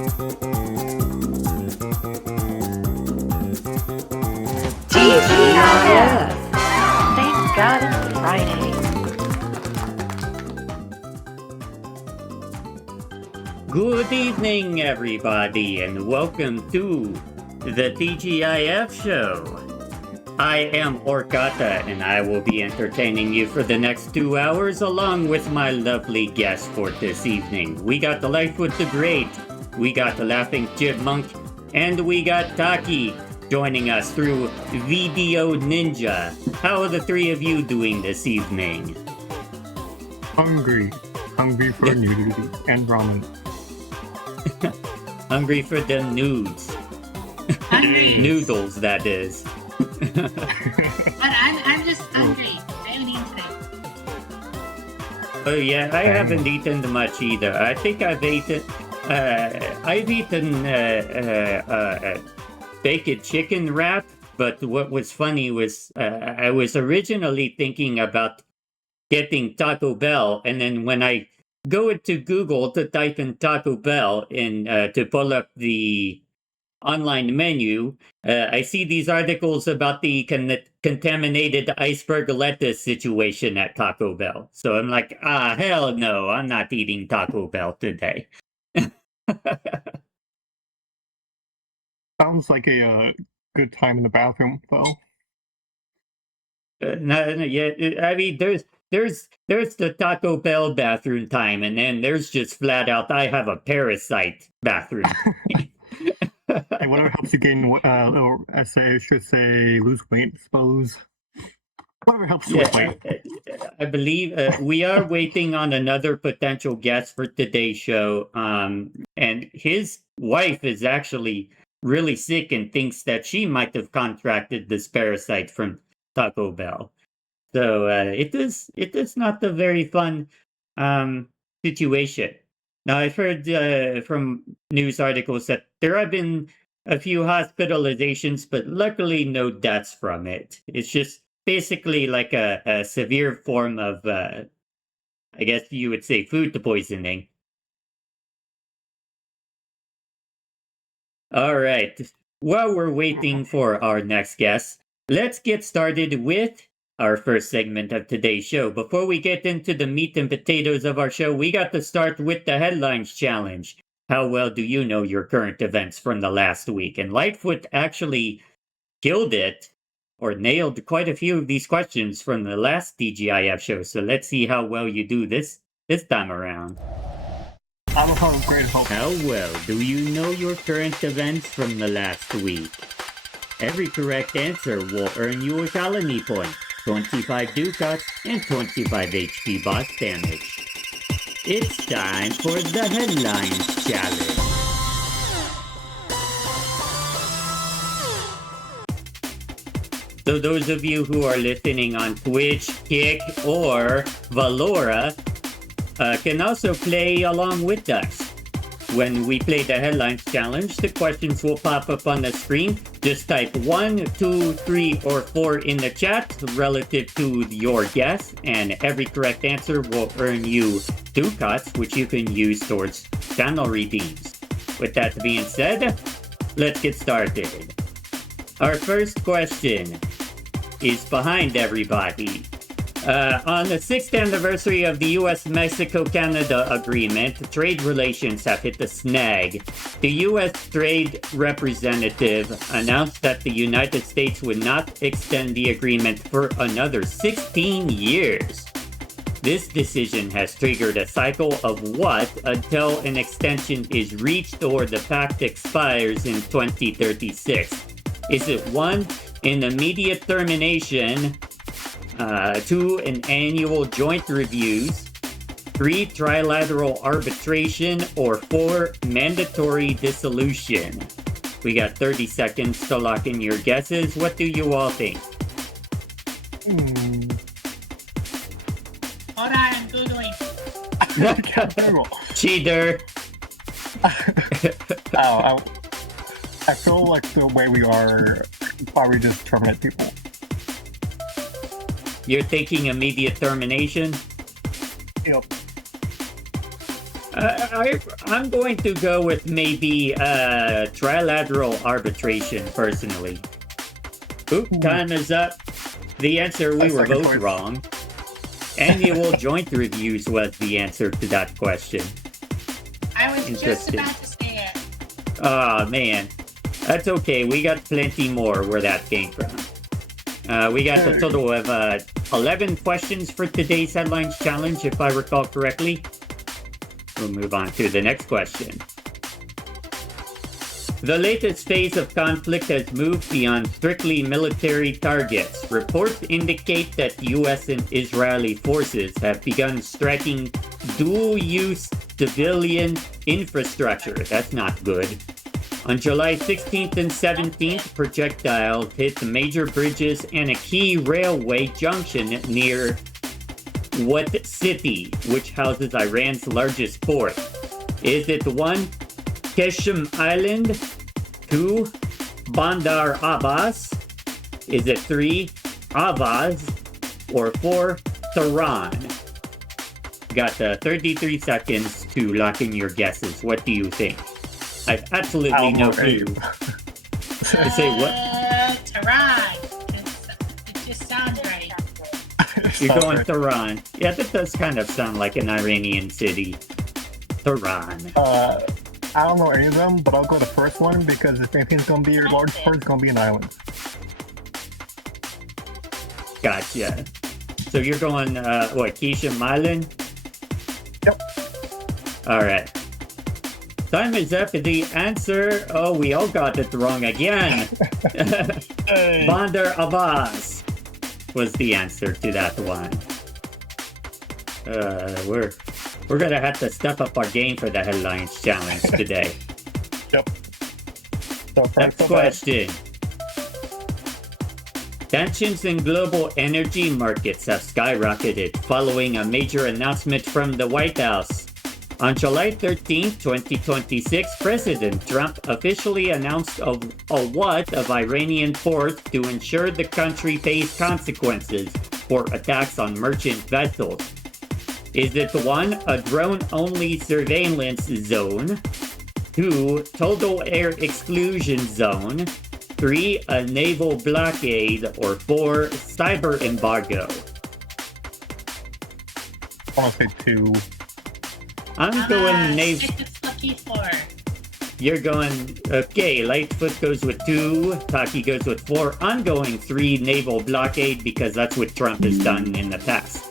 TGIF! Thank God it's Friday. Good evening, everybody, and welcome to the TGIF show. I am Orkata, and I will be entertaining you for the next 2 hours along with my lovely guest for this evening. We got the Lightfoot the Great, we got the Laughing Chipmunk, and we got Taki joining us through Video Ninja. How are the three of you doing this evening? Hungry for nudity and ramen. Hungry for them nudes. Hungry. Noodles, that is. But I'm just hungry. I haven't eaten today. Oh yeah, I haven't eaten much either. I think I've eaten baked chicken wrap, but what was funny was I was originally thinking about getting Taco Bell, and then when I go into Google to type in Taco Bell and to pull up the online menu, I see these articles about the contaminated iceberg lettuce situation at Taco Bell. So I'm like, hell no, I'm not eating Taco Bell today. Sounds like a good time in the bathroom, though. I mean, there's the Taco Bell bathroom time, and then there's just flat out, I have a parasite bathroom. Hey, whatever helps you gain, or I should say, lose weight, I suppose. Whatever helps you with weight. I believe we are waiting on another potential guest for today's show, and his wife is actually really sick and thinks that she might have contracted this parasite from Taco Bell. So it is not a very fun situation. Now, I've heard from news articles that there have been a few hospitalizations, but luckily no deaths from it. It's just basically like a severe form of, I guess you would say, food poisoning. All right. While we're waiting for our next guest, let's get started with our first segment of today's show. Before we get into the meat and potatoes of our show, we got to start with the headlines challenge. How well do you know your current events from the last week? And Lightfoot actually killed it, or nailed quite a few of these questions from the last TGIF show. So let's see how well you do this time around. I will have great hope. How well do you know your current events from the last week? Every correct answer will earn you a colony point, 25 ducats, and 25 HP boss damage. It's time for the Headlines Challenge. So those of you who are listening on Twitch, Kick, or Valora can also play along with us. When we play the Headlines Challenge, the questions will pop up on the screen. Just type 1, 2, 3, or 4 in the chat relative to your guess, and every correct answer will earn you ducats, which you can use towards channel redeems. With that being said, let's get started. Our first question is behind everybody. On the 6th anniversary of the U.S.-Mexico-Canada agreement, trade relations have hit a snag. The U.S. Trade Representative announced that the United States would not extend the agreement for another 16 years. This decision has triggered a cycle of what until an extension is reached or the pact expires in 2036. Is it 1, an immediate termination, 2, an annual joint reviews, 3, trilateral arbitration, or 4, mandatory dissolution? We got 30 seconds to lock in your guesses. What do you all think? Hold on, I'm Googling. Cheater! I feel like the way we are, probably just terminate people. You're thinking immediate termination? Yep. I'm going to go with maybe trilateral arbitration, personally. Oop, time is up. The answer, we were both wrong. Annual joint reviews was the answer to that question. I was just about to say it. Oh, man. That's okay. We got plenty more where that came from. We got a total of 11 questions for today's Headlines Challenge, if I recall correctly. We'll move on to the next question. The latest phase of conflict has moved beyond strictly military targets. Reports indicate that U.S. and Israeli forces have begun striking dual-use civilian infrastructure. That's not good. On July 16th and 17th, projectiles hit major bridges and a key railway junction near what city, which houses Iran's largest port? Is it 1, Keshem Island, 2, Bandar Abbas, is it 3, Avaz, or 4, Tehran? Got 33 seconds to lock in your guesses. What do you think? I've absolutely no clue. Say what? Tehran. It just sounds right. You're going Tehran. Yeah, that does kind of sound like an Iranian city. Tehran. I don't know any of them, but I'll go the first one because if anything's going to be your large port, it's going to be an island. Gotcha. So you're going, what, Keshem Island? Yep. All right. Time is up. The answer, oh, we all got it wrong again. Hey. Bandar Abbas was the answer to that one. We're gonna have to step up our game for the Headlines Challenge today. Yep. So Next question. Tensions in global energy markets have skyrocketed following a major announcement from the White House. On July 13, 2026, President Trump officially announced a what of Iranian ports to ensure the country pays consequences for attacks on merchant vessels. Is it 1, a drone-only surveillance zone, 2, total air exclusion zone, 3, a naval blockade, or 4, cyber embargo? I want to say 2. I'm going naval. Stick with lucky 4. You're going, okay, Lightfoot goes with 2, Taki goes with 4. I'm going 3, naval blockade, because that's what Trump has done in the past.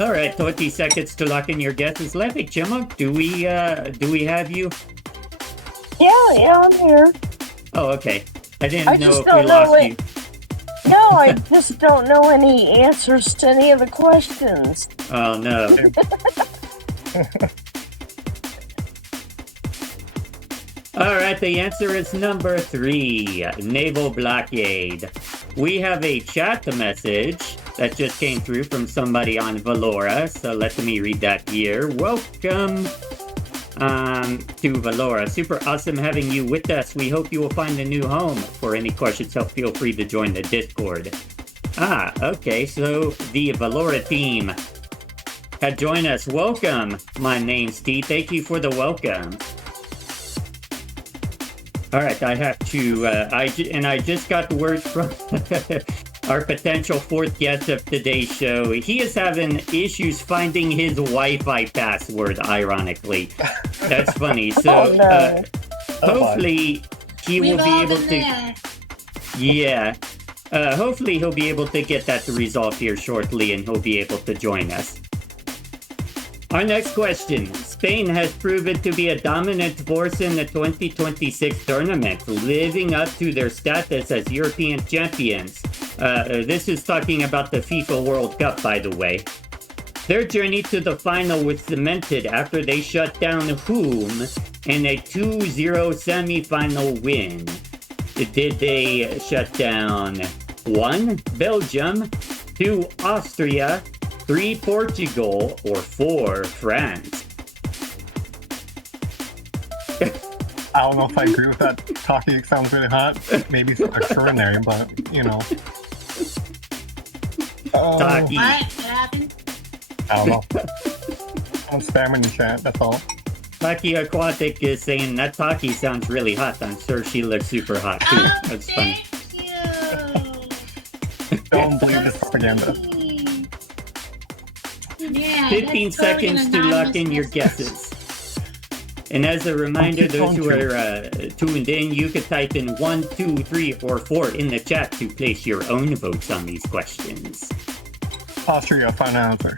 All right, 20 seconds to lock in your guesses. Levick, Chimunk, do we have you? Yeah, I'm here. Oh, okay. I didn't I know just if we don't know lost it. you. No, I just don't know any answers to any of the questions. Oh, no. All right, the answer is number 3, naval blockade. We have a chat message that just came through from somebody on Valora, so let me read that here. Welcome to Valora. Super awesome having you with us. We hope you will find a new home. For any questions, feel free to join the Discord. Ah, okay, so the Valora team had joined us. Welcome, my name's Steve. Thank you for the welcome. All right, I have to, I just got word from our potential 4th guest of today's show. He is having issues finding his Wi-Fi password, ironically. That's funny. So, hopefully he will be able to... Yeah. Hopefully he'll be able to get that resolved here shortly and he'll be able to join us. Our next question. Spain has proven to be a dominant force in the 2026 tournament, living up to their status as European champions. This is talking about the FIFA World Cup, by the way. Their journey to the final was cemented after they shut down whom in a 2-0 semi-final win. Did they shut down 1, Belgium, 2, Austria, 3, Portugal, or 4, France? I don't know if I agree with that. Talking sounds really hot. Maybe extraordinary, but you know. Taki. What? What happened? I don't know. I'm spamming the chat, that's all. Taki Aquatic is saying that Taki sounds really hot. I'm sure she looks super hot too. That's funny. Thank you. Don't believe this propaganda. Yeah, 15 that's totally seconds an to lock anonymous in your message. guesses. And as a reminder, those who are tuned in, you could type in 1, 2, 3, or 4 in the chat to place your own votes on these questions. Austria, final answer.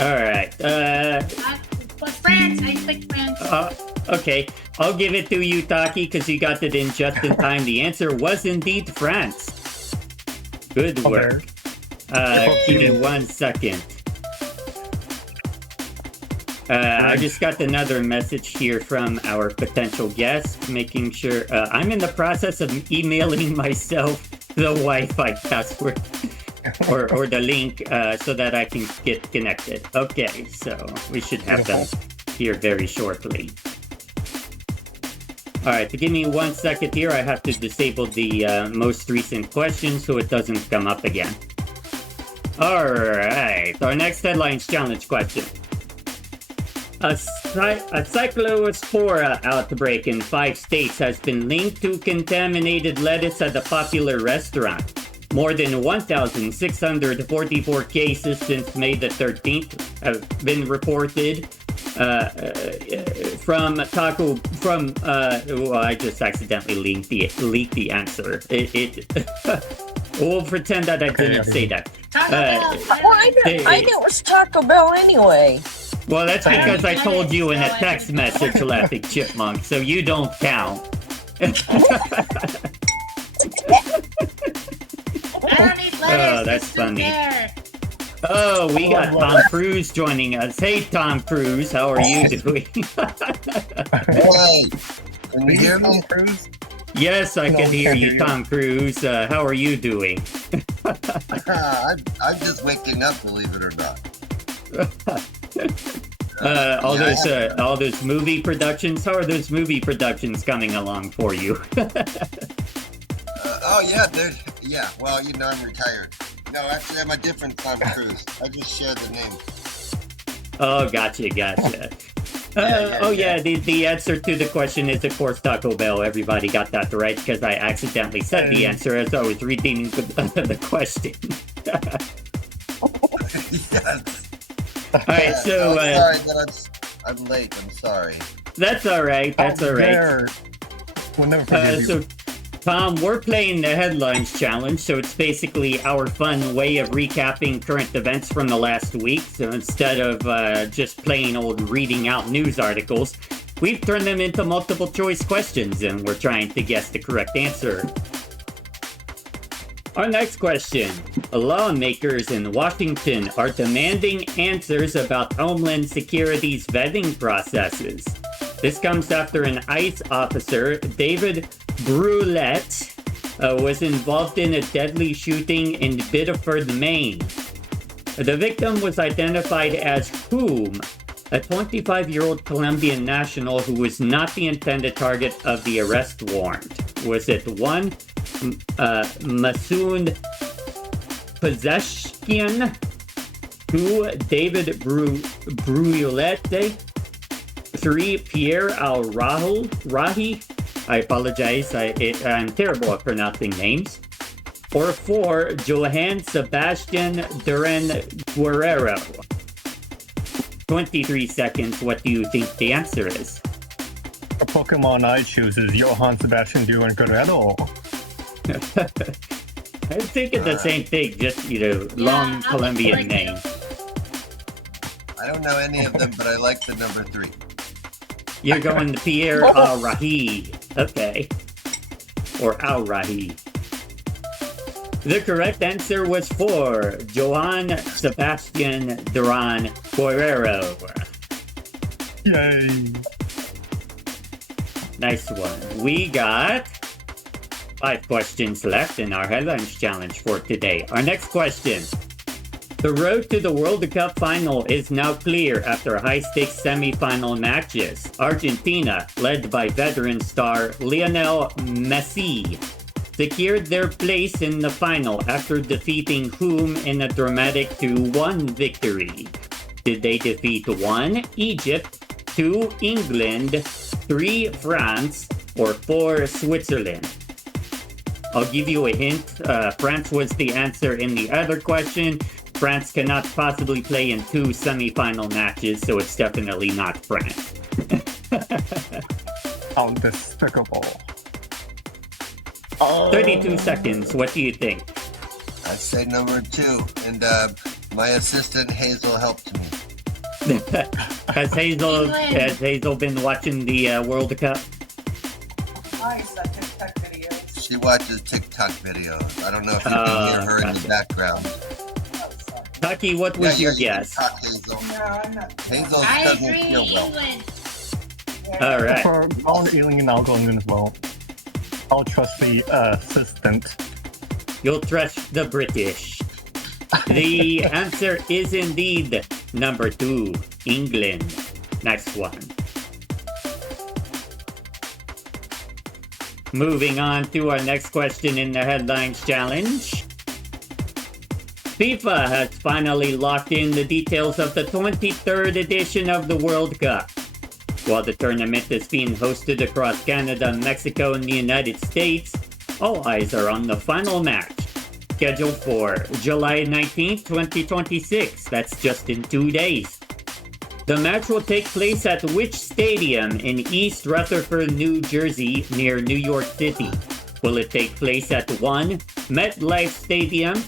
All right. But France, I clicked France. Okay, I'll give it to you, Taki, because you got it in just in time. The answer was indeed France. Good work. Give me 1 second. I just got another message here from our potential guest, making sure I'm in the process of emailing myself the Wi-Fi password or the link so that I can get connected. Okay, so we should have them here very shortly. All right, give me 1 second here. I have to disable the most recent question so it doesn't come up again. All right, our next headlines challenge question. A cyclospora outbreak in 5 states has been linked to contaminated lettuce at a popular restaurant. More than 1,644 cases since May the 13th have been reported I just accidentally leaked the answer. We'll pretend that I didn't say that. I knew it was Taco Bell anyway. Well, that's because I told you in a text message, Laughing Chipmunk, so you don't count. I don't need lettuce. Oh, that's it's funny. there. Oh, we got Tom Cruise joining us. Hey, Tom Cruise, how are you doing? Hey, can you hear me? Yes, I can hear you, Tom Cruise. How are you doing? I'm just waking up, believe it or not. All those movie productions. How are those movie productions coming along for you? Yeah. Well, I'm retired. No, actually, I'm a different Tom Cruise. I just shared the name. Oh, gotcha. The answer to the question is, of course, Taco Bell. Everybody got that right because I accidentally said the answer as I was reading the question. Yes. All right, so sorry that I'm late. I'm sorry. That's all right. We'll never forgive you. So, Tom, we're playing the headlines challenge, so it's basically our fun way of recapping current events from the last week. So instead of just plain old reading out news articles, we've turned them into multiple choice questions, and we're trying to guess the correct answer. Our next question. Lawmakers in Washington are demanding answers about Homeland Security's vetting processes. This comes after an ICE officer, David Brulette, was involved in a deadly shooting in Biddeford, Maine. The victim was identified as Whom, a 25-year-old Colombian national who was not the intended target of the arrest warrant. Was it 1, Masoud Pezeshkian, 2, David Brulette, 3, Pierre Al-Rahi, I apologize, I'm terrible at pronouncing names, or 4, Johann Sebastian Duran Guerrero. 23 seconds, what do you think the answer is? The Pokemon I choose is Johann Sebastian Duran Guerrero. I'm thinking the same thing, just, long Colombian name. I don't know any of them, but I like the number 3. You're going to Pierre Al-Rahi. Okay. Or Al-Rahi. The correct answer was 4, Johann Sebastian Duran Guerrero. Yay. Nice one. We got 5 questions left in our headlines challenge for today. Our next question. The road to the World Cup final is now clear after high-stakes semi-final matches. Argentina, led by veteran star Lionel Messi, secured their place in the final after defeating whom in a dramatic 2-1 victory? Did they defeat 1. Egypt, 2. England, 3. France, or 4. Switzerland? I'll give you a hint. France was the answer in the other question. France cannot possibly play in 2 semi-final matches, so it's definitely not France. How despicable. 32 seconds. What do you think? I'd say number 2, and my assistant Hazel helped me. Has Hazel been watching the World Cup? Nice, that TikTok video. She watches TikTok videos. I don't know if you can hear her in the background. Taki, what was your guess? TikTok, Hazel. No, I'm not. Hazel I doesn't agree, feel well. England. All right. For all alien, I'll go in as well. I'll trust the assistant. You'll trust the British. The answer is indeed number 2, England. Next one. Moving on to our next question in the Headlines Challenge. FIFA has finally locked in the details of the 23rd edition of the World Cup. While the tournament is being hosted across Canada, Mexico, and the United States, all eyes are on the final match, scheduled for July 19th, 2026. That's just in 2 days. The match will take place at which stadium in East Rutherford, New Jersey, near New York City? Will it take place at 1. MetLife Stadium,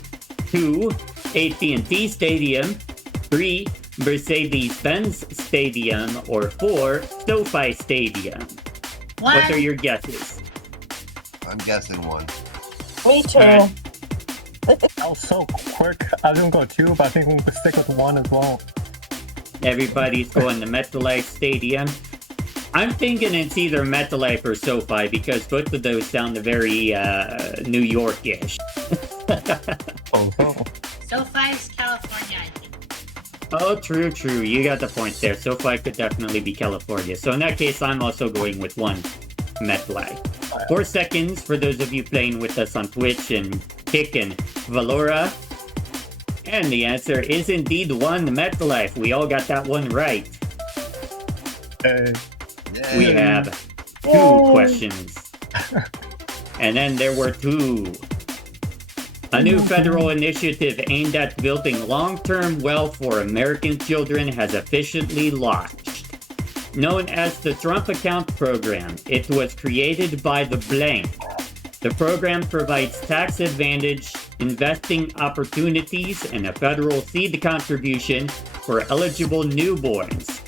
2. AT&T Stadium, 3. Mercedes-Benz Stadium, or 4. SoFi Stadium? What are your guesses? I'm guessing 1. Me too. Alright. That was so quick. I was gonna go 2, but I think we'll stick with 1 as well. Everybody's going to MetLife Stadium. I'm thinking it's either MetLife or SoFi because both of those sound very New York-ish. Oh, SoFi's California, I think. Oh, true. You got the point there. SoFi could definitely be California. So in that case, I'm also going with 1, MetLife. 4 seconds for those of you playing with us on Twitch and Kick and Valora. And the answer is indeed 1, MetLife. We all got that one right. Yeah. We have 2 questions. And then there were 2. A new federal initiative aimed at building long-term wealth for American children has officially launched. Known as the Trump Account Program, it was created by the blank. The program provides tax-advantaged investing opportunities and a federal seed contribution for eligible newborns.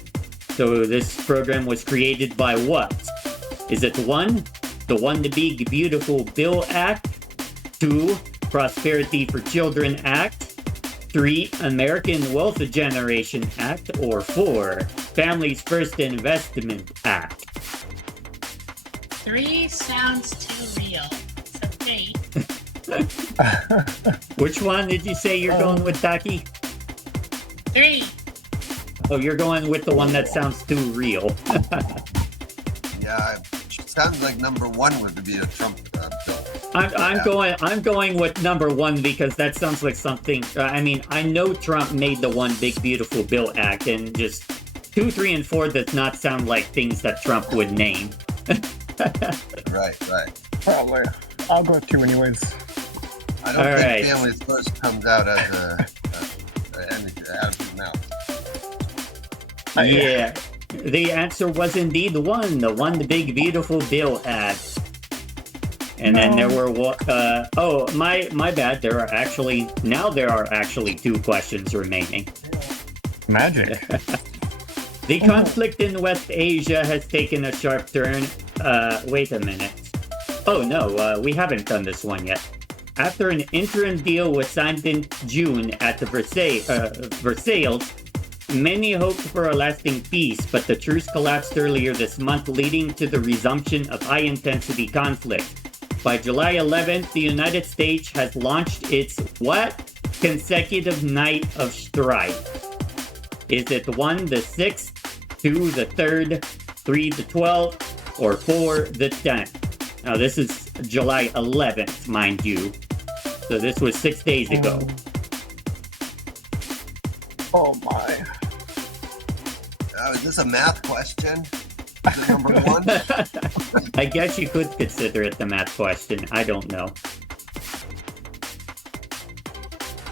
So this program was created by what? Is it 1, the One Big Beautiful Bill Act, 2, Prosperity for Children Act, 3, American Wealth Generation Act, or 4, Families First Investment Act? 3 sounds too real. So 3. Which one did you say you're going with, Taki? 3. Oh, you're going with the one that sounds too real. Yeah, it sounds like number 1 would be a Trump bill. I'm going with number 1 because that sounds like something. I mean, I know Trump made the One Big Beautiful Bill Act, and just 2, 3, and 4 does not sound like things that Trump would name. Right. probably. I'll go 2 anyways. I don't All think right. Families First comes out as out of his mouth. Yeah. The answer was indeed 1, the One Big Beautiful Bill Act. And then there were my bad. There are actually 2 questions remaining. Magic. The conflict in West Asia has taken a sharp turn. Wait a minute. Oh no, we haven't done this one yet. After an interim deal was signed in June at the Versailles, many hoped for a lasting peace, but the truce collapsed earlier this month, leading to the resumption of high-intensity conflict. By July 11th, the United States has launched its what? Consecutive night of strife. Is it 1, the 6th, 2, the 3rd, 3, the 12th, or 4, the 10th? Now this is July 11th, mind you. So this was 6 days ago. Oh my. Is this a math question? Is it number one? I guess you could consider it the math question. I don't know.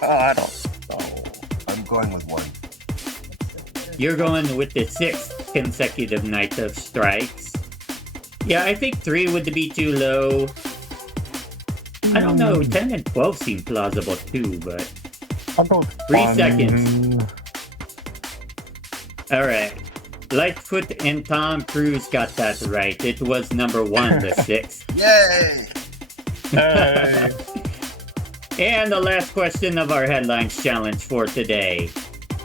I don't know. I'm going with one. You're going with the 6th consecutive night of strikes. Yeah, I think 3 would be too low. I don't know. 10 and 12 seem plausible too, but... I'll go with 3 one. seconds. Alright. Lightfoot and Tom Cruise got that right. It was number 1, the 6th. Yay! Hey. And the last question of our headlines challenge for today.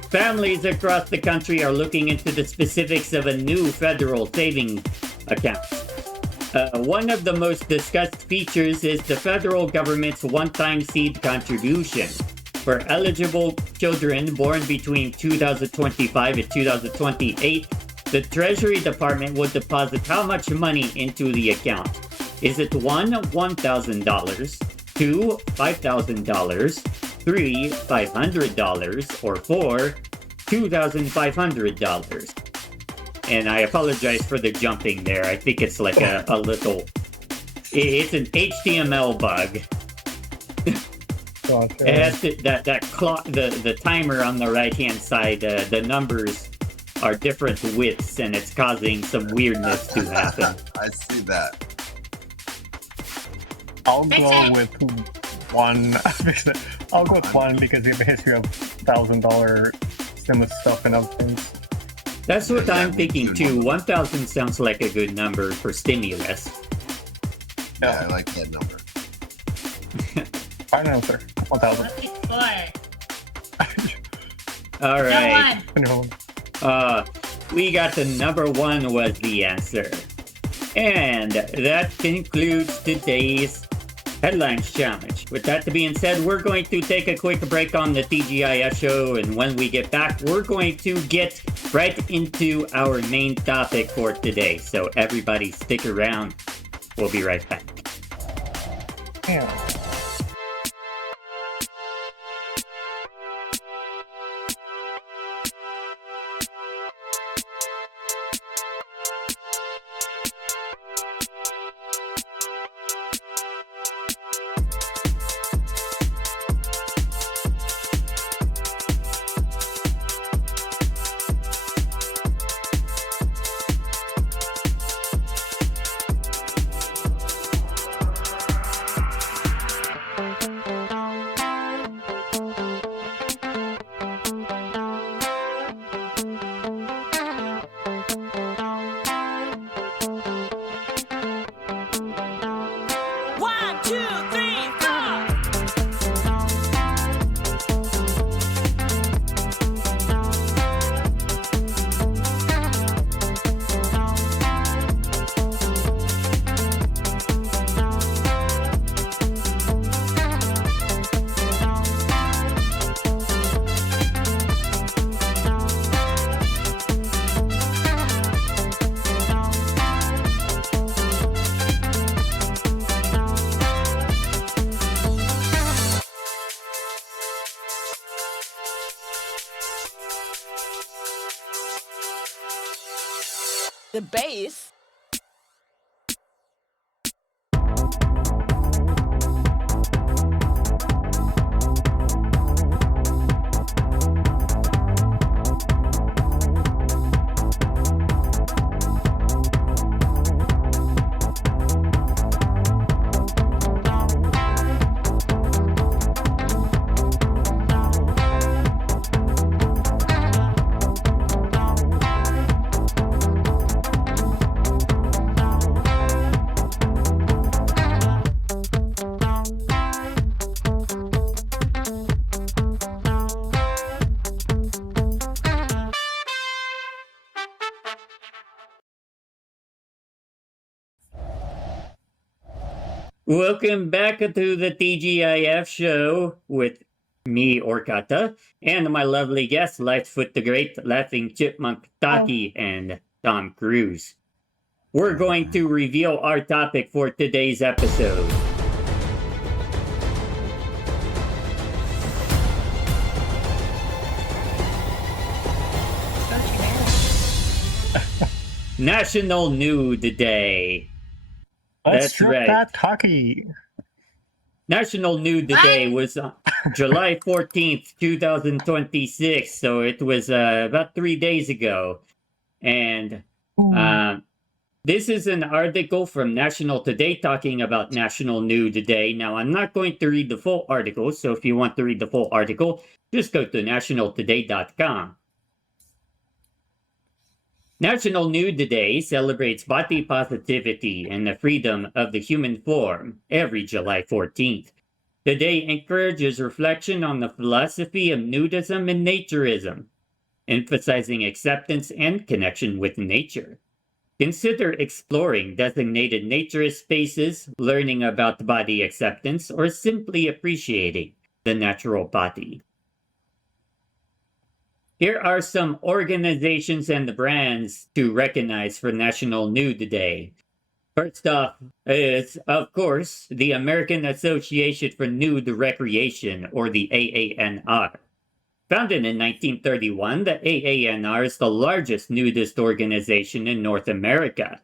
Families across the country are looking into the specifics of a new federal savings account. One of the most discussed features is the federal government's one-time seed contribution. For eligible children born between 2025 and 2028, the Treasury Department will deposit how much money into the account? Is it 1, $1,000, 2, $5,000, 3, $500, or 4, $2,500? And I apologize for the jumping there. I think it's like a little... It's an HTML bug. Gotcha. It has to, that clock, the timer on the right-hand side, the numbers are different widths, and it's causing some weirdness to happen. I see that. I'll go with one. I'll go with one because we have a history of $1,000 stimulus stuff and other things. That's what I'm thinking too. 1,000 sounds like a good number for stimulus. Yeah, I like that number. Final answer. 1,000. Let's explore. All right. No one. We got the number 1 was the answer. And that concludes today's Headlines Challenge. With that being said, we're going to take a quick break on the TGIF show, and when we get back, we're going to get right into our main topic for today. So everybody stick around. We'll be right back. Yeah. The bass. Welcome back to the TGIF show with me, Orkata, and my lovely guests, Lightfoot the Great, Laughing Chipmunk Taki, and Tom Cruise. we're going to reveal our topic for today's episode. National Nude Day. Let's That's strip right. that hockey. National Nude Day was July 14th, 2026. So it was about 3 days ago. And this is an article from National Today talking about National Nude Day. Now, I'm not going to read the full article. So if you want to read the full article, just go to nationaltoday.com. National Nude Day celebrates body positivity and the freedom of the human form every July 14th. The day encourages reflection on the philosophy of nudism and naturism, emphasizing acceptance and connection with nature. Consider exploring designated naturist spaces, learning about body acceptance, or simply appreciating the natural body. Here are some organizations and brands to recognize for National Nude Day. First off is, of course, the American Association for Nude Recreation, or the AANR. Founded in 1931, the AANR is the largest nudist organization in North America,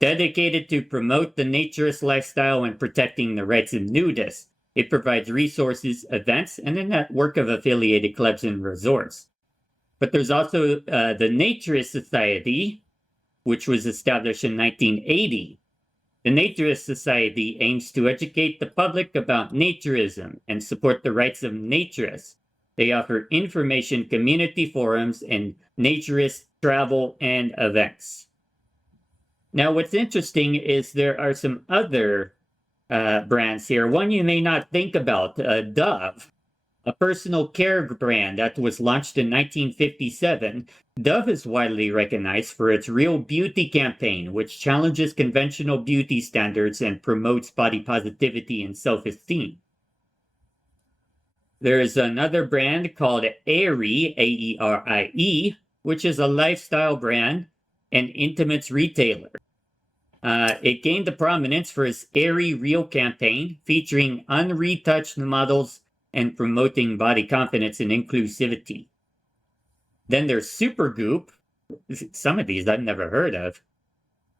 dedicated to promote the naturist lifestyle and protecting the rights of nudists. It provides resources, events, and a network of affiliated clubs and resorts. But there's also the Naturist Society, which was established in 1980. The Naturist Society aims to educate the public about naturism and support the rights of naturists. They offer information, community forums, and naturist travel and events. Now, what's interesting is there are some other brands here. One you may not think about, Dove. A personal care brand that was launched in 1957, Dove is widely recognized for its Real Beauty campaign, which challenges conventional beauty standards and promotes body positivity and self-esteem. There's another brand called Aerie, A-E-R-I-E, which is a lifestyle brand and intimates retailer. It gained the prominence for its Aerie Real campaign, featuring unretouched models and promoting body confidence and inclusivity. Then there's Supergoop. Some of these I've never heard of.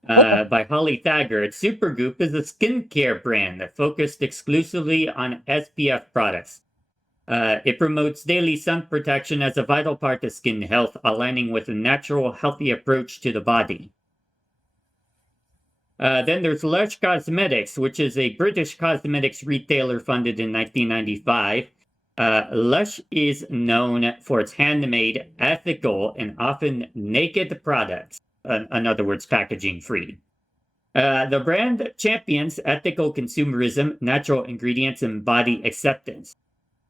By Holly Thaggart. Supergoop is a skincare brand that focused exclusively on SPF products. It promotes daily sun protection as a vital part of skin health, aligning with a natural, healthy approach to the body. Then there's Lush Cosmetics, which is a British cosmetics retailer founded in 1995. Lush is known for its handmade, ethical, and often naked products. In other words, packaging free. The brand champions ethical consumerism, natural ingredients, and body acceptance.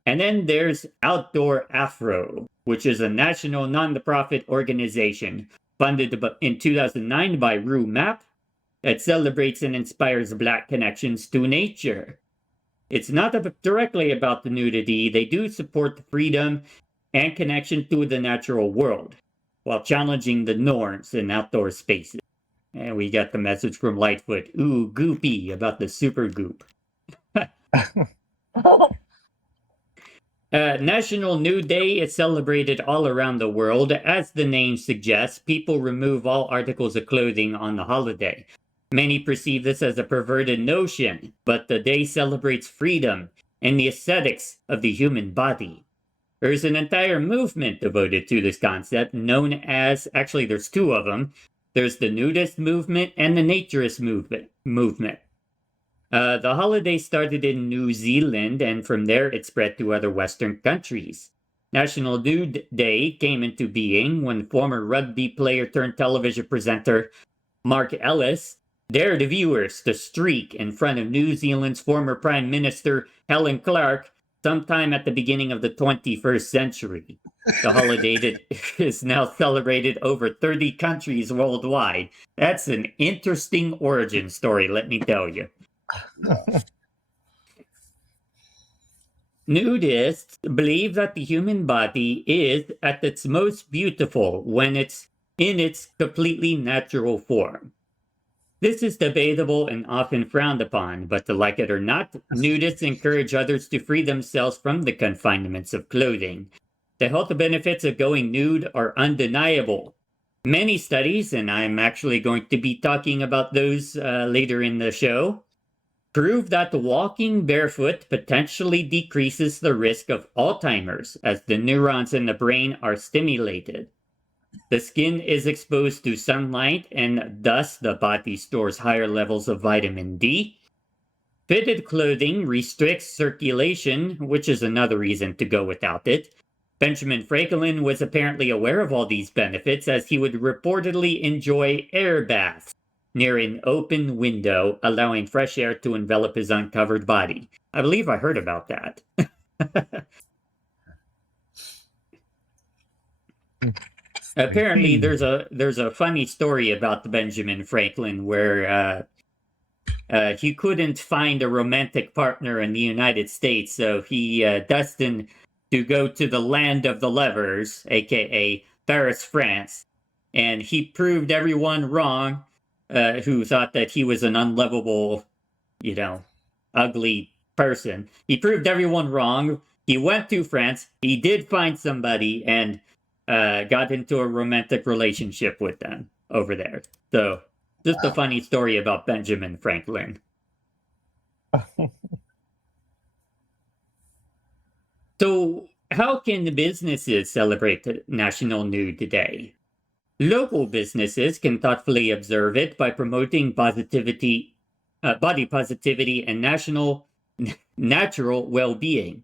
And then there's Outdoor Afro, which is a national non-profit organization funded in 2009 by Rue Map that celebrates and inspires Black connections to nature. It's not directly about the nudity. They do support the freedom and connection to the natural world while challenging the norms in outdoor spaces. And we got the message from Lightfoot. Ooh, goopy about the super goop. National Nude Day is celebrated all around the world. As the name suggests, people remove all articles of clothing on the holiday. Many perceive this as a perverted notion, but the day celebrates freedom and the aesthetics of the human body. There's an entire movement devoted to this concept known as, actually there's two of them. There's the nudist movement and the naturist movement. The holiday started in New Zealand, and from there it spread to other Western countries. National Nude Day came into being when former rugby player turned television presenter Mark Ellis dared viewers to streak in front of New Zealand's former Prime Minister Helen Clark sometime at the beginning of the 21st century. The holiday is now celebrated over 30 countries worldwide. That's an interesting origin story, let me tell you. Nudists believe that the human body is at its most beautiful when it's in its completely natural form. This is debatable and often frowned upon, but like it or not, nudists encourage others to free themselves from the confinements of clothing. The health benefits of going nude are undeniable. Many studies, and I'm actually going to be talking about those later in the show, prove that walking barefoot potentially decreases the risk of Alzheimer's as the neurons in the brain are stimulated. The skin is exposed to sunlight and thus the body stores higher levels of vitamin D. Fitted clothing restricts circulation, which is another reason to go without it. Benjamin Franklin was apparently aware of all these benefits as he would reportedly enjoy air baths near an open window, allowing fresh air to envelop his uncovered body. I believe I heard about that. Apparently, there's a funny story about Benjamin Franklin where he couldn't find a romantic partner in the United States, so he destined to go to the land of the lovers, aka Paris, France, and he proved everyone wrong who thought that he was an unlovable, ugly person. He proved everyone wrong. He went to France. He did find somebody and got into a romantic relationship with them over there. So, just a funny story about Benjamin Franklin. So, how can the businesses celebrate National Nude Day? Local businesses can thoughtfully observe it by promoting body positivity, and natural well-being.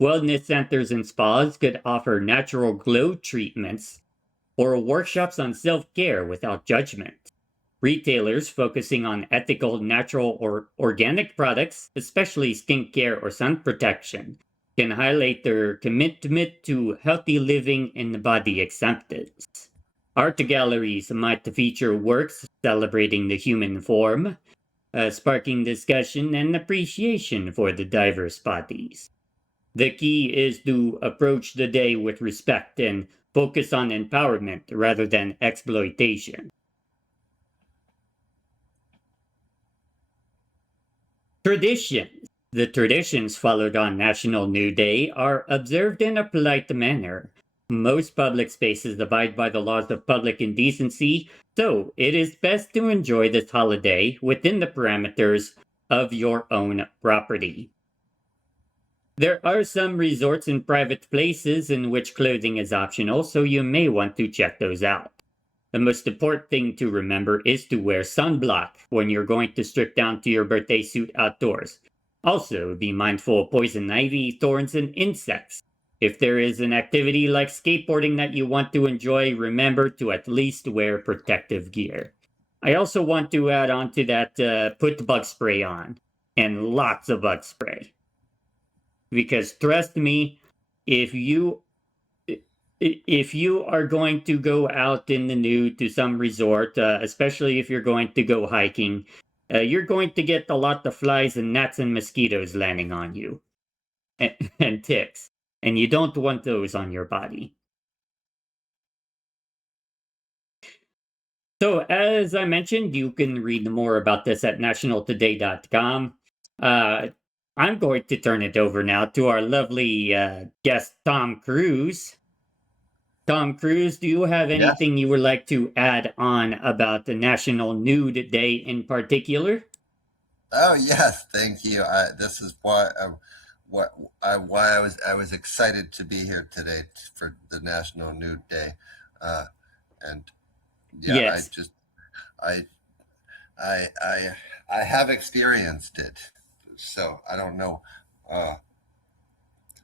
Wellness centers and spas could offer natural glow treatments or workshops on self-care without judgment. Retailers focusing on ethical, natural, or organic products, especially skincare or sun protection, can highlight their commitment to healthy living and body acceptance. Art galleries might feature works celebrating the human form, sparking discussion and appreciation for the diverse bodies. The key is to approach the day with respect and focus on empowerment rather than exploitation. Traditions. The traditions followed on National Nude Day are observed in a polite manner. Most public spaces abide by the laws of public indecency, so it is best to enjoy this holiday within the parameters of your own property. There are some resorts and private places in which clothing is optional, so you may want to check those out. The most important thing to remember is to wear sunblock when you're going to strip down to your birthday suit outdoors. Also, be mindful of poison ivy, thorns, and insects. If there is an activity like skateboarding that you want to enjoy, remember to at least wear protective gear. I also want to add on to that, put bug spray on, and lots of bug spray. Because trust me, if you are going to go out in the nude to some resort, especially if you're going to go hiking, you're going to get a lot of flies and gnats and mosquitoes landing on you, and ticks, and you don't want those on your body. So, as I mentioned, you can read more about this at nationaltoday.com. I'm going to turn it over now to our lovely guest, Tom Cruise. Tom Cruise, do you have anything you would like to add on about the National Nude Day in particular? Oh yes, thank you. This is why I was excited to be here today for the National Nude Day, and yeah, yes. I have experienced it, so I don't know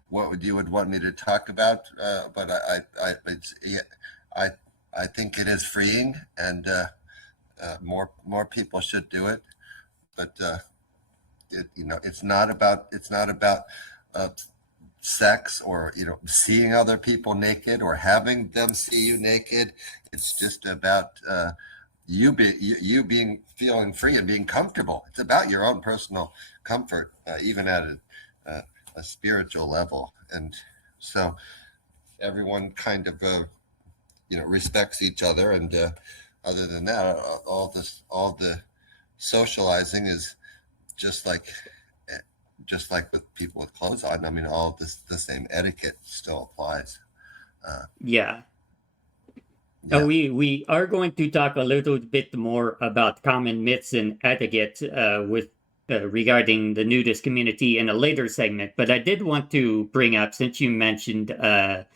what you would want me to talk about, but I think it is freeing, and more people should do it. But it's not about sex or seeing other people naked or having them see you naked. It's just about you being feeling free and being comfortable. It's about your own personal comfort, even at a spiritual level, and so everyone kind of respects each other, and other than that, all the socializing is just like with people with clothes on. I mean, all this the same etiquette still applies. Yeah. Yeah. We are going to talk a little bit more about common myths and etiquette with regarding the nudist community in a later segment, but I did want to bring up, since you mentioned that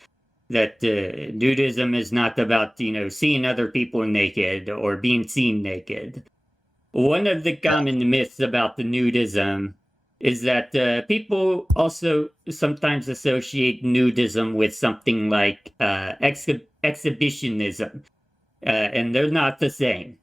nudism is not about, seeing other people naked or being seen naked. One of the common myths about the nudism is that people also sometimes associate nudism with something like exhibitionism, and they're not the same.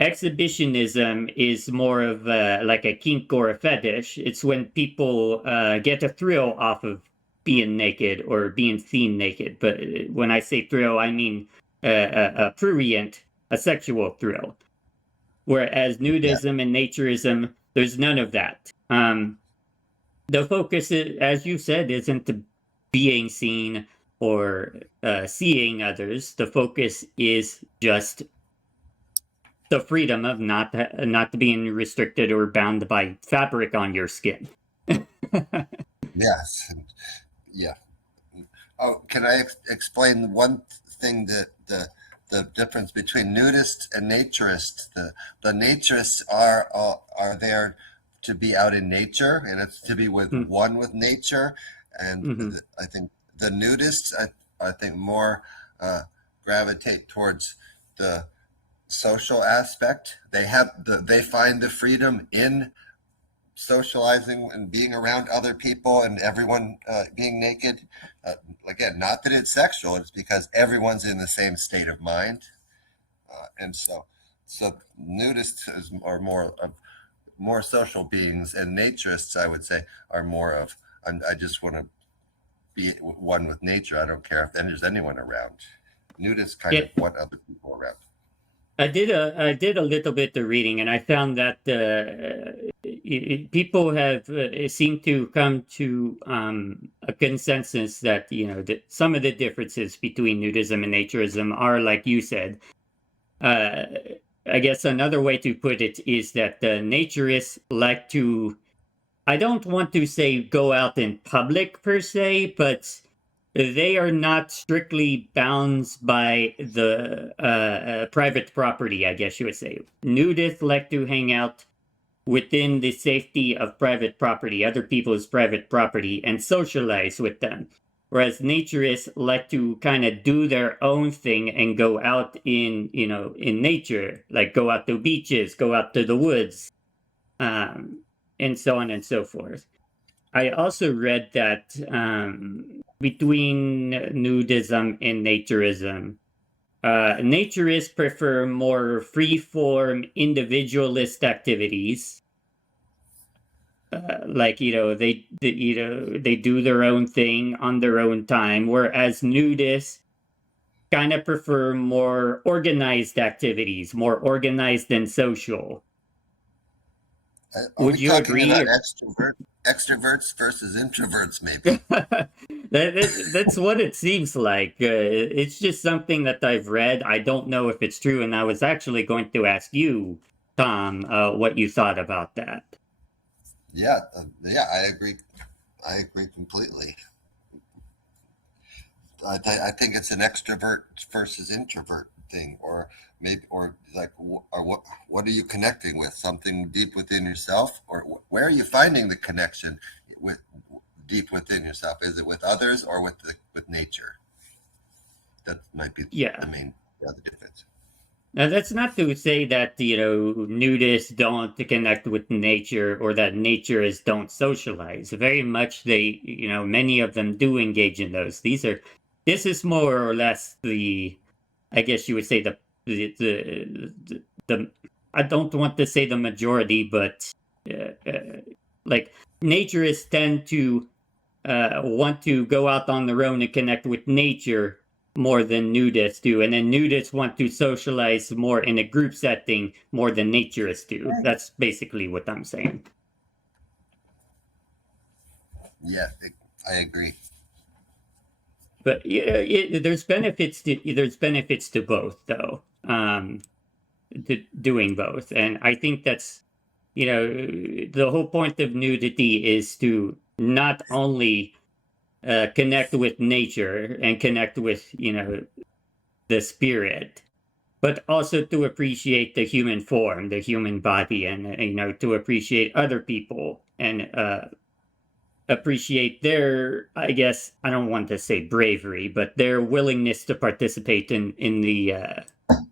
Exhibitionism is more of like a kink or a fetish. It's when people get a thrill off of being naked or being seen naked. But when I say thrill, I mean a prurient, a sexual thrill. Whereas Yeah. nudism and naturism, there's none of that. The focus, as you said, isn't being seen or seeing others. The focus is just the freedom of not being restricted or bound by fabric on your skin. Yes. Yeah. Oh, can I explain one thing that the difference between nudists and naturists? The naturists are there to be out in nature, and it's to be with one with nature. And Mm-hmm. I think the nudists, I think more gravitate towards the social aspect. They find the freedom in socializing and being around other people and everyone being naked. Again, not that it's sexual, it's because everyone's in the same state of mind. And so nudists are more social beings, and naturists, I would say, are more of, I just want to be one with nature. I don't care if there's anyone around. Nudists kind of want other people around. I did a little bit of reading, and I found that people have seem to come to a consensus that that some of the differences between nudism and naturism are, like you said. I guess another way to put it is that the naturists like to, I don't want to say go out in public per se, but they are not strictly bound by the private property, I guess you would say. Nudists like to hang out within the safety of private property, other people's private property, and socialize with them. Whereas naturists like to kind of do their own thing and go out in nature, like go out to beaches, go out to the woods, and so on and so forth. I also read that between nudism and naturism, naturists prefer more free-form individualist activities. Like they do their own thing on their own time, whereas nudists kind of prefer more organized activities, more organized and social. Would you agree? About extroverts versus introverts, maybe? That's what it seems like. It's just something that I've read. I don't know if it's true, and I was actually going to ask you, Tom, what you thought about that. Yeah, I agree. I agree completely. I think it's an extrovert versus introvert thing, or like, or what are you connecting with? Something deep within yourself, or where are you finding the connection with deep within yourself? Is it with others or with nature? That might be the main other difference. Now, that's not to say that, nudists don't connect with nature or that naturists don't socialize. Very much many of them do engage in those. This is more or less I guess you would say the I don't want to say the majority, but like naturists tend to want to go out on their own and connect with nature more than nudists do, and then nudists want to socialize more in a group setting more than naturists do. That's basically what I'm saying. Yeah, I agree. But there's benefits to both, though. doing both. And I think that's, the whole point of nudity is to not only connect with nature and connect with, the spirit, but also to appreciate the human form, the human body, and, to appreciate other people and appreciate their, I guess, I don't want to say bravery, but their willingness to participate in the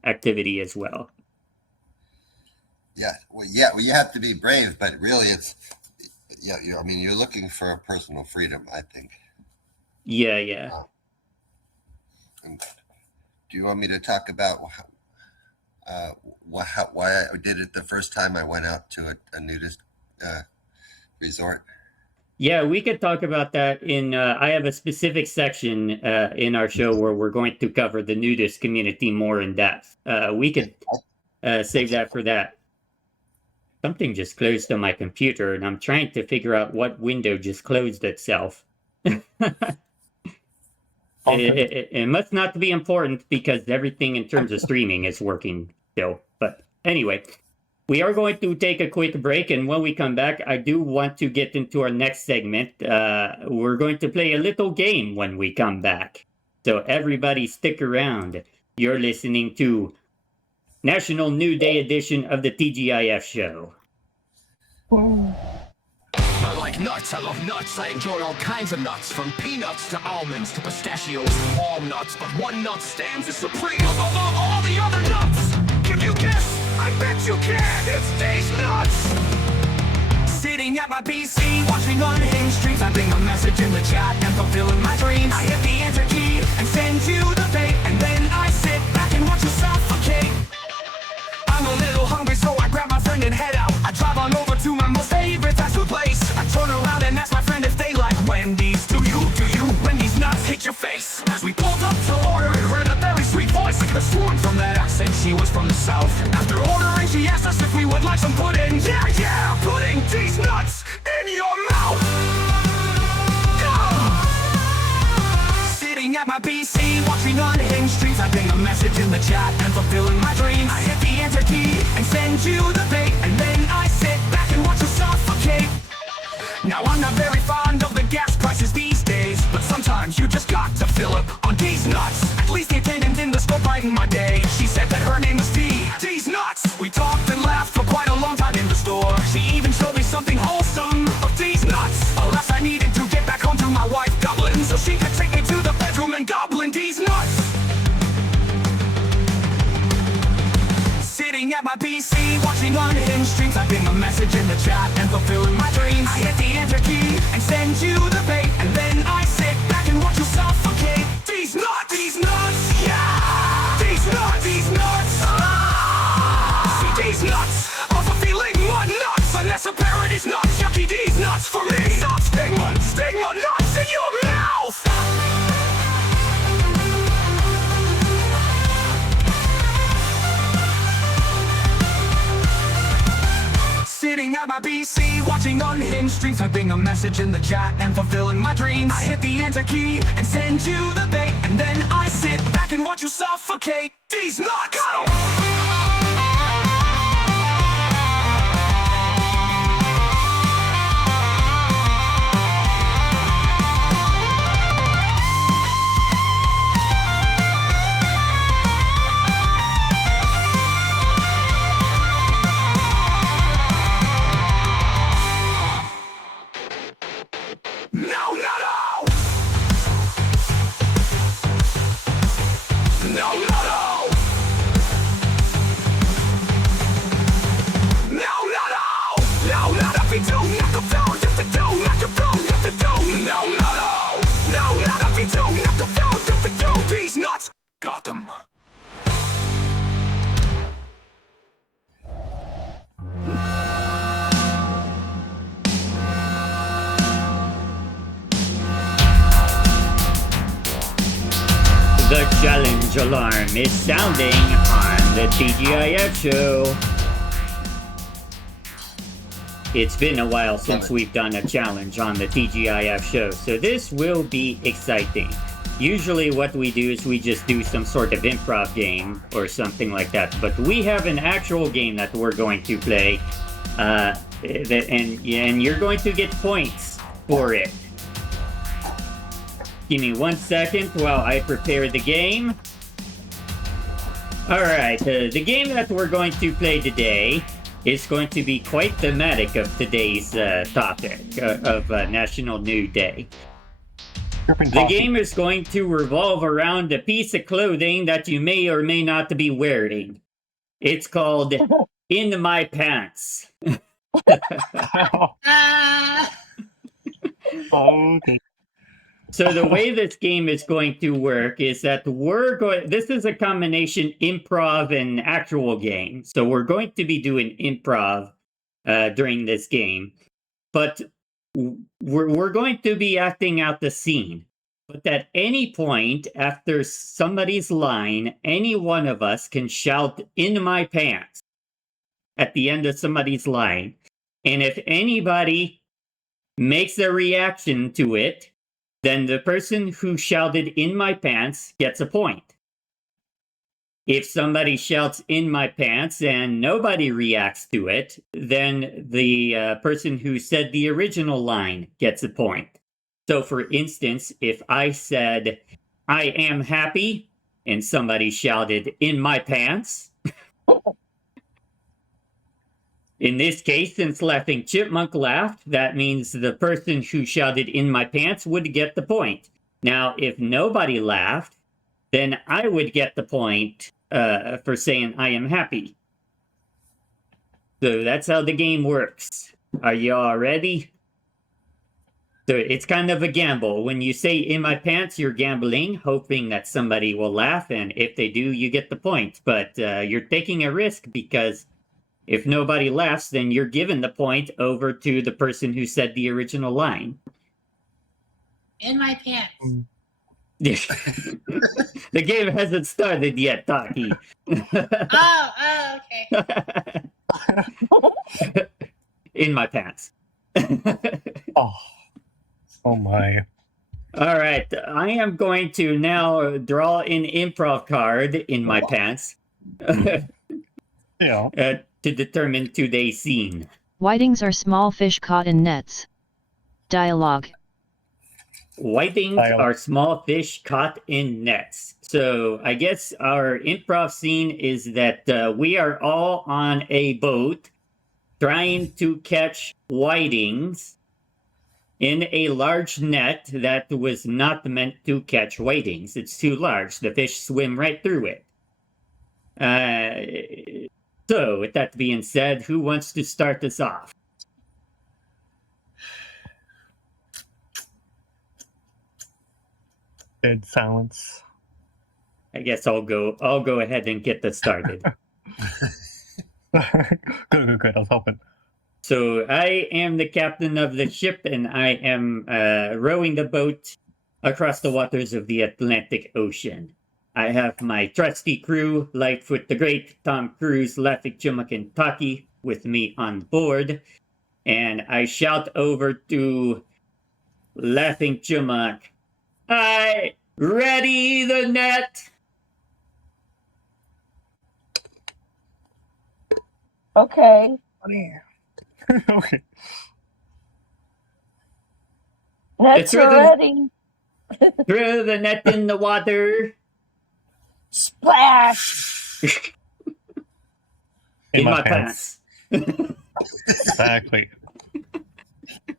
activity as well. Yeah, well, you have to be brave, but really, it's I mean, you're looking for a personal freedom, I think. Yeah. And do you want me to talk about why I did it the first time I went out to a nudist resort? Yeah, we could talk about that in. I have a specific section in our show where we're going to cover the nudist community more in depth. We could save that for that. Something just closed on my computer, and I'm trying to figure out what window just closed itself. It must not be important because everything in terms of streaming is working still. But anyway, we are going to take a quick break, and when we come back, I do want to get into our next segment. We're going to play a little game when we come back. So everybody stick around. You're listening to National Nude Day edition of the TGIF show. I like nuts, I love nuts, I enjoy all kinds of nuts, from peanuts to almonds to pistachios, all nuts, but one nut stands as supreme above all the other nuts. Can you guess? I bet you can, it's these nuts! Sitting at my PC, watching unhinged streams, I bring a message in the chat and fulfilling my dreams. I hit the enter key and send you the bait, and then I sit back and watch you suffocate. I'm a little hungry, so I grab my friend and head out. I drive on over to my most favorite fast food place. I turn around and ask my friend if they like Wendy's. Do you? Wendy's nuts hit your face. As we pulled up to order, we heard a very sweet voice. I could have sworn from that accent she was from the south. After ordering, she asked us if we would like some pudding. Yeah, putting these nuts in your mouth. Sitting at my PC, watching unhinged streams, I ping a message in the chat and fulfilling my dreams. I hit the enter key and send you the bait, and then I sit back and watch you suffocate. Now I'm not very fond of the gas prices these days, but sometimes you just got to fill up on these nuts. At least the attendant in the store brightened my day. She said that her name was These nuts. We talked and laughed for quite a long time in the store. She even showed me something wholesome of these nuts. Alas, I needed to get back home to my wife Dublin, so she could take me to the bedroom and goblin these nuts. Sitting at my PC, watching unhinged streams, I ping a message in the chat and fulfilling my dreams. I hit the enter key and send you the bait, and then I sit back and watch you suffocate. These nuts, yeah! These nuts, See, these nuts are for feeling more nuts, unless a parrot is nuts, yucky these nuts for me. Stop stigma nuts in your mouth! Sitting at my PC, watching unhinged streams, typing a message in the chat and fulfilling my dreams. I hit the enter key and send you the bait, and then I sit back and watch you suffocate. These nuts! Got them. The challenge alarm is sounding on the TGIF show. It's been a while since we've done a challenge on the TGIF show, so this will be exciting. Usually what we do is we just do some sort of improv game or something like that. But we have an actual game that we're going to play. And you're going to get points for it. Give me 1 second while I prepare the game. Alright, the game that we're going to play today is going to be quite thematic of today's topic of National Nude Day. The game is going to revolve around a piece of clothing that you may or may not be wearing. It's called In My Pants. Okay. So the way this game is going to work is that this is a combination improv and actual game. So we're going to be doing improv during this game, but we're going to be acting out the scene. But at any point after somebody's line, any one of us can shout "In my pants" at the end of somebody's line. And if anybody makes a reaction to it, then the person who shouted "In my pants" gets a point. If somebody shouts "In my pants" and nobody reacts to it, then the person who said the original line gets a point. So for instance, if I said, "I am happy," and somebody shouted "In my pants," in this case, since Laughing Chipmunk laughed, that means the person who shouted "In my pants" would get the point. Now, if nobody laughed, then I would get the point for saying "I am happy." So that's how the game works. Are you all ready? So it's kind of a gamble. When you say "In my pants," you're gambling, hoping that somebody will laugh, and if they do, you get the point. But you're taking a risk because if nobody laughs, then you're giving the point over to the person who said the original line. In my pants. The game hasn't started yet, Taki. Oh, okay. In my pants. Oh my. All right, I am going to now draw an improv card in my pants Yeah. to determine today's scene. Whitings are small fish caught in nets. Dialogue. Whitings are small fish caught in nets. So I guess our improv scene is that we are all on a boat trying to catch whitings in a large net that was not meant to catch whitings. It's too large. The fish swim right through it. So with that being said, who wants to start us off? Dead silence. I guess I'll go ahead and get this started. Good. I was hoping. So I am the captain of the ship, and I am rowing the boat across the waters of the Atlantic Ocean. I have my trusty crew, Lightfoot the Great, Tom Cruise, Laughing Chipmunk, and Taki with me on board. And I shout over to Laughing Chipmunk, "I ready the net!" Okay. Okay. Nets throw are the- ready. Throw the net in the water. Splash! In my pants. Exactly.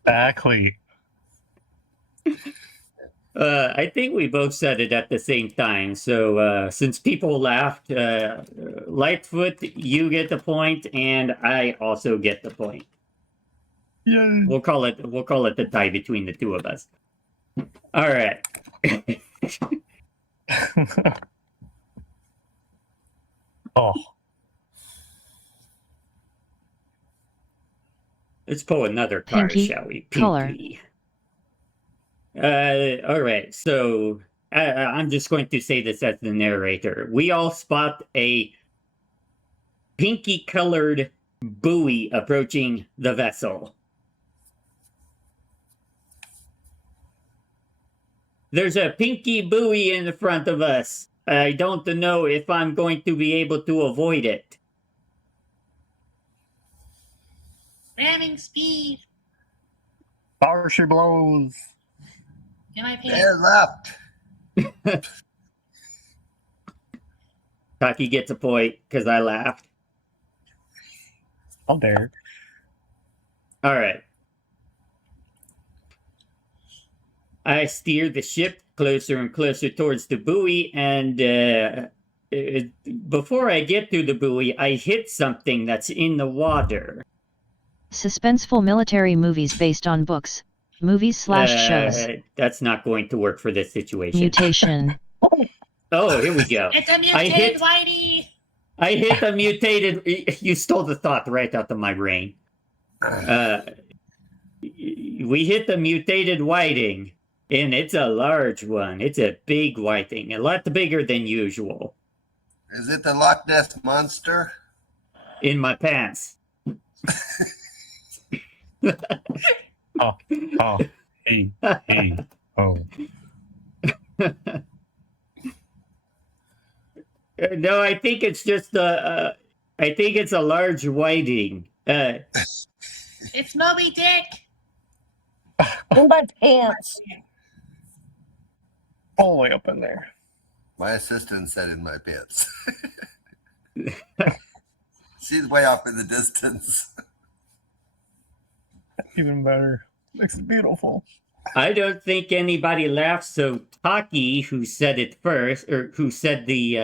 I think we both said it at the same time. So since people laughed, Lightfoot, you get the point, and I also get the point. Yay. We'll call it the tie between the two of us. All right. Oh. Let's pull another card, Pinky, shall we? color. Pinky. All right. So I'm just going to say this as the narrator. We all spot a pinky-colored buoy approaching the vessel. There's a pinky buoy in front of us. I don't know if I'm going to be able to avoid it. Ramming speed. Power she blows. In my pants. They're left. Taki gets a point because I laughed. Oh, there. All right. I steer the ship closer and closer towards the buoy, and before I get to the buoy, I hit something that's in the water. Suspenseful military movies based on books. Movies/shows. That's not going to work for this situation. Mutation. Oh, here we go. It's a mutated Whitey. I hit a mutated. You stole the thought right out of my brain. We hit the mutated whiting, and it's a large one. It's a big whiting, a lot bigger than usual. Is it the Loch Ness Monster? In my pants. Hey, oh. No, I think it's just I think it's a large whiting. It's Moby Dick. In my pants. All the way up in there. My assistant said in my pants. She's way off in the distance. Even better. Makes it beautiful. I don't think anybody laughed, so Taki, who said it first, or who said the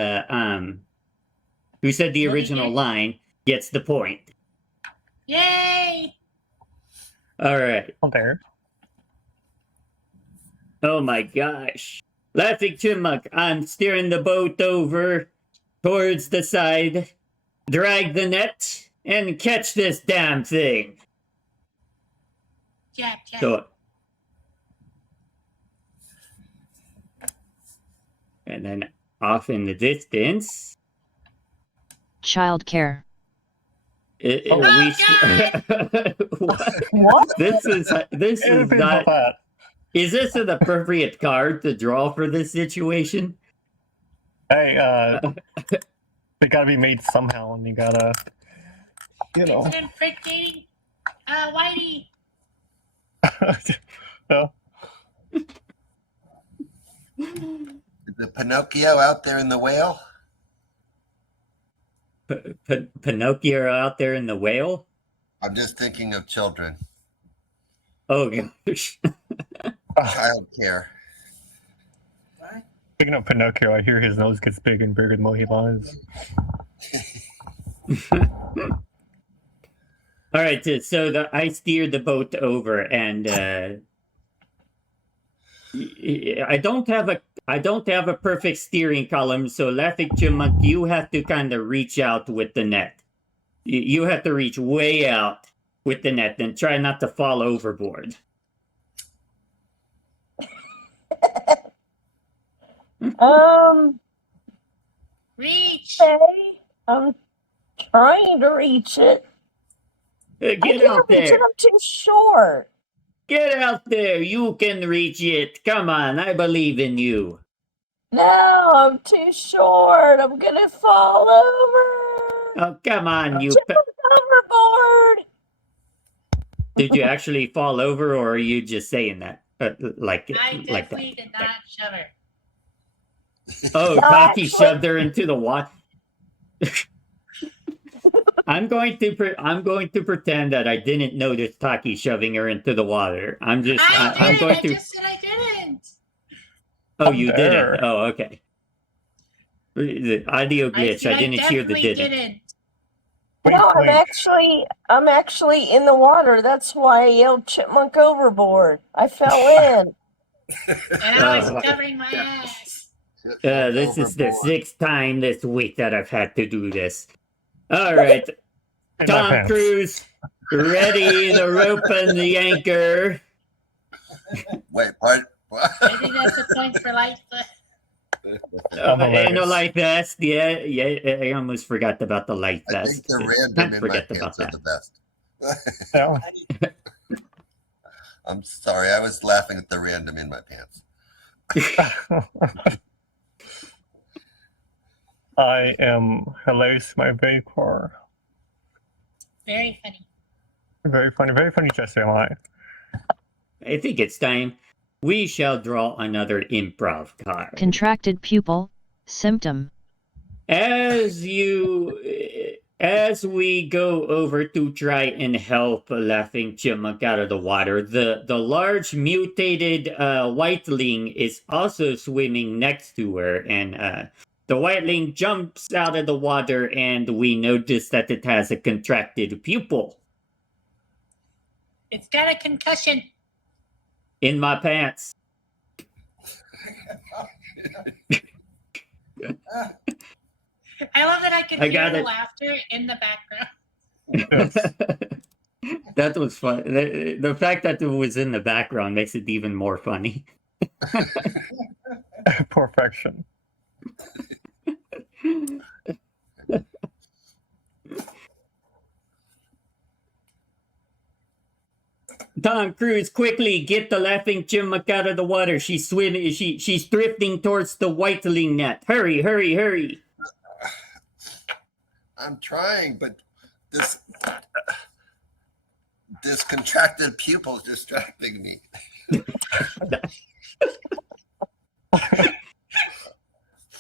original line, gets the point. Yay! All right. Oh, there. Oh my gosh. Laughing Chipmunk, I'm steering the boat over towards the side, drag the net, and catch this damn thing. Jab. So, and then off in the distance. Childcare. What? This is not. Is this an appropriate card to draw for this situation? Hey, they gotta be made somehow, and you gotta, It's an infecting Whitey. No. Is the Pinocchio out there in the whale? Pinocchio out there in the whale? I'm just thinking of children. Oh gosh. Child care. Speaking of Pinocchio, I hear his nose gets bigger and bigger the more he lies. All right, so I steered the boat over, and I don't have a perfect steering column. So Laughing Chipmunk, you have to kind of reach out with the net. You have to reach way out with the net, and try not to fall overboard. Reach. Okay. I'm trying to reach it. Get out there. I'm too short. Get out there. You can reach it. Come on, I believe in you. No, I'm too short. I'm gonna fall over. Oh, come on, you. Overboard. Did you actually fall over, or are you just saying that? I Like definitely that? did not shove her. Oh, No, Taki actually- shoved her into the water. I'm going to pretend that I didn't notice Taki shoving her into the water. I'm I just said I didn't. Oh, you There. didn't. Oh, okay. The audio glitch. I didn't hear the definitely didn't. didn't. No, Wait. I'm actually in the water. That's why I yelled chipmunk overboard. I fell in. And I was covering my ass. This is the 6th time this week that I've had to do this. All right, In my Tom pants. Cruise, ready the rope and the anchor. Wait, what? I think that's a point for Lightfoot. And a light vest. Yeah, I almost forgot about the light I vest. think the random in my Forget about pants are that. the best. Yeah. I'm sorry, I was laughing at the random in my pants. I am hilarious to my very core. Very funny. Very funny, Jesse, am I? I think it's time. We shall draw another improv card. Contracted pupil, symptom. As we go over to try and help Laughing Chipmunk out of the water, the large mutated whiteling is also swimming next to her, and the whiteling jumps out of the water, and we notice that it has a contracted pupil. It's got a concussion. In my pants. I love that I can I hear got the it. laughter in the background. That was fun. The fact that it was in the background makes it even more funny. Perfection. Tom Cruise, quickly get the Laughing Chipmunk out of the water. She's swimming. She's drifting towards the whiteling net. Hurry, hurry, hurry! I'm trying, but this contracted pupil is distracting me.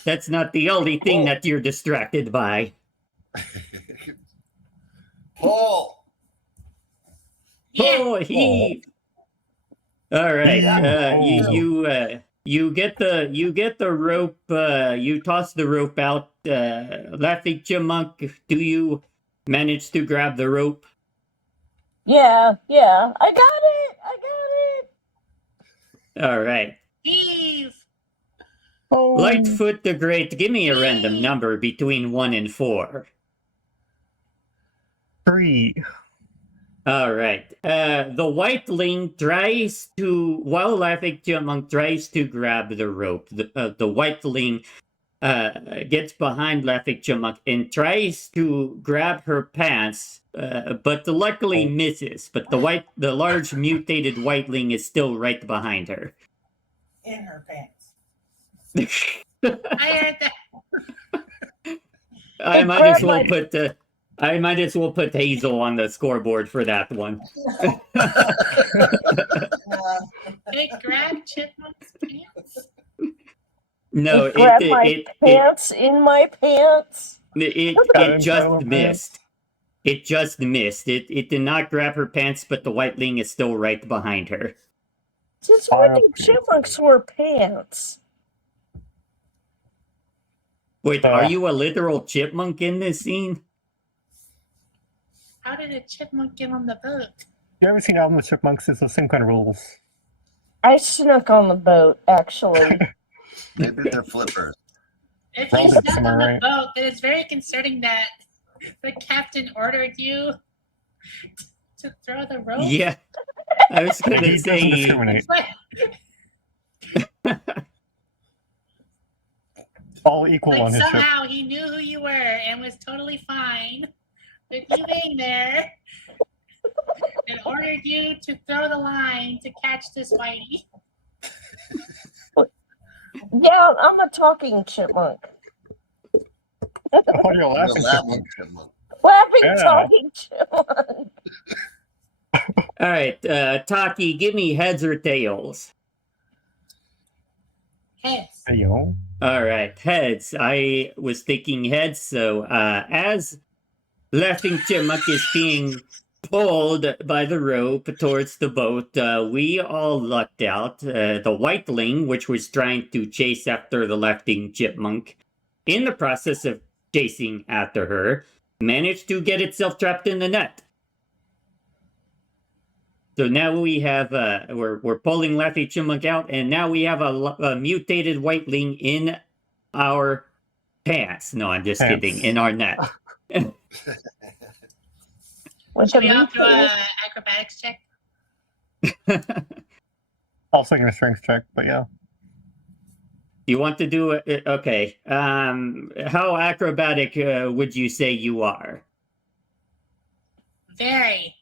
That's not the only thing that you're distracted by. Pull. Oh, heave! All right, you get the rope. You toss the rope out. Laughing Chipmunk, do you manage to grab the rope? Yeah, I got it. All right. Eve! Lightfoot the Great, give me a random number between 1 and 4. 3. All right. The whiteling tries to, while Laughing Chipmunk tries to grab the rope, the whiteling gets behind Laughing Chipmunk and tries to grab her pants, but luckily misses. But the large mutated whiteling is still right behind her. In her pants. I heard that. I might as well put Hazel on the scoreboard for that one. It grabbed Chipmunk's pants. No, Grab my pants in my pants. It just missed. It just missed. It did not grab her pants, but the whiteling is still right behind her. Since when did chipmunks wear pants? Wait, are you a literal chipmunk in this scene? How did a chipmunk get on the boat? You ever seen Alvin the Chipmunks? It's the same kind of rules. I snuck on the boat, actually. Maybe they're flippers. If you snuck on the boat, then it's very concerning that the captain ordered you to throw the rope. Yeah, I was going to say. All equal like on his ship. somehow he knew who you were and was totally fine with you being there and ordered you to throw the line to catch this whitey. Yeah, I'm a talking chipmunk. What are you laughing chipmunk? Laughing talking chipmunk. All right, Taki, give me heads or tails. Heads. Hey, yo. All right, heads. I was thinking heads, so as Laughing Chipmunk is being pulled by the rope towards the boat, we all lucked out. The whiteling, which was trying to chase after the Laughing Chipmunk, in the process of chasing after her, managed to get itself trapped in the net. So now we have, we're pulling Laughing Chipmunk out, and now we have a mutated whiteling in our pants. No, I'm just kidding. In our net. Should we all do an acrobatics check? Also going to strength check, but yeah. You want to do it? Okay. How acrobatic would you say you are? Very.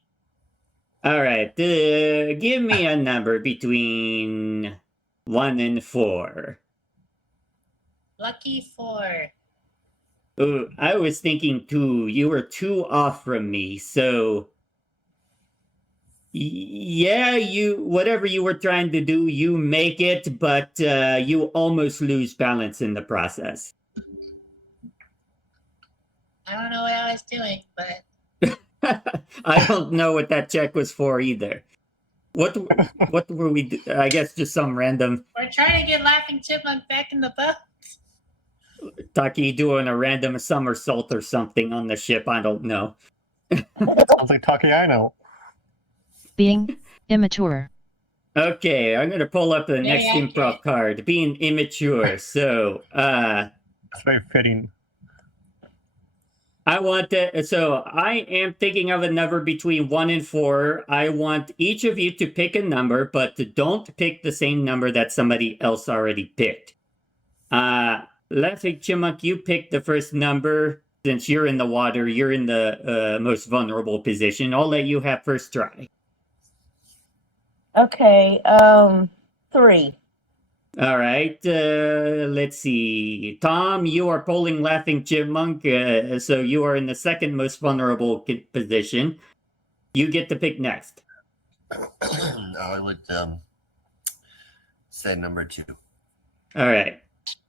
All right. Give me a number between 1 and 4. Lucky 4. Ooh, I was thinking 2. You were 2 off from me, so yeah, whatever you were trying to do, you make it, but you almost lose balance in the process. I don't know what I was doing, but I don't know what that check was for either. What were we? I guess just some random we're trying to get Laughing Chipmunk back in the boat. Taki doing a random somersault or something on the ship. I don't know. Sounds like Taki I know. Being immature. Okay, I'm gonna pull up the Very next accurate. improv card. Being immature. So, That's very fitting. I want to. So I am thinking of a number between 1 and 4. I want each of you to pick a number, but don't pick the same number that somebody else already picked. Laughing Chipmunk, you pick the first number. Since you're in the water, you're in the most vulnerable position. I'll let you have first try. Okay, 3. All right. Let's see. Tom, you are pulling Laughing Chipmunk, so you are in the second most vulnerable position. You get to pick next. I would say number 2. All right.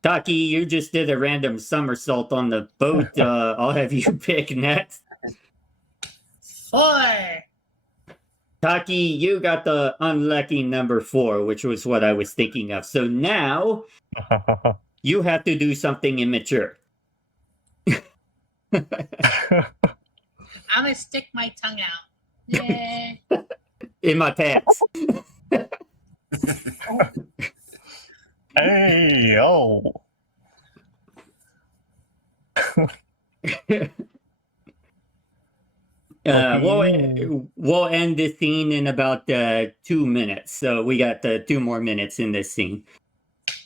Taki, you just did a random somersault on the boat. I'll have you pick next. 4. Taki, you got the unlucky number 4, which was what I was thinking of. So now you have to do something immature. I'm gonna stick my tongue out. Yeah. In my pants. Hey, yo. We'll end the scene in about 2 minutes. So we got 2 more minutes in this scene.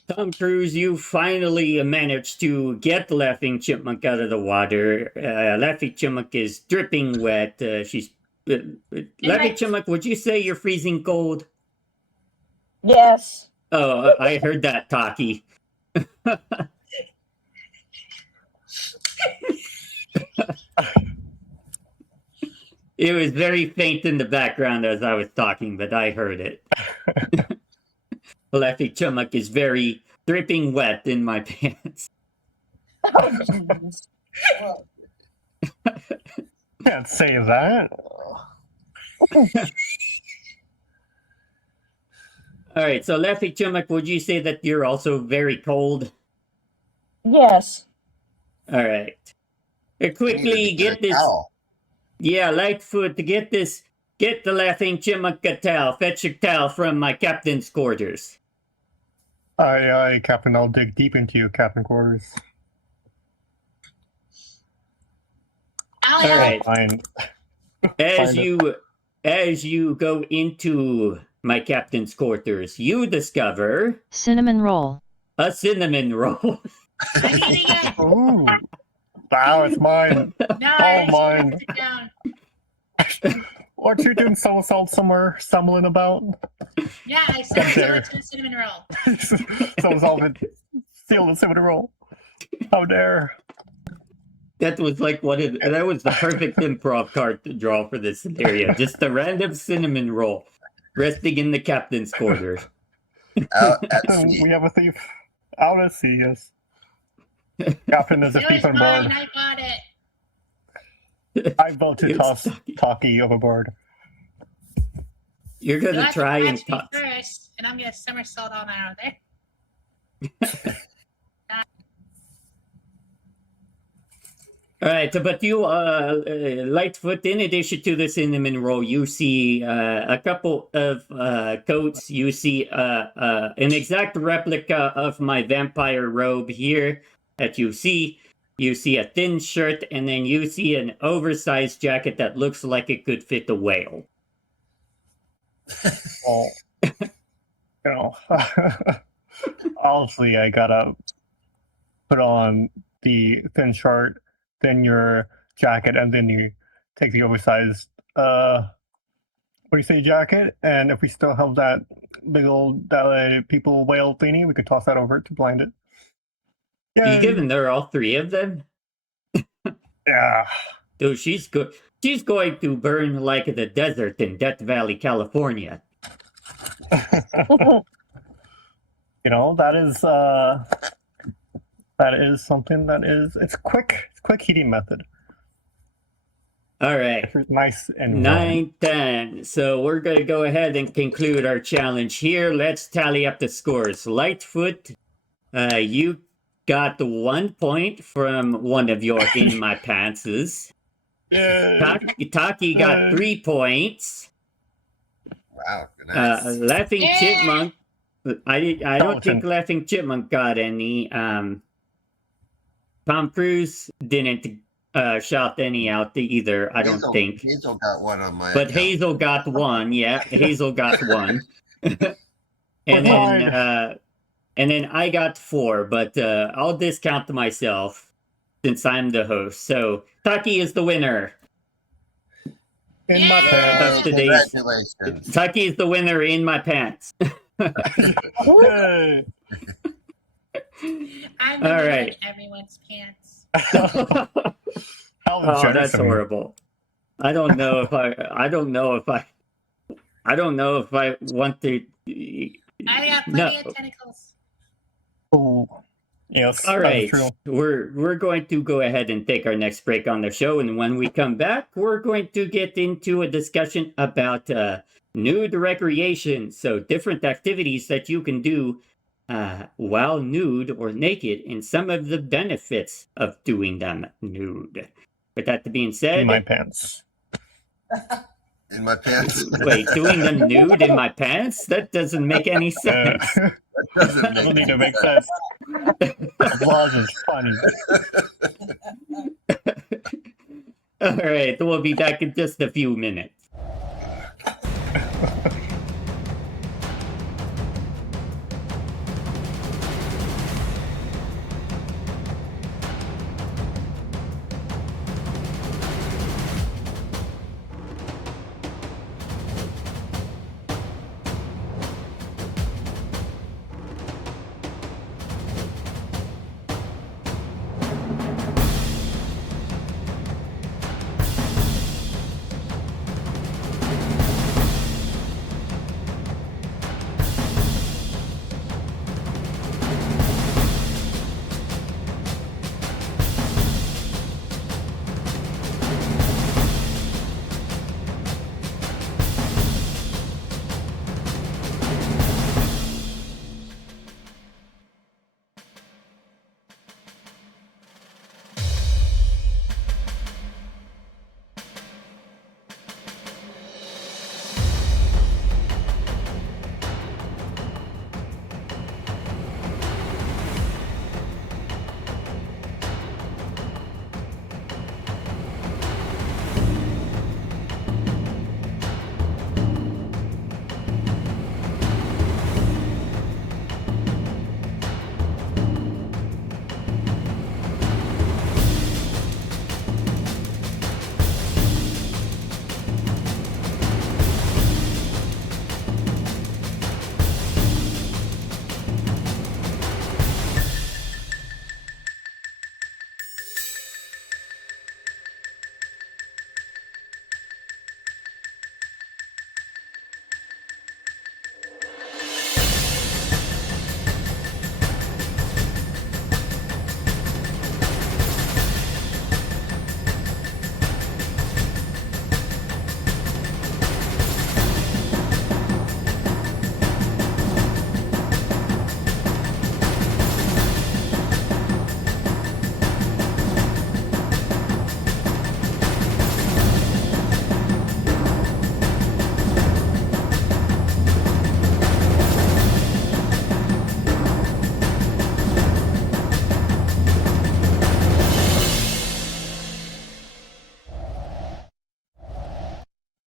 Tom Cruise, you finally managed to get Laughing Chipmunk out of the water. Laughing Chipmunk is dripping wet. Laughing Chipmunk, would you say you're freezing cold? Yes. Oh, I heard that, Taki. It was very faint in the background as I was talking, but I heard it. Laughing Chipmunk is very dripping wet in my pants. Oh, jeez. Can't say that. All right, so Laughing Chipmunk, would you say that you're also very cold? Yes. All right. Quickly get this. Towel. Yeah, Lightfoot, get the Laughing Chipmunk a towel. Fetch a towel from my captain's quarters. Aye, Captain. I'll dig deep into your captain quarters. I'll All help. right. Fine. As you go into my captain's quarters, you discover Cinnamon roll. a cinnamon roll. I'm eating it. Ooh. Wow, it's mine. No, All mine. Sit down. What you doing somersault somewhere, stumbling about? Yeah, I said so There. much for the cinnamon roll. Somersault, steal the cinnamon roll. How dare. That was like that was the perfect improv card to draw for this scenario. Just a random cinnamon roll resting in the captain's quarters. Out at sea. We have a thief. Out at sea, yes. Captain is a It thief was on mine. board. I got it. I vote to It's toss Taki. Taki overboard. You're You'll gonna have to try and catch me toss. first, and I'm gonna somersault on out of there. All right, but you, Lightfoot, in addition to the cinnamon roll, you see a couple of coats. You see an exact replica of my vampire robe here that you see. You see a thin shirt, and then you see an oversized jacket that looks like it could fit a whale. Well, you know, honestly, I gotta put on the thin shirt, then your jacket, and then you take the oversized, what do you say, jacket? And if we still have that big old people whale thingy. We could toss that over to blind it. You Yeah. giving her all three of them? Yeah. Dude, she's going to burn like the desert in Death Valley, California. You know, that is something that is it's quick heating method. All right. Nice and 9, 10. So we're going to go ahead and conclude our challenge here. Let's tally up the scores. Lightfoot, you got 1 point from one of your in my pantses. Taki got 3 points. Wow, nice. Laughing Chipmunk, I don't think Laughing Chipmunk got any. Tom Cruise didn't shout any out either, I don't think. Hazel got one on my But account. Hazel got one, yeah. Hazel got one. and then I got 4, but I'll discount myself since I'm the host. So Taki is the winner. In my pants. Congratulations. Taki is the winner in my pants. Hey. I'm All gonna right. everyone's pants. Oh, that's horrible. I don't know if I want to. I got plenty of tentacles. Oh, yes. All right, true. we're going to go ahead and take our next break on the show, and when we come back, we're going to get into a discussion about nude recreation. So different activities that you can do while nude or naked, and some of the benefits of doing them nude. With that being said, In my pants. In my pants. Wait, doing them nude in my pants? That doesn't make any sense. That doesn't need to make sense. Applause is funny. All right, we'll be back in just a few minutes.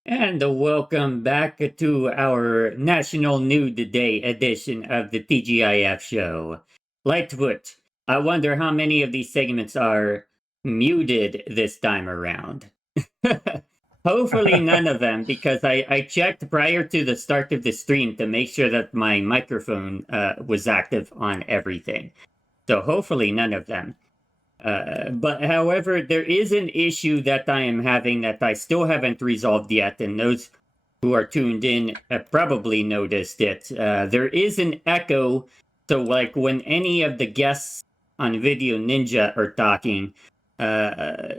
And welcome back to our National Nude Day edition of the TGIF show. Lightfoot, I wonder how many of these segments are muted this time around. Hopefully none of them, because I checked prior to the start of the stream to make sure that my microphone was active on everything. So hopefully none of them. But however, there is an issue that I am having that I still haven't resolved yet, and those who are tuned in probably noticed it. There is an echo, so like when any of the guests on Video Ninja are talking,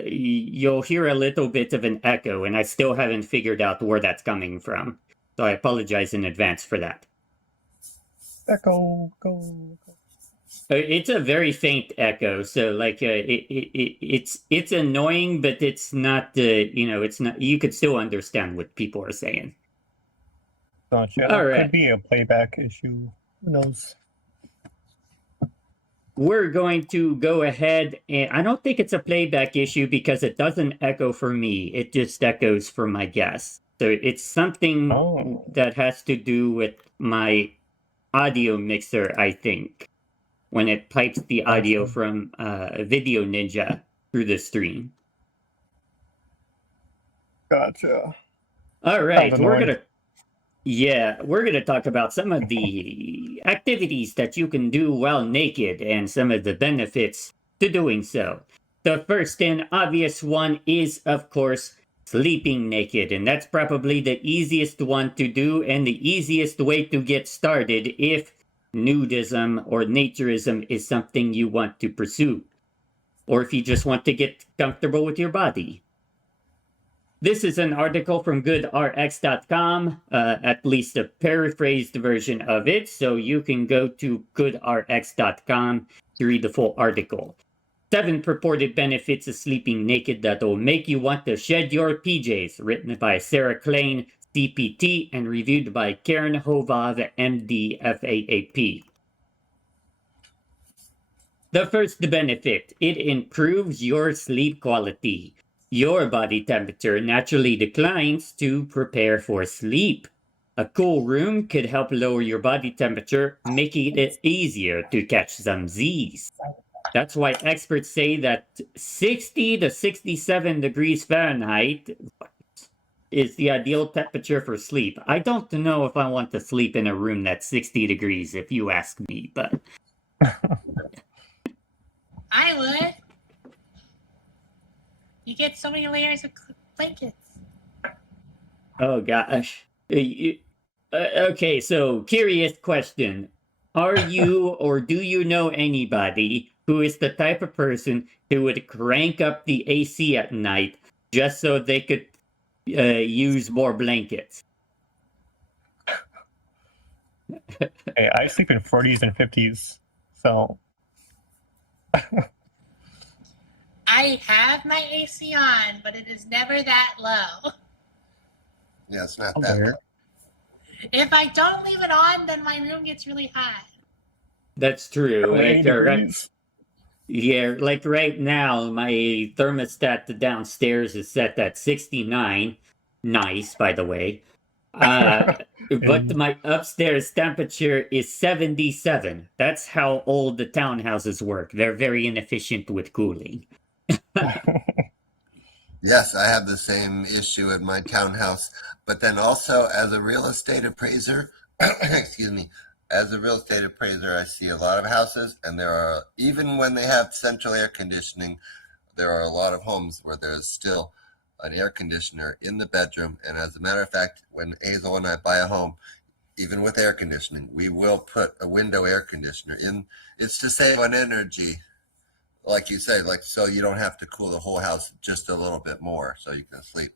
you'll hear a little bit of an echo, and I still haven't figured out where that's coming from. So I apologize in advance for that. Echo, go. It's a very faint echo, so like it's annoying, but it's not. It's not. You could still understand what people are saying. Gotcha. All right. Could be a playback issue. Who knows? We're going to go ahead, and I don't think it's a playback issue because it doesn't echo for me. It just echoes for my guests. So it's something that has to do with my audio mixer, I think, when it pipes the audio from Video Ninja through the stream. Gotcha. All right, we're gonna talk about some of the activities that you can do while naked and some of the benefits to doing so. The first and obvious one is, of course, sleeping naked, and that's probably the easiest one to do and the easiest way to get started if nudism or naturism is something you want to pursue, or if you just want to get comfortable with your body. This is an article from goodrx.com, at least a paraphrased version of it, so you can go to goodrx.com to read the full article. 7 purported benefits of sleeping naked that will make you want to shed your PJs, written by Sarah Klein, CPT, and reviewed by Karen Hovov, MD, FAAP. The first benefit, it improves your sleep quality. Your body temperature naturally declines to prepare for sleep. A cool room could help lower your body temperature, making it easier to catch some Z's. That's why experts say that 60 to 67 degrees Fahrenheit is the ideal temperature for sleep. I don't know if I want to sleep in a room that's 60 degrees, if you ask me, but... I would. You get so many layers of blankets. Oh, gosh. Okay, so curious question. Are you or do you know anybody who is the type of person who would crank up the AC at night just so they could use more blankets? Hey, I sleep in 40s and 50s, so... I have my AC on, but it is never that low. Yeah, it's not that low. If I don't leave it on, then my room gets really hot. That's true. Like right now, my thermostat downstairs is set at 69. Nice, by the way. But my upstairs temperature is 77. That's how old the townhouses work. They're very inefficient with cooling. Yes, I have the same issue at my townhouse. But then also, as a real estate appraiser, excuse me, as a real estate appraiser, I see a lot of houses, and there are, even when they have central air conditioning, there are a lot of homes where there's still an air conditioner in the bedroom. And as a matter of fact, when Hazel and I buy a home, even with air conditioning, we will put a window air conditioner in. It's to save on energy, like you say, like so you don't have to cool the whole house just a little bit more so you can sleep.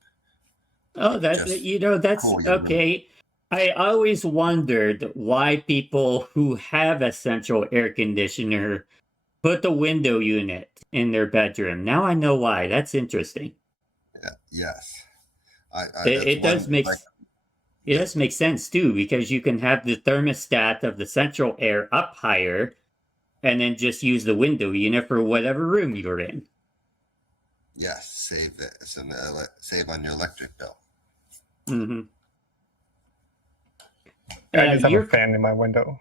Oh, that's okay. I always wondered why people who have a central air conditioner put a window unit in their bedroom. Now I know why. That's interesting. Yeah, yes. It does make sense too, because you can have the thermostat of the central air up higher and then just use the window unit for whatever room you're in. Yes, save on your electric bill. Mm-hmm. I just have a fan in my window.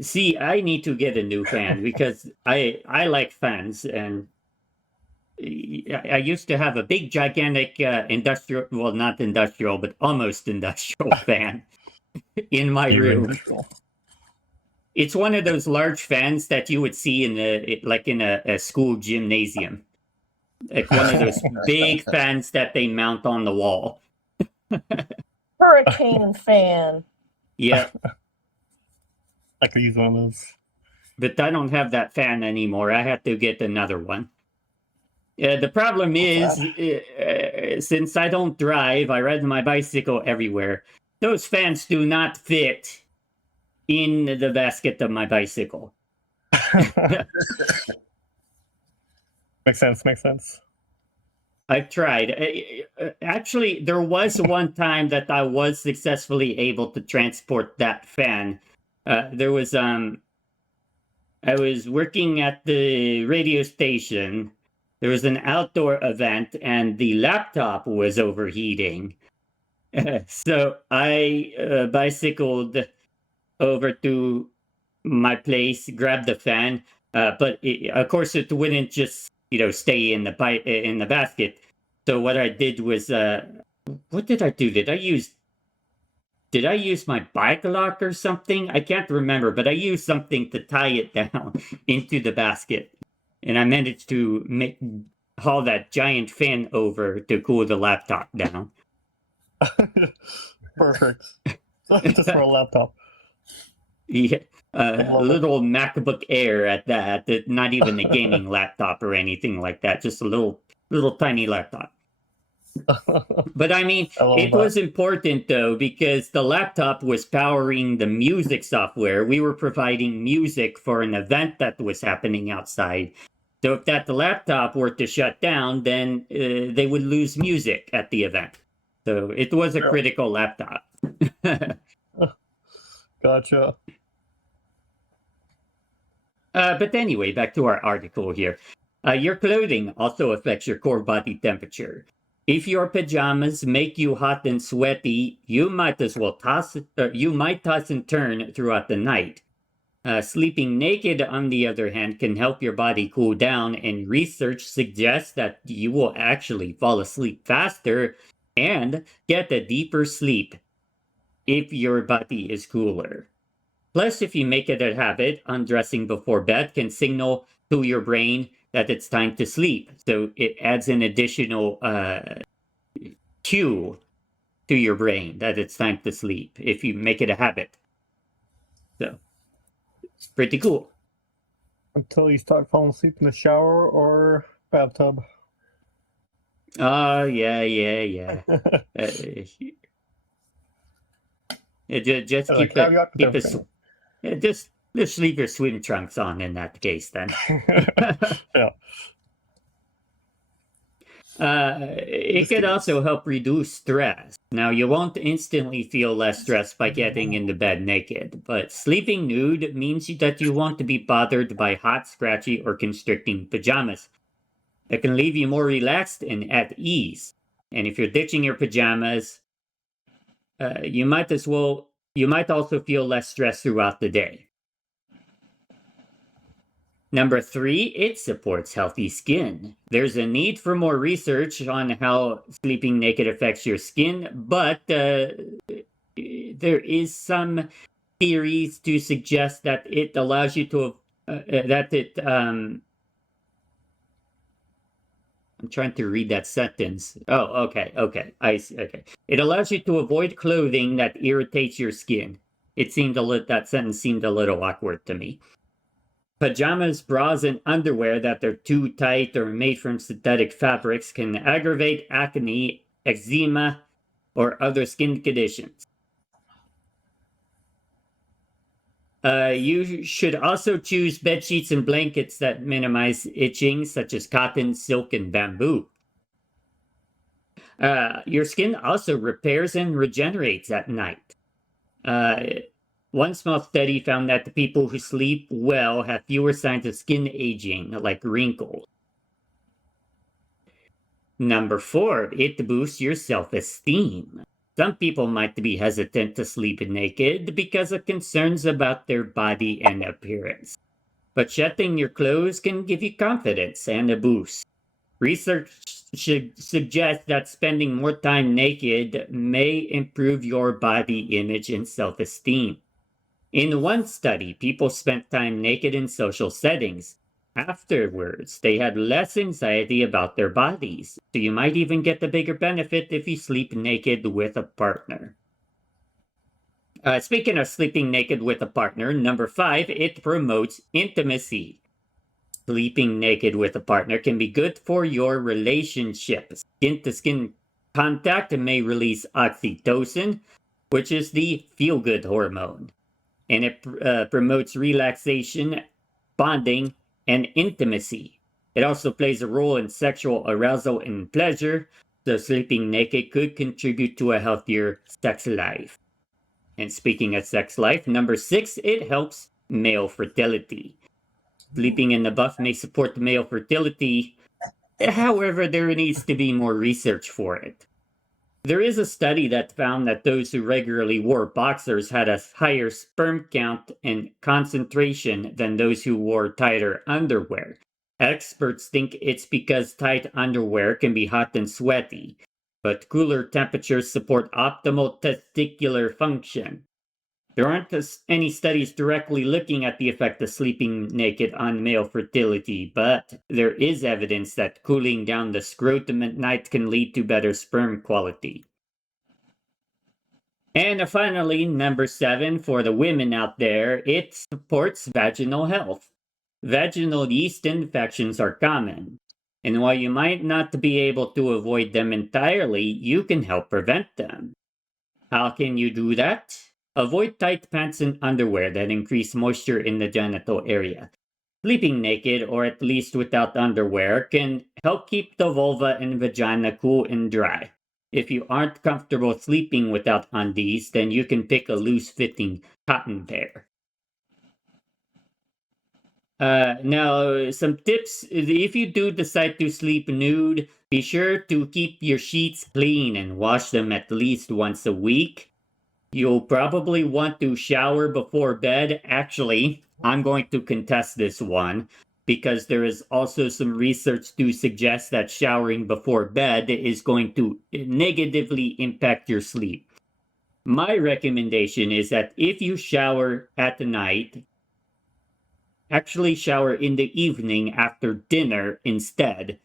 See, I need to get a new fan because I like fans, and I used to have a big, gigantic industrial, well, not industrial, but almost industrial fan in my room. It's one of those large fans that you would see in a school gymnasium, like one of those big fans that they mount on the wall. Hurricane fan. Yeah, I could use one of those. but I don't have that fan anymore. I had to get another one. The problem is, since I don't drive, I ride my bicycle everywhere. Those fans do not fit in the basket of my bicycle. Makes sense. I've tried. Actually, there was one time that I was successfully able to transport that fan. I was working at the radio station. There was an outdoor event and the laptop was overheating. So I bicycled over to my place, grabbed the fan, but of course it wouldn't just stay in the basket. So what I did was, what did I do? Did I use my bike lock or something? I can't remember, but I used something to tie it down into the basket. And I managed to haul that giant fan over to cool the laptop down. Perfect. Just for a laptop. Yeah, a little MacBook Air at that. Not even a gaming laptop or anything like that. Just a little tiny laptop. But I mean, it was important though, because the laptop was powering the music software. We were providing music for an event that was happening outside. So if that laptop were to shut down, then they would lose music at the event. So it was a critical laptop. Gotcha. But anyway, back to our article here. Your clothing also affects your core body temperature. If your pajamas make you hot and sweaty, you might toss and turn throughout the night. Sleeping naked, on the other hand, can help your body cool down, and research suggests that you will actually fall asleep faster and get a deeper sleep if your body is cooler. Plus, if you make it a habit, undressing before bed can signal to your brain that it's time to sleep. So it adds an additional cue to your brain that it's time to sleep if you make it a habit. So it's pretty cool. Until you start falling asleep in the shower or bathtub. Oh, yeah. Just just leave your swim trunks on in that case then. Yeah. It could also help reduce stress. Now, you won't instantly feel less stressed by getting into bed naked, but sleeping nude means that you won't be bothered by hot, scratchy, or constricting pajamas. It can leave you more relaxed and at ease. And if you're ditching your pajamas, you might also feel less stress throughout the day. Number 3, it supports healthy skin. There's a need for more research on how sleeping naked affects your skin, but there is some theories to suggest that it allows you to I'm trying to read that sentence. Oh, okay. I see. Okay. It allows you to avoid clothing that irritates your skin. That sentence seemed a little awkward to me. Pajamas, bras, and underwear that are too tight or made from synthetic fabrics can aggravate acne, eczema, or other skin conditions. You should also choose bed sheets and blankets that minimize itching, such as cotton, silk, and bamboo. Your skin also repairs and regenerates at night. One small study found that the people who sleep well have fewer signs of skin aging, like wrinkles. Number 4, it boosts your self-esteem. Some people might be hesitant to sleep naked because of concerns about their body and appearance. But shedding your clothes can give you confidence and a boost. Research should suggest that spending more time naked may improve your body image and self-esteem. In one study, people spent time naked in social settings. Afterwards, they had less anxiety about their bodies, so you might even get a bigger benefit if you sleep naked with a partner. Speaking of sleeping naked with a partner, number 5, it promotes intimacy. Sleeping naked with a partner can be good for your relationship. Skin-to-skin contact may release oxytocin, which is the feel-good hormone, and it promotes relaxation, bonding, and intimacy. It also plays a role in sexual arousal and pleasure, so sleeping naked could contribute to a healthier sex life. And speaking of sex life, number 6, it helps male fertility. Sleeping in the buff may support male fertility. However, there needs to be more research for it. There is a study that found that those who regularly wore boxers had a higher sperm count and concentration than those who wore tighter underwear. Experts think it's because tight underwear can be hot and sweaty, but cooler temperatures support optimal testicular function. There aren't any studies directly looking at the effect of sleeping naked on male fertility, but there is evidence that cooling down the scrotum at night can lead to better sperm quality. And finally, number 7, for the women out there, it supports vaginal health. Vaginal yeast infections are common, and while you might not be able to avoid them entirely, you can help prevent them. How can you do that? Avoid tight pants and underwear that increase moisture in the genital area. Sleeping naked, or at least without underwear, can help keep the vulva and vagina cool and dry. If you aren't comfortable sleeping without undies, then you can pick a loose-fitting cotton pair. Now, some tips. If you do decide to sleep nude, be sure to keep your sheets clean and wash them at least once a week. You'll probably want to shower before bed. Actually, I'm going to contest this one because there is also some research to suggest that showering before bed is going to negatively impact your sleep. My recommendation is that if you shower at night, actually shower in the evening after dinner instead,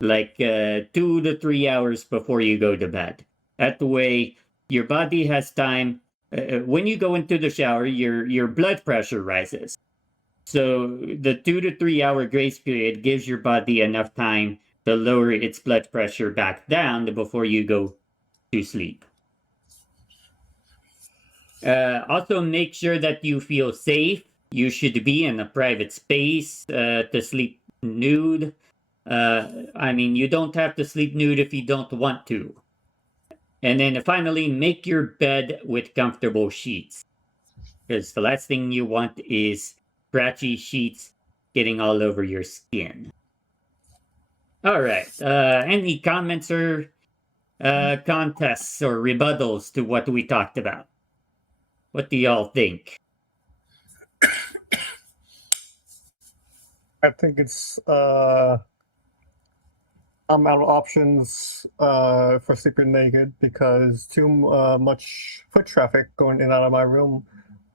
like 2 to 3 hours before you go to bed. That way, your body has time. When you go into the shower, your blood pressure rises. So the 2 to 3 hour grace period gives your body enough time to lower its blood pressure back down before you go to sleep. Also, make sure that you feel safe. You should be in a private space to sleep nude. I mean, you don't have to sleep nude if you don't want to. And then finally, make your bed with comfortable sheets. Because the last thing you want is scratchy sheets getting all over your skin. All right. Any comments or contests or rebuttals to what we talked about? What do y'all think? I think it's I'm out of options for sleeping naked because too much foot traffic going in and out of my room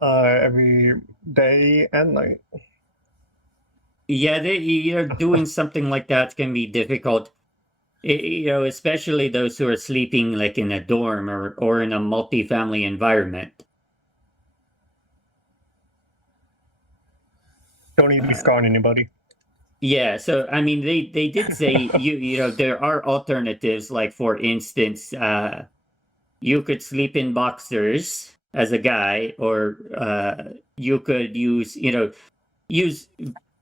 every day and night. Yeah, doing something like that can be difficult. Especially those who are sleeping like in a dorm or in a multi-family environment. Don't need to be scarring anybody. Yeah, so I mean, they did say there are alternatives. Like for instance, you could sleep in boxers as a guy, or you could use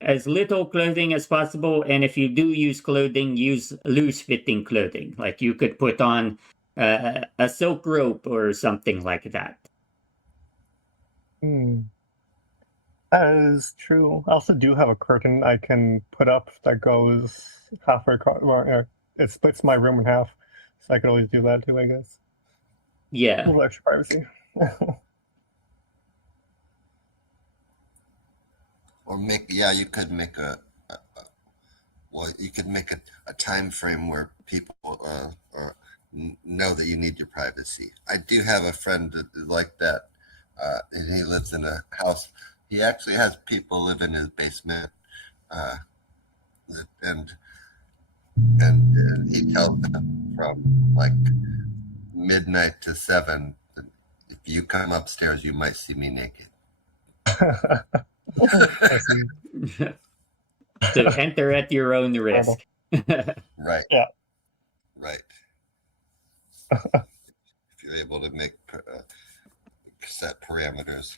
as little clothing as possible. And if you do use clothing, use loose-fitting clothing. Like you could put on a silk rope or something like that. That is true. I also do have a curtain I can put up that goes halfway across. Well, it splits my room in half, so I could always do that too, I guess. Yeah. A little extra privacy. Or you could make well, you could make a time frame where people know that you need your privacy. I do have a friend like that, and he lives in a house. He actually has people live in his basement, uh, and he tells them from like midnight to 7 that if you come upstairs, you might see me naked. I see. So enter at your own risk. Right. Yeah. Right. If you're able to make set parameters,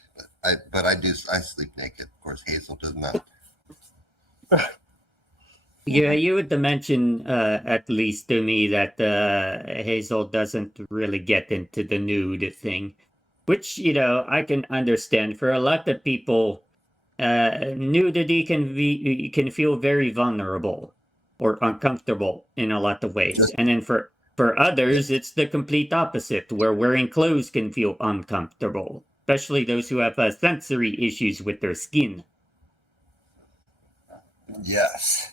but I sleep naked. Of course, Hazel does not. Yeah, you would mention at least to me that Hazel doesn't really get into the nude thing, which I can understand. For a lot of people, nudity can feel very vulnerable or uncomfortable in a lot of ways, Just and then for others, it's the complete opposite, where wearing clothes can feel uncomfortable, especially those who have sensory issues with their skin. yes.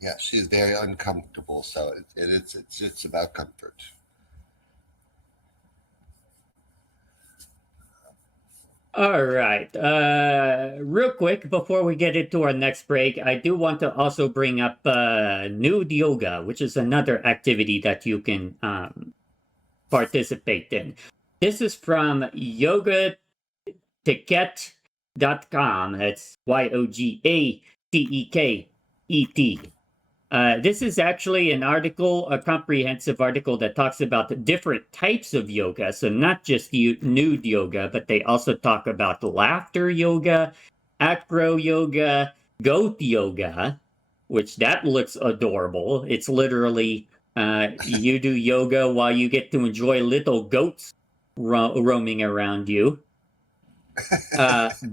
Yeah, she's very uncomfortable, so it's about comfort. All right. Real quick before we get into our next break, I do want to also bring up nude yoga, which is another activity that you can participate in. This is from yogaetiquette.com. That's YOGATEKET. This is actually an article, a comprehensive article that talks about the different types of yoga. So not just nude yoga, but they also talk about laughter yoga, acro yoga, goat yoga, which that looks adorable. It's literally you do yoga while you get to enjoy little goats roaming around you.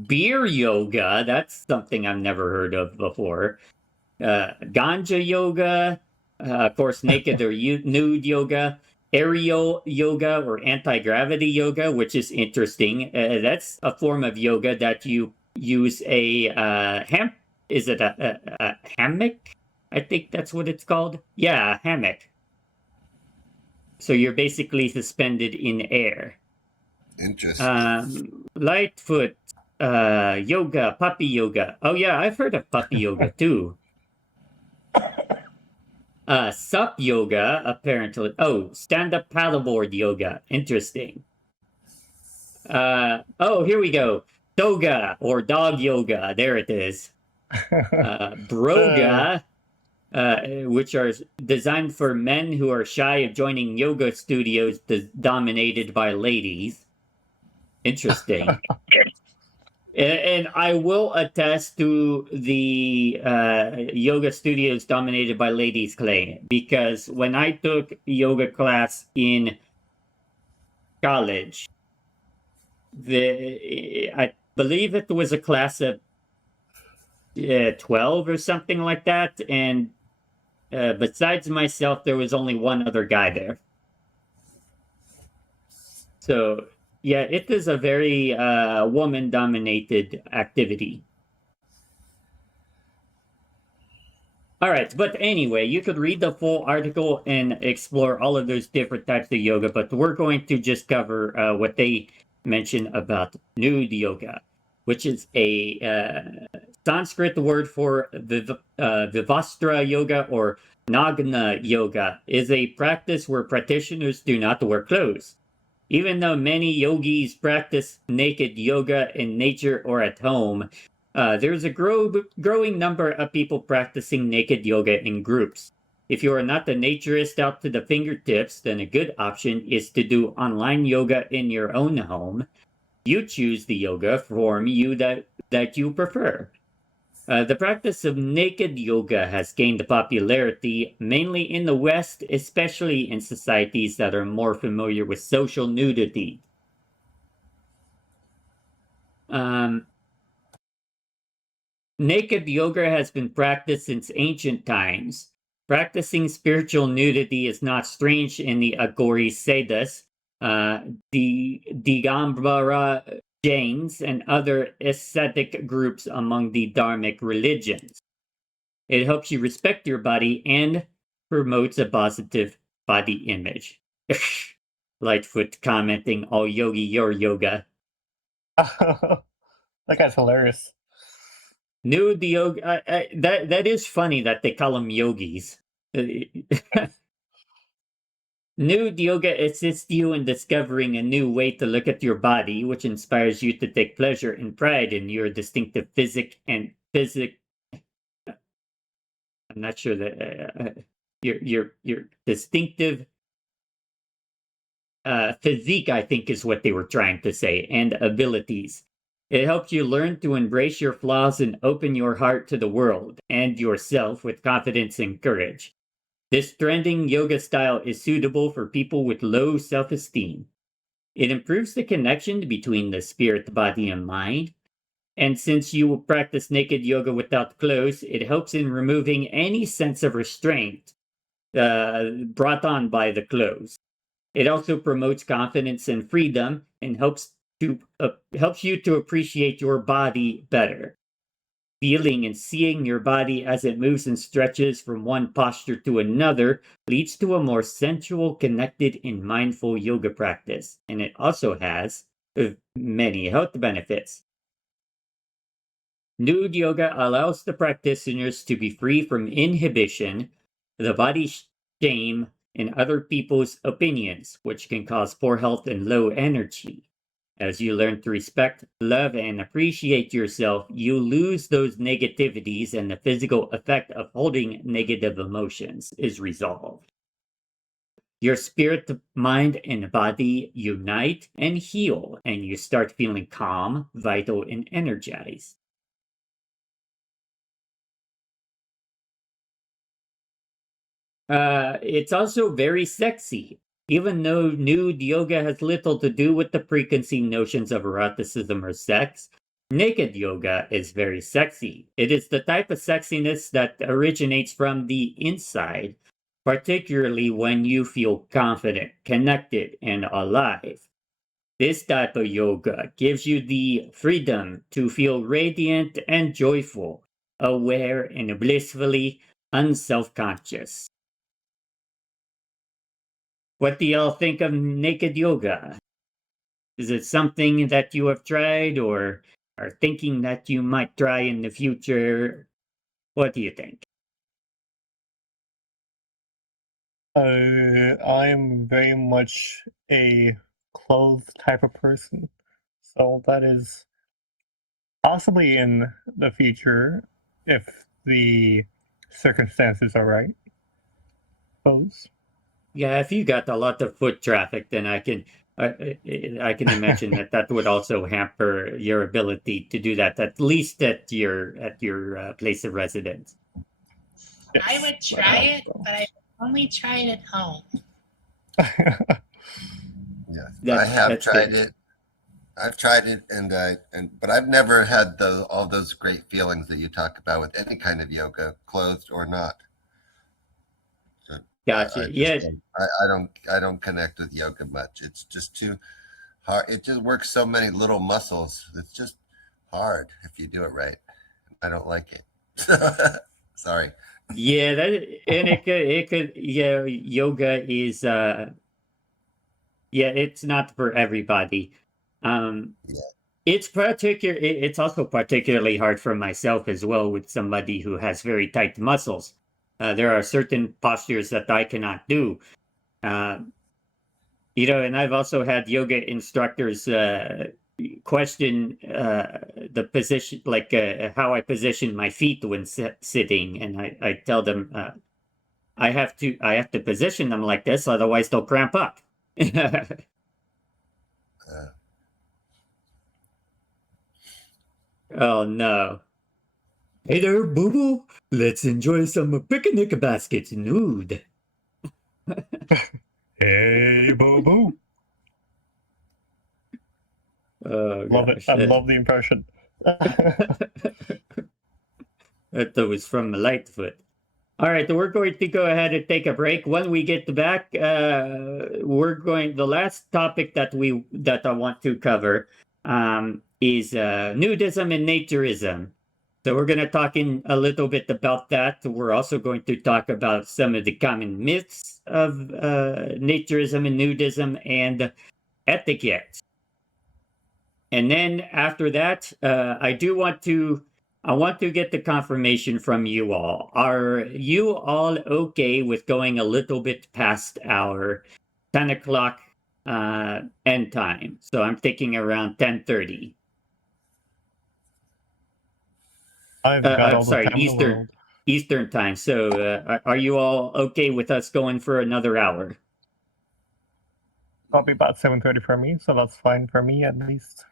Beer yoga, that's something I've never heard of before. Ganja yoga, of course, naked or nude yoga, aerial yoga or anti-gravity yoga, which is interesting. That's a form of yoga that you use a is it a hammock? I think that's what it's called. Yeah, a hammock. So you're basically suspended in air. Interesting. Lightfoot yoga, puppy yoga. Oh yeah, I've heard of puppy yoga too. Sup yoga, apparently. Oh, stand-up paddleboard yoga. Interesting. Oh, here we go. Toga or dog yoga. There it is. Broga, which are designed for men who are shy of joining yoga studios dominated by ladies. Interesting. And I will attest to the yoga studios dominated by ladies claim, because when I took yoga class in college, I believe it was a class of 12 or something like that, and besides myself, there was only one other guy there. So yeah, it is a very woman-dominated activity. All right, but anyway, you could read the full article and explore all of those different types of yoga, but we're going to just cover what they mention about nude yoga, which is a Sanskrit word for Vivastra yoga or Nagna yoga, is a practice where practitioners do not wear clothes. Even though many yogis practice naked yoga in nature or at home, there's a growing number of people practicing naked yoga in groups. If you are not a naturist out to the fingertips, then a good option is to do online yoga in your own home. You choose the yoga form that you prefer. The practice of naked yoga has gained popularity mainly in the West, especially in societies that are more familiar with social nudity. Naked yoga has been practiced since ancient times. Practicing spiritual nudity is not strange in the Agori Sedas, the Digambara Jains, and other ascetic groups among the Dharmic religions. It helps you respect your body and promotes a positive body image. Lightfoot commenting, all yogi, your yoga. That guy's hilarious. Nude yoga. That is funny that they call them yogis. Nude yoga assists you in discovering a new way to look at your body, which inspires you to take pleasure and pride in your distinctive physic. I'm not sure that your distinctive physique, I think, is what they were trying to say, and abilities. It helps you learn to embrace your flaws and open your heart to the world and yourself with confidence and courage. This trending yoga style is suitable for people with low self-esteem. It improves the connection between the spirit, body, and mind. And since you will practice naked yoga without clothes, it helps in removing any sense of restraint brought on by the clothes. It also promotes confidence and freedom and helps you to appreciate your body better. Feeling and seeing your body as it moves and stretches from one posture to another leads to a more sensual, connected, and mindful yoga practice. And it also has many health benefits. Nude yoga allows the practitioners to be free from inhibition, the body shame, and other people's opinions, which can cause poor health and low energy. As you learn to respect, love, and appreciate yourself, you lose those negativities, and the physical effect of holding negative emotions is resolved. Your spirit, mind, and body unite and heal, and you start feeling calm, vital, and energized. It's also very sexy. Even though nude yoga has little to do with the preconceived notions of eroticism or sex, naked yoga is very sexy. It is the type of sexiness that originates from the inside, particularly when you feel confident, connected, and alive. This type of yoga gives you the freedom to feel radiant and joyful, aware and blissfully unself-conscious. What do y'all think of naked yoga? Is it something that you have tried or are thinking that you might try in the future? What do you think? I am very much a clothes type of person, so that is possibly in the future if the circumstances are right. Suppose. Yeah, if you got a lot of foot traffic, then I can imagine that would also hamper your ability to do that, at least at your place of residence. Yes, I would try it, but I only try it at home. Yes, I have tried it. I've tried it, but I've never had all those great feelings that you talk about with any kind of yoga, clothed or not. So Gotcha. I don't connect with yoga much. It's just too hard. It just works so many little muscles. It's just hard if you do it right. I don't like it. Sorry. Yeah, it could yeah, yoga is yeah, it's not for everybody. Yeah. It's also particularly hard for myself as well with somebody who has very tight muscles. There are certain postures that I cannot do. And I've also had yoga instructors question the position, like how I position my feet when sitting, and I tell them I have to position them like this, otherwise they'll cramp up. Oh no. Hey there, boo boo. Let's enjoy some picnic basket nude. Hey, boo boo. Oh, Love it. gosh. I love the impression. That was from Lightfoot. All right, so we're going to go ahead and take a break. When we get back, the last topic that I want to cover is nudism and naturism. So we're going to talk in a little bit about that. We're also going to talk about some of the common myths of naturism and nudism and etiquette. And then after that, I want to get the confirmation from you all. Are you all okay with going a little bit past our 10 o'clock end time? So I'm thinking around 10:30. I've got all the Sorry, time in the world. Eastern time. So are you all okay with us going for another hour? Probably about 7:30 for me, so that's fine for me at least.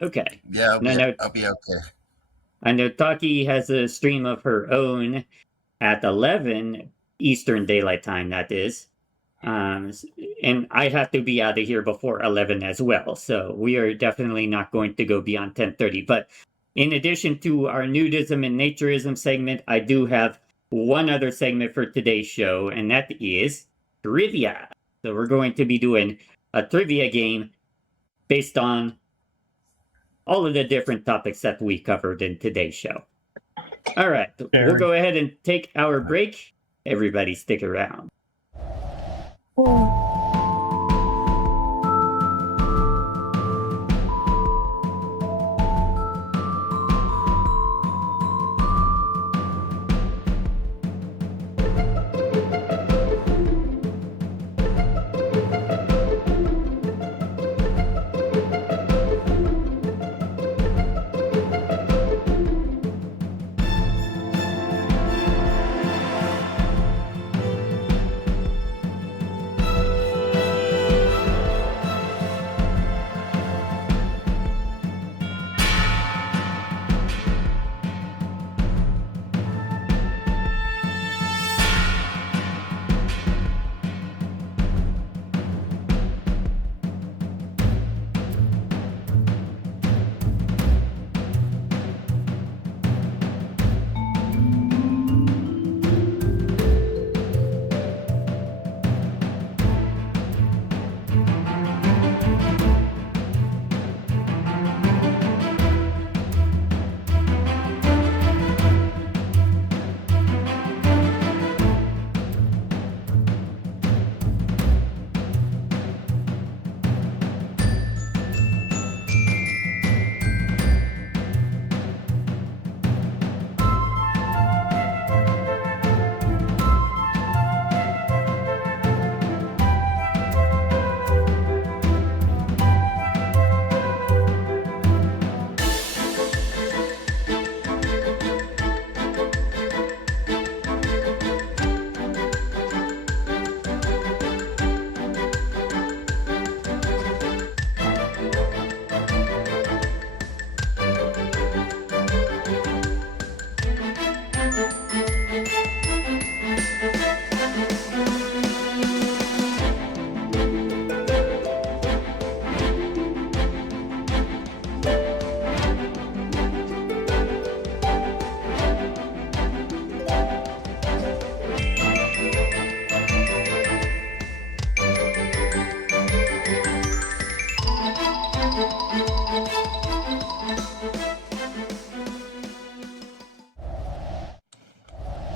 Okay. Yeah, No, I'll be okay. I know Taki has a stream of her own at 11 Eastern Daylight Time, that is. And I have to be out of here before 11 as well. So we are definitely not going to go beyond 10:30. But in addition to our nudism and naturism segment, I do have one other segment for today's show, and that is trivia. So we're going to be doing a trivia game based on all of the different topics that we covered in today's show. All right, we'll go ahead and take our break. Everybody stick around.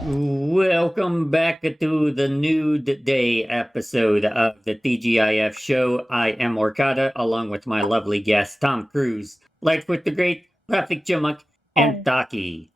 Welcome back to the Nude Day episode of the TGIF show. I am Orcada, along with my lovely guest, Tom Cruise, Lightfoot the Great, Traffic Chimuk, and Taki.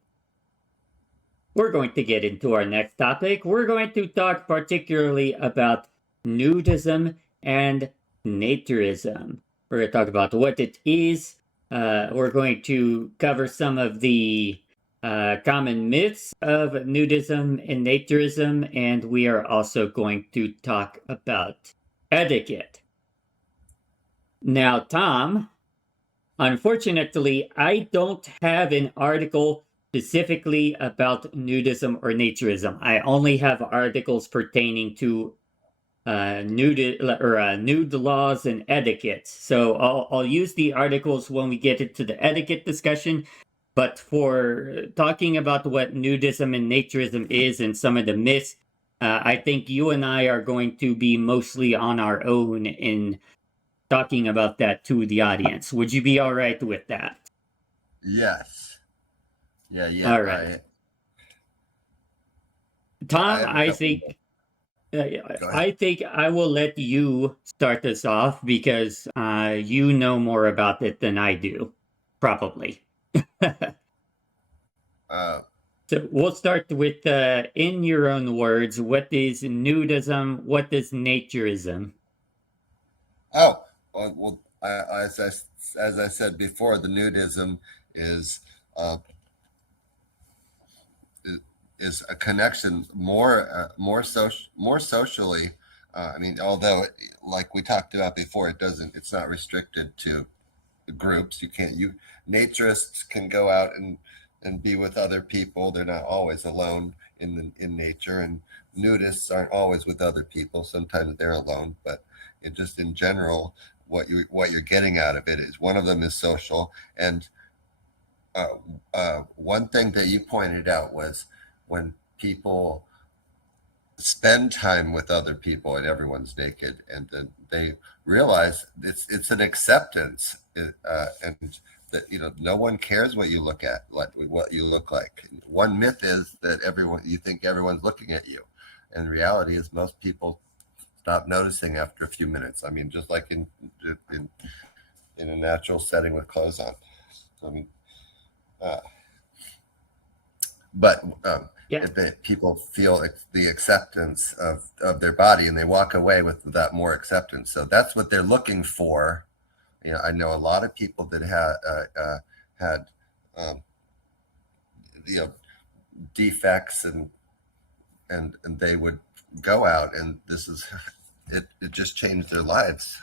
We're going to get into our next topic. We're going to talk particularly about nudism and naturism. We're going to talk about what it is. We're going to cover some of the common myths of nudism and naturism, and we are also going to talk about etiquette. Now, Tom, unfortunately, I don't have an article specifically about nudism or naturism. I only have articles pertaining to nude laws and etiquette. So I'll use the articles when we get into the etiquette discussion. But for talking about what nudism and naturism is and some of the myths, I think you and I are going to be mostly on our own in talking about that to the audience. Would you be all right with that? Yes. Yeah. All right. Tom, have a I couple think more. Go ahead. I think I will let you start us off because you know more about it than I do, probably. Uh, So we'll start with, in your own words, what is nudism? What is naturism? well, as I said before, the nudism is uh, is a connection more socially. I mean, although like we talked about before, it's not restricted to groups. Naturists can go out and be with other people. They're not always alone in nature, and nudists aren't always with other people. Sometimes they're alone, but just in general, what you're getting out of it is one of them is social. And uh, one thing that you pointed out was when people spend time with other people and everyone's naked, and then they realize it's an acceptance, and that no one cares what you look at, like what you look like. One myth is that you think everyone's looking at you, and the reality is most people stop noticing after a few minutes. I mean, just like in a natural setting with clothes on. I mean, but Yeah. if people feel the acceptance of their body, and they walk away with that more acceptance. So that's what they're looking for. I know a lot of people that had um, defects, and they would go out, and it just changed their lives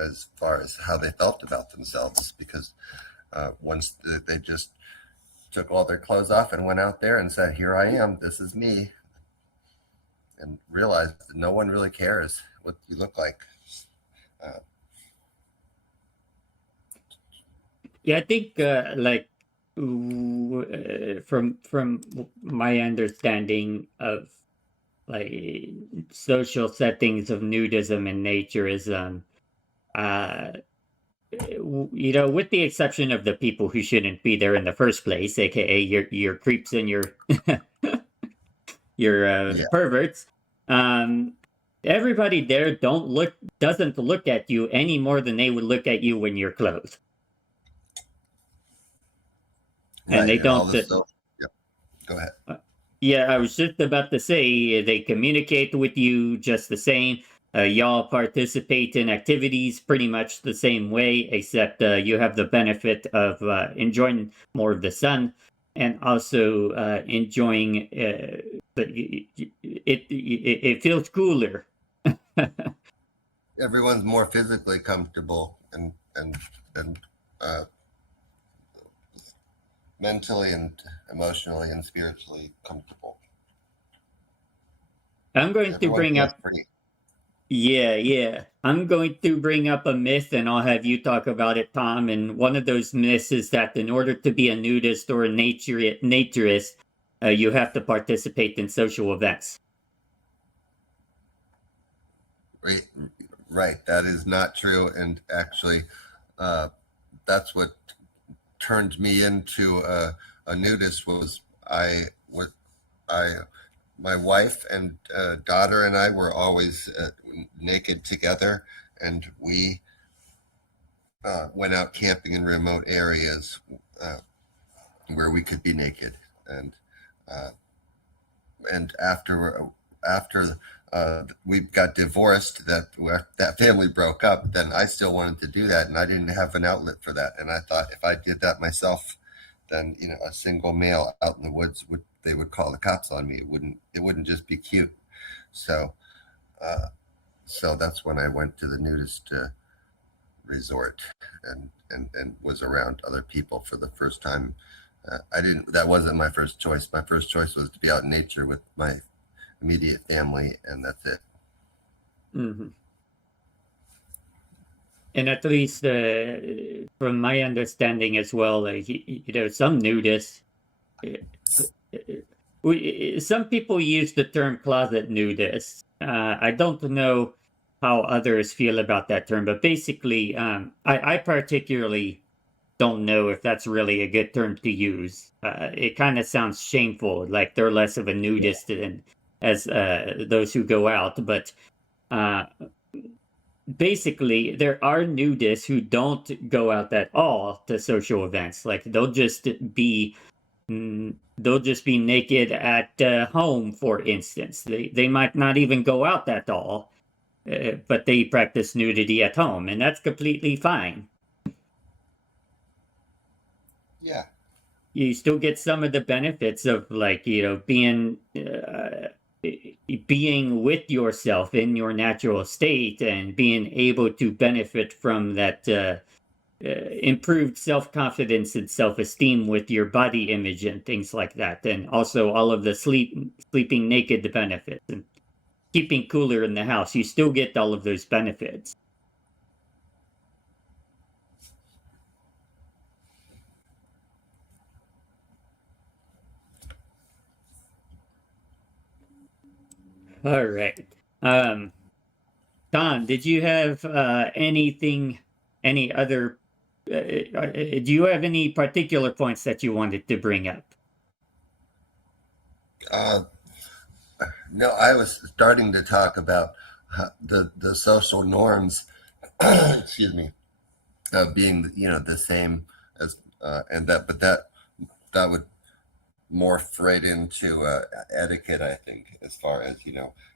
as far as how they felt about themselves, because once they just took all their clothes off and went out there and said, "Here I am. This is me," and realized that no one really cares what you look like. Yeah, I think from my understanding of like social settings of nudism and naturism, uh, with the exception of the people who shouldn't be there in the first place, aka your creeps and your Yeah, perverts. Everybody there doesn't look at you any more than they would look at you when you're clothed, and right. they And all don't. this. So, yeah. Go ahead. Yeah, I was just about to say they communicate with you just the same. Y'all participate in activities pretty much the same way, except you have the benefit of enjoying more of the sun and also enjoying. It feels cooler. Everyone's more physically comfortable and uh, mentally and emotionally and spiritually comfortable. I'm going to Everyone bring feels up. free. Yeah. I'm going to bring up a myth and I'll have you talk about it, Tom. And one of those myths is that in order to be a nudist or a naturist, you have to participate in social events. Right, right. That is not true. And actually, that's what turned me into a nudist. Was I my wife and daughter and I were always naked together, and we went out camping in remote areas uh, where we could be naked. Uh, and after we got divorced, that family broke up, then I still wanted to do that, and I didn't have an outlet for that. And I thought if I did that myself, then a single male out in the woods would call the cops on me. It wouldn't just be cute. So uh, so that's when I went to the nudist resort, and was around other people for the first time. I didn't. That wasn't my first choice. My first choice was to be out in nature with my immediate family, and that's it. Hmm. And at least from my understanding as well, some nudists, some people use the term closet nudist. I don't know how others feel about that term, but basically, I particularly don't know if that's really a good term to use. It kind of sounds shameful, like they're less of a nudist than as those who go out. But uh, basically, there are nudists who don't go out at all to social events. Like they'll just be naked at home, for instance. They might not even go out at all, but they practice nudity at home, and that's completely fine. Yeah. You still get some of the benefits of, like, being with yourself in your natural state and being able to benefit from that improved self-confidence and self-esteem with your body image and things like that, and also all of the sleeping naked benefits and keeping cooler in the house. You still get all of those benefits. All right. Don, did you have any other, do you have any particular points that you wanted to bring up? No, I was starting to talk about the social norms, excuse me, being the same as and that, but that would morph right into etiquette, I think, as far as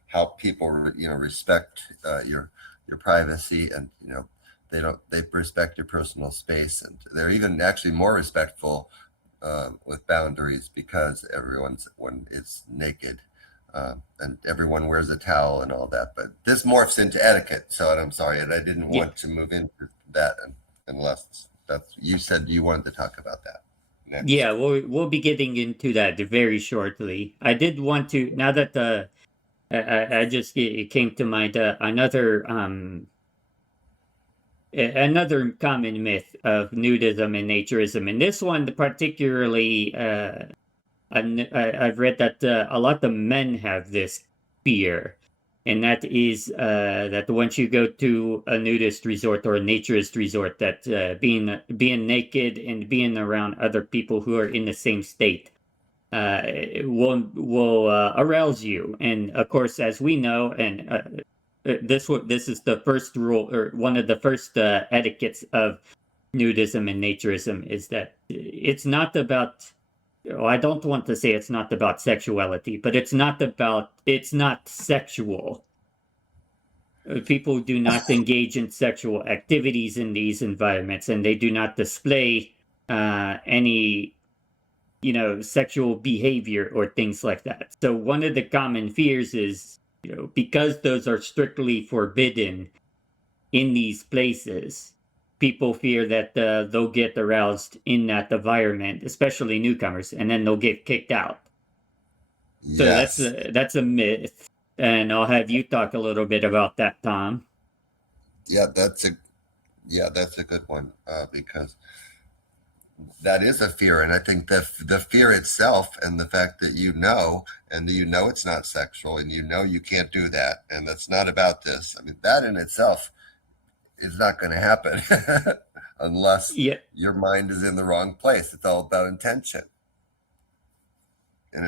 how people respect your privacy, and they respect your personal space, and they're even actually more respectful with boundaries, because when it's naked, and everyone wears a towel and all that. But this morphs into etiquette, so I'm sorry, and I didn't want to move into that unless you said you wanted to talk about that next. Yeah, we'll be getting into that very shortly. I did want to, now that I just, it came to mind, another common myth of nudism and naturism, and this one particularly, I've read that a lot of men have this fear, and that is that once you go to a nudist resort or a naturist resort, that being naked and being around other people who are in the same state will arouse you. And of course, as we know, and this is the first rule, or one of the first etiquettes of nudism and naturism, is that it's not about, I don't want to say it's not about sexuality, but it's not sexual. People do not engage in sexual activities in these environments, and they do not display any sexual behavior or things like that. So one of the common fears is, because those are strictly forbidden in these places, people fear that they'll get aroused in that environment, especially newcomers, and then they'll get kicked out. So Yes. that's a myth, and I'll have you talk a little bit about that, Tom. Yeah, that's a good one, because that is a fear, and I think the fear itself, and the fact that it's not sexual, and you can't do that, and that's not about this. I mean, that in itself is not going to happen unless your mind is in the wrong place. It's all about intention. And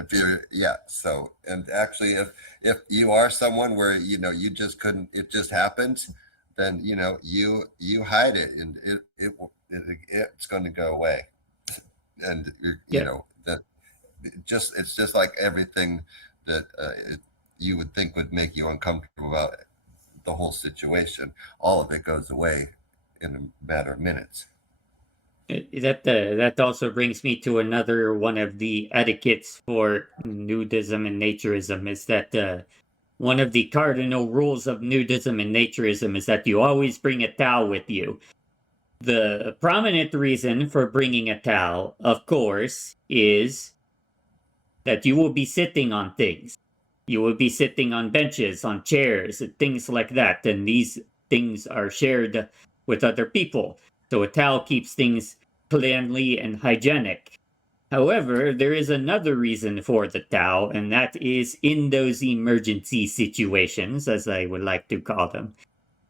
and actually, if you are someone where you just couldn't, it just happened, then you hide it, and it's going to go away. And that it's just like everything that you would think would make you uncomfortable about the whole situation. All of it goes away in a matter of minutes. That also brings me to another one of the etiquettes for nudism and naturism, is that one of the cardinal rules of nudism and naturism is that you always bring a towel with you. The prominent reason for bringing a towel, of course, is that you will be sitting on things. You will be sitting on benches, on chairs, things like that, and these things are shared with other people. So a towel keeps things cleanly and hygienic. However, there is another reason for the towel, and that is in those emergency situations, as I would like to call them.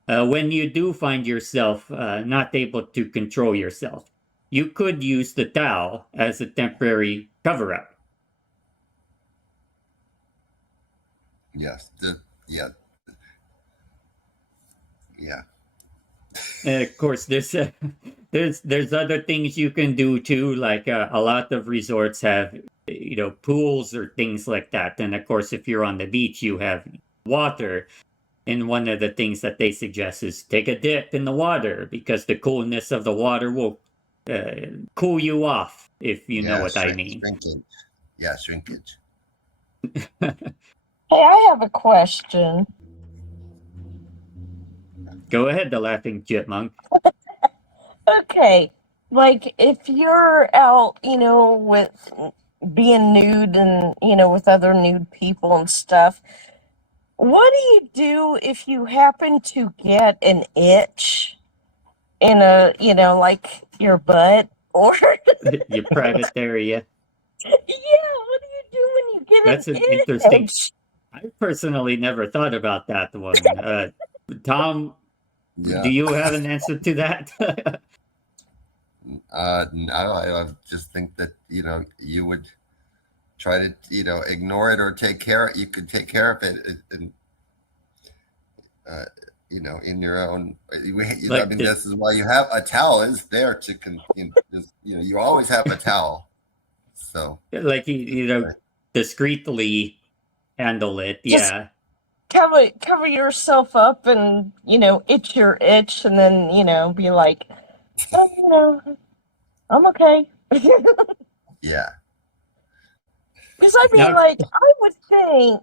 When you do find yourself not able to control yourself, you could use the towel as a temporary cover-up. Yes. Yeah. Yeah. And of course, there's other things you can do too. Like a lot of resorts have pools or things like that. And of course, if you're on the beach, you have water. And one of the things that they suggest is take a dip in the water because the coolness of the water will cool you off, if you know what I mean. Shrinkage. Yeah, shrinkage. Hey, I have a question. Go ahead, the laughing chipmunk. Okay, like if you're out, with being nude and, with other nude people and stuff, what do you do if you happen to get an itch in like your butt or Your private area. yeah, what do you do when you get That's an an interesting. itch? I personally never thought about that one. Tom, Yeah. do you have an answer to that? No, I just think that you would try to ignore it or take care. You could take care of it, and in your own. Like I mean, this is why you have a towel. Is there to you always have a towel. So like discreetly handle it. Just Yeah. cover yourself up and itch your itch and then be like, oh, I'm okay. yeah. Because I mean, Now, like, I would think.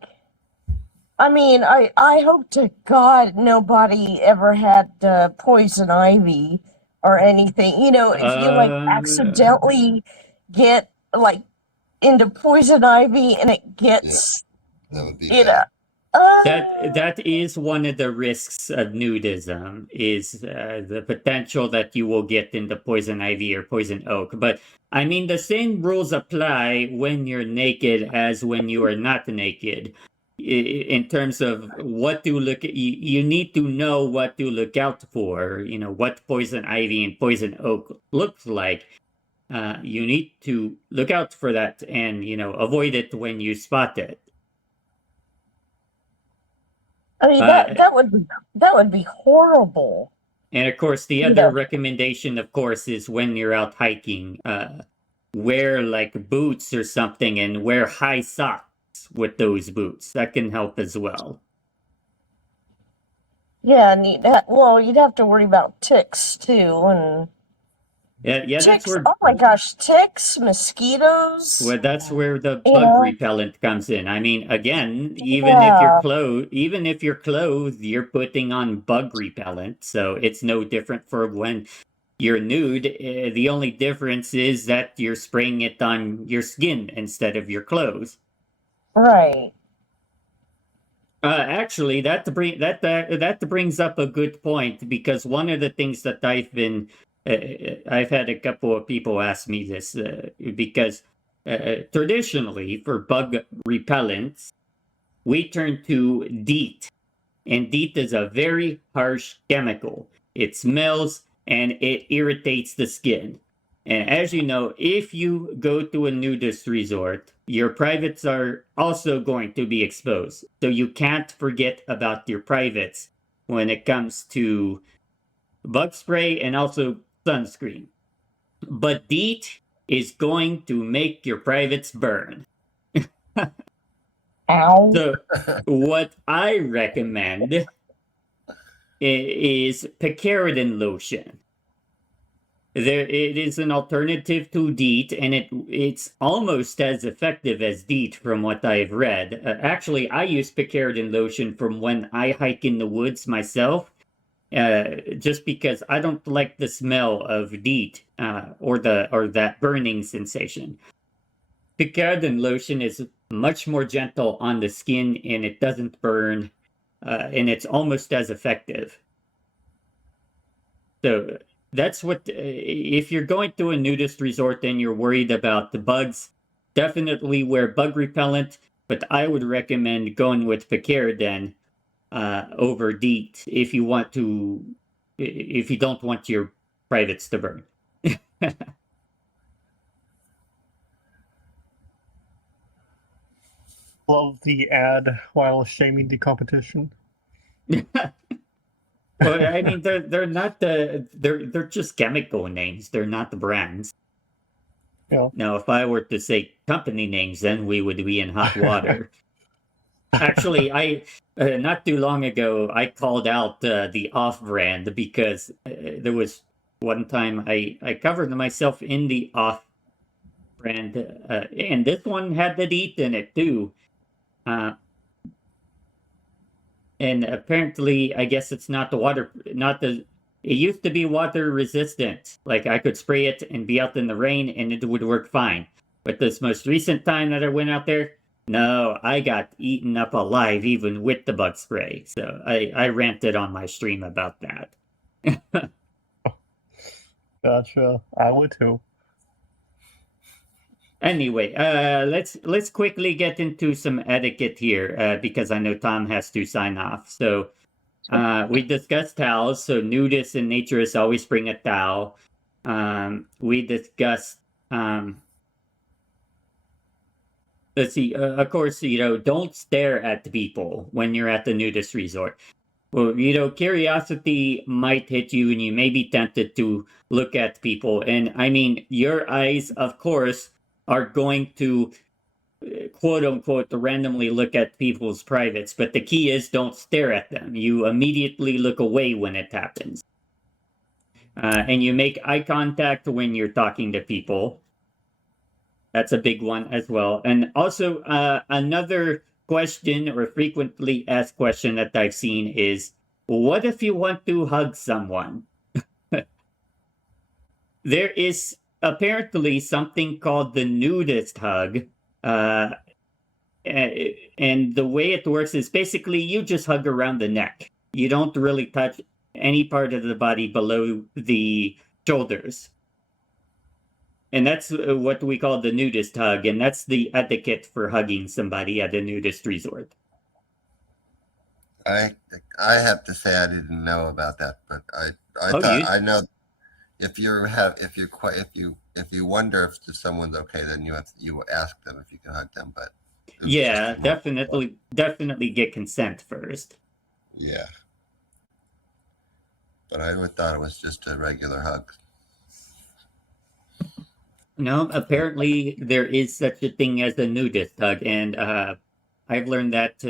I mean, I hope to God nobody ever had poison ivy or anything. If you like accidentally get like into poison ivy and it gets, That would be bad. that is one of the risks of nudism is the potential that you will get into poison ivy or poison oak. But I mean, the same rules apply when you're naked as when you are not naked. In terms of what to look at, you need to know what to look out for. What poison ivy and poison oak looks like. You need to look out for that and avoid it when you spot it. I mean that would be horrible. And of course, the other recommendation, of course, is when you're out hiking, wear like boots or something and wear high socks with those boots. That can help as well. Yeah, and you'd have to worry about ticks too, and Yeah, ticks. that's where. Oh my gosh, ticks, mosquitoes. Well, that's where the bug repellent comes in. I mean, again, even if you're clothed, you're putting on bug repellent. So it's no different for when you're nude. The only difference is that you're spraying it on your skin instead of your clothes. Right. Actually, that brings up a good point because one of the things that I've had a couple of people ask me this because traditionally for bug repellents, we turn to DEET, and DEET is a very harsh chemical. It smells and it irritates the skin. And as you know, if you go to a nudist resort, your privates are also going to be exposed. So you can't forget about your privates when it comes to bug spray and also sunscreen. But DEET is going to make your privates burn. Ow. So what I recommend is picaridin lotion. It is an alternative to DEET, and it's almost as effective as DEET from what I've read. Actually, I use picaridin lotion from when I hike in the woods myself, just because I don't like the smell of DEET or that burning sensation. Picaridin lotion is much more gentle on the skin, and it doesn't burn, and it's almost as effective. So that's what, if you're going to a nudist resort and you're worried about the bugs, definitely wear bug repellent, but I would recommend going with picaridin over DEET if you don't want your privates to burn. Love the ad while shaming the competition. Well, I mean, they're not they're just chemical names. They're not the brands. Yeah. Now, if I were to say company names, then we would be in hot water. Actually, I not too long ago I called out the off brand because there was one time I covered myself in the off brand, and this one had the DEET in it too. Uh, and apparently, I guess it's not the water, not the. It used to be water resistant. Like I could spray it and be out in the rain, and it would work fine. But this most recent time that I went out there, no, I got eaten up alive even with the bug spray. So I ranted on my stream about that. Gotcha. I would too. Anyway, let's quickly get into some etiquette here because I know Tom has to sign off. So we discussed towels. So nudists and naturists always bring a towel. We discussed. Let's see. Of course, don't stare at people when you're at the nudist resort. Well, curiosity might hit you, and you may be tempted to look at people. And I mean, your eyes, of course, are going to quote unquote randomly look at people's privates, but the key is don't stare at them. You immediately look away when it happens. And you make eye contact when you're talking to people. That's a big one as well. And also, another question or frequently asked question that I've seen is, what if you want to hug someone? There is apparently something called the nudist hug. And the way it works is basically you just hug around the neck. You don't really touch any part of the body below the shoulders. And that's what we call the nudist hug, and that's the etiquette for hugging somebody at a nudist resort. I have to say I didn't know about that, but I Oh, thought you- I know if you wonder if someone's okay, then you ask them if you can hug them. But it was Yeah, just a more- definitely get consent first. yeah. But I would thought it was just a regular hug. No, apparently there is such a thing as a nudist hug, and I've learned that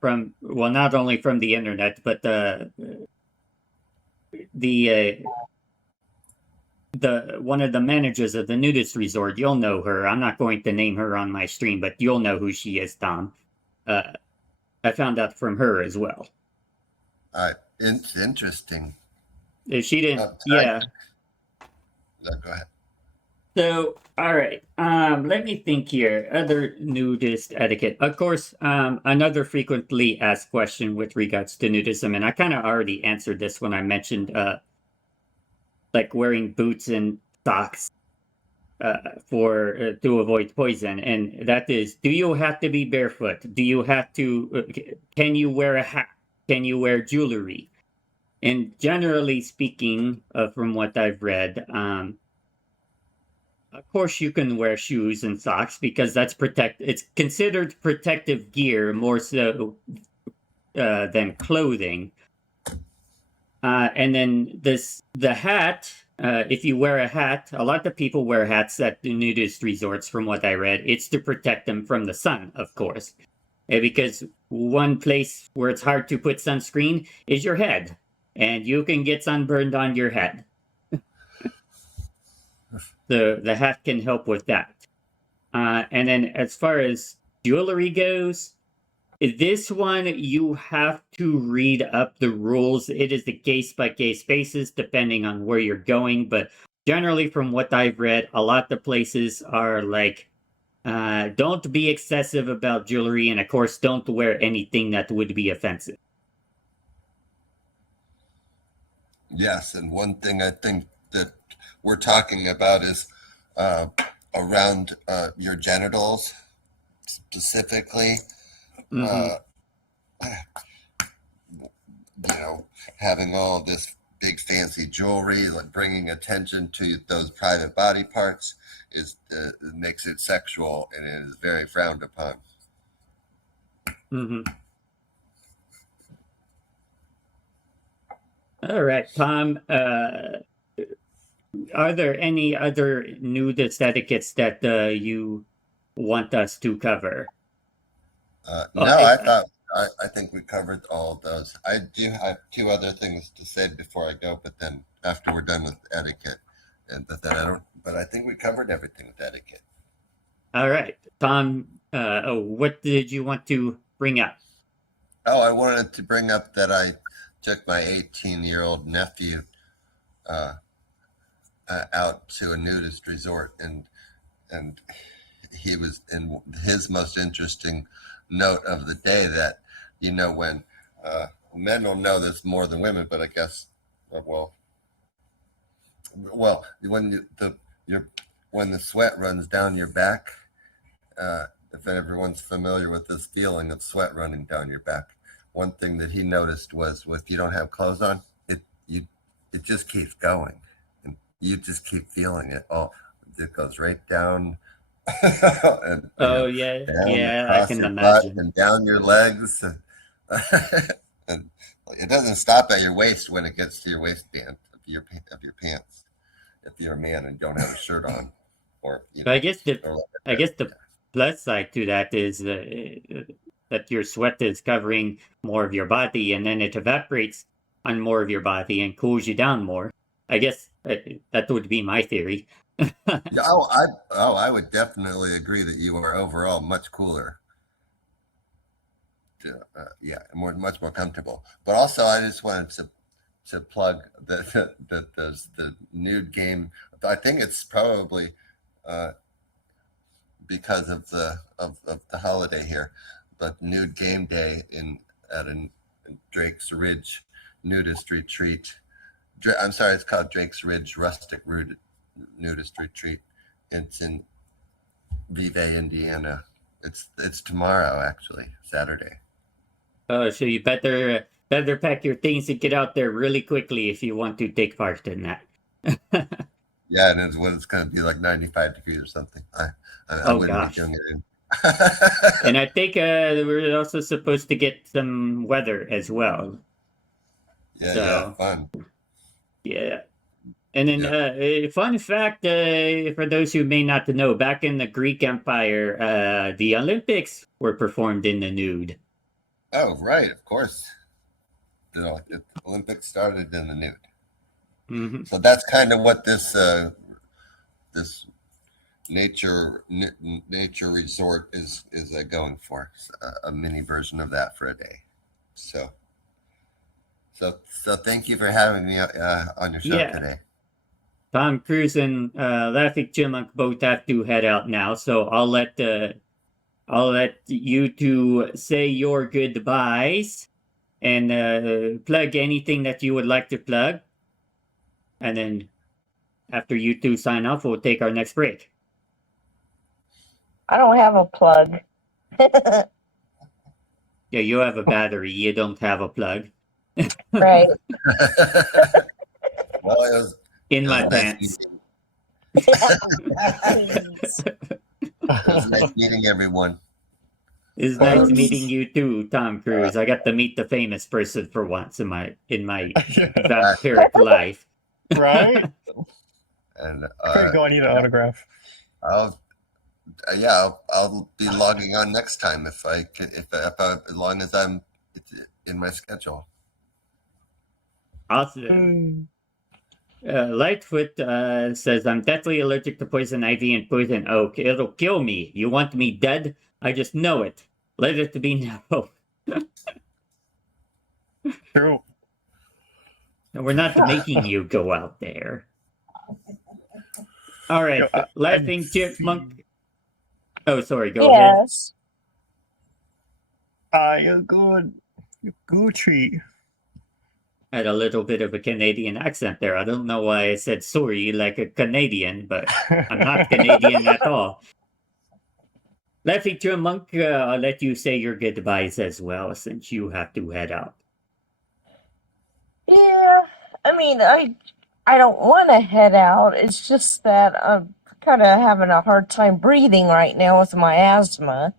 from, well, not only from the internet, but the one of the managers of the nudist resort. You'll know her. I'm not going to name her on my stream, but you'll know who she is, Tom. I found out from her as well. It's interesting. She didn't. No, Yeah. go ahead. So, all right. Let me think here. Other nudist etiquette. Of course, another frequently asked question with regards to nudism, and I kind of already answered this when I mentioned like wearing boots and socks for to avoid poison, and that is, do you have to be barefoot? Do you have to? Can you wear a hat? Can you wear jewelry? And generally speaking, from what I've read, of course, you can wear shoes and socks because it's considered protective gear more so than clothing. And then the hat. If you wear a hat, a lot of people wear hats at the nudist resorts. From what I read, it's to protect them from the sun, of course, because one place where it's hard to put sunscreen is your head, and you can get sunburned on your head. The hat can help with that. And then as far as jewelry goes, this one you have to read up the rules. It is the case-by-case basis depending on where you're going. But generally from what I've read, a lot of places are like, don't be excessive about jewelry. And of course, don't wear anything that would be offensive. Yes, and one thing I think that we're talking about is around your genitals specifically. Mhm. Having all this big fancy jewelry, like bringing attention to those private body parts, makes it sexual, and it is very frowned upon. Mm-hmm. All right, Tom. Are there any other nudist etiquettes that you want us to cover? No, I think we covered all of those. I do have two other things to say before I go, but then after we're done with etiquette, and but then I don't. But I think we covered everything with etiquette. All right, Tom. What did you want to bring up? Oh, I wanted to bring up that I took my 18-year-old nephew out to a nudist resort, and he was in his most interesting note of the day that when men don't know this more than women, but I guess well when when the sweat runs down your back, if everyone's familiar with this feeling of sweat running down your back, one thing that he noticed was if you don't have clothes on, it just keeps going, and you just keep feeling it. It goes right down. And, Oh yeah, down yeah, I across can your butt imagine. and down your legs, and it doesn't stop at your waist when it gets to your waistband of your pants. If you're a man and don't have a shirt on, or But I guess the yeah. plus side to that is that your sweat is covering more of your body, and then it evaporates on more of your body and cools you down more. I guess that would be my theory. Yeah, I would definitely agree that you are overall much cooler. Much more comfortable. But also, I just wanted to plug the nude game. I think it's probably because of the holiday here, but nude game day at Drake's Ridge nudist retreat. I'm sorry, it's called Drake's Ridge Rustic Nudist Retreat. It's in Vive, Indiana. It's tomorrow, actually, Saturday. So you better pack your things and get out there really quickly if you want to take part in that. Yeah, and it's going to be like 95 degrees or something. I Oh wouldn't be gosh. doing it in. And I think we're also supposed to get some weather as well. Yeah, fun. Yeah. And then a fun fact for those who may not know, back in the Greek Empire, the Olympics were performed in the nude. Oh, right, of course. The Olympics started in the nude. Mm-hmm. So that's kind of what this nature resort is going for. A mini version of that for a day. So thank you for having me on your show today. Tom Cruise and Laughing Chipmunk both have to head out now, so I'll let you two say your goodbyes and plug anything that you would like to plug, and then after you two sign off, we'll take our next break. I don't have a plug. Yeah, you have a battery. You don't have a plug. Right. Well, it was in my nice pants. It was nice meeting everyone. It's nice meeting you too, Tom Cruise. I got to meet the famous person for once in my vampiric life. Right? And Pretty cool. I need an autograph. I'll be logging on next time if I can, as long as I'm in my schedule. Awesome. Lightfoot says, I'm deathly allergic to poison ivy and poison oak. It'll kill me. You want me dead? I just know it. Let it be known. True. We're not making you go out there. All right. Laughing Chipmunk. Oh, sorry. Go ahead. Yes. You're good. You're Gucci. Had a little bit of a Canadian accent there. I don't know why I said sorry like a Canadian, but I'm not Canadian at all. Laughing Chipmunk, I'll let you say your goodbyes as well, since you have to head out. Yeah, I mean, I don't want to head out. It's just that I'm kind of having a hard time breathing right now with my asthma.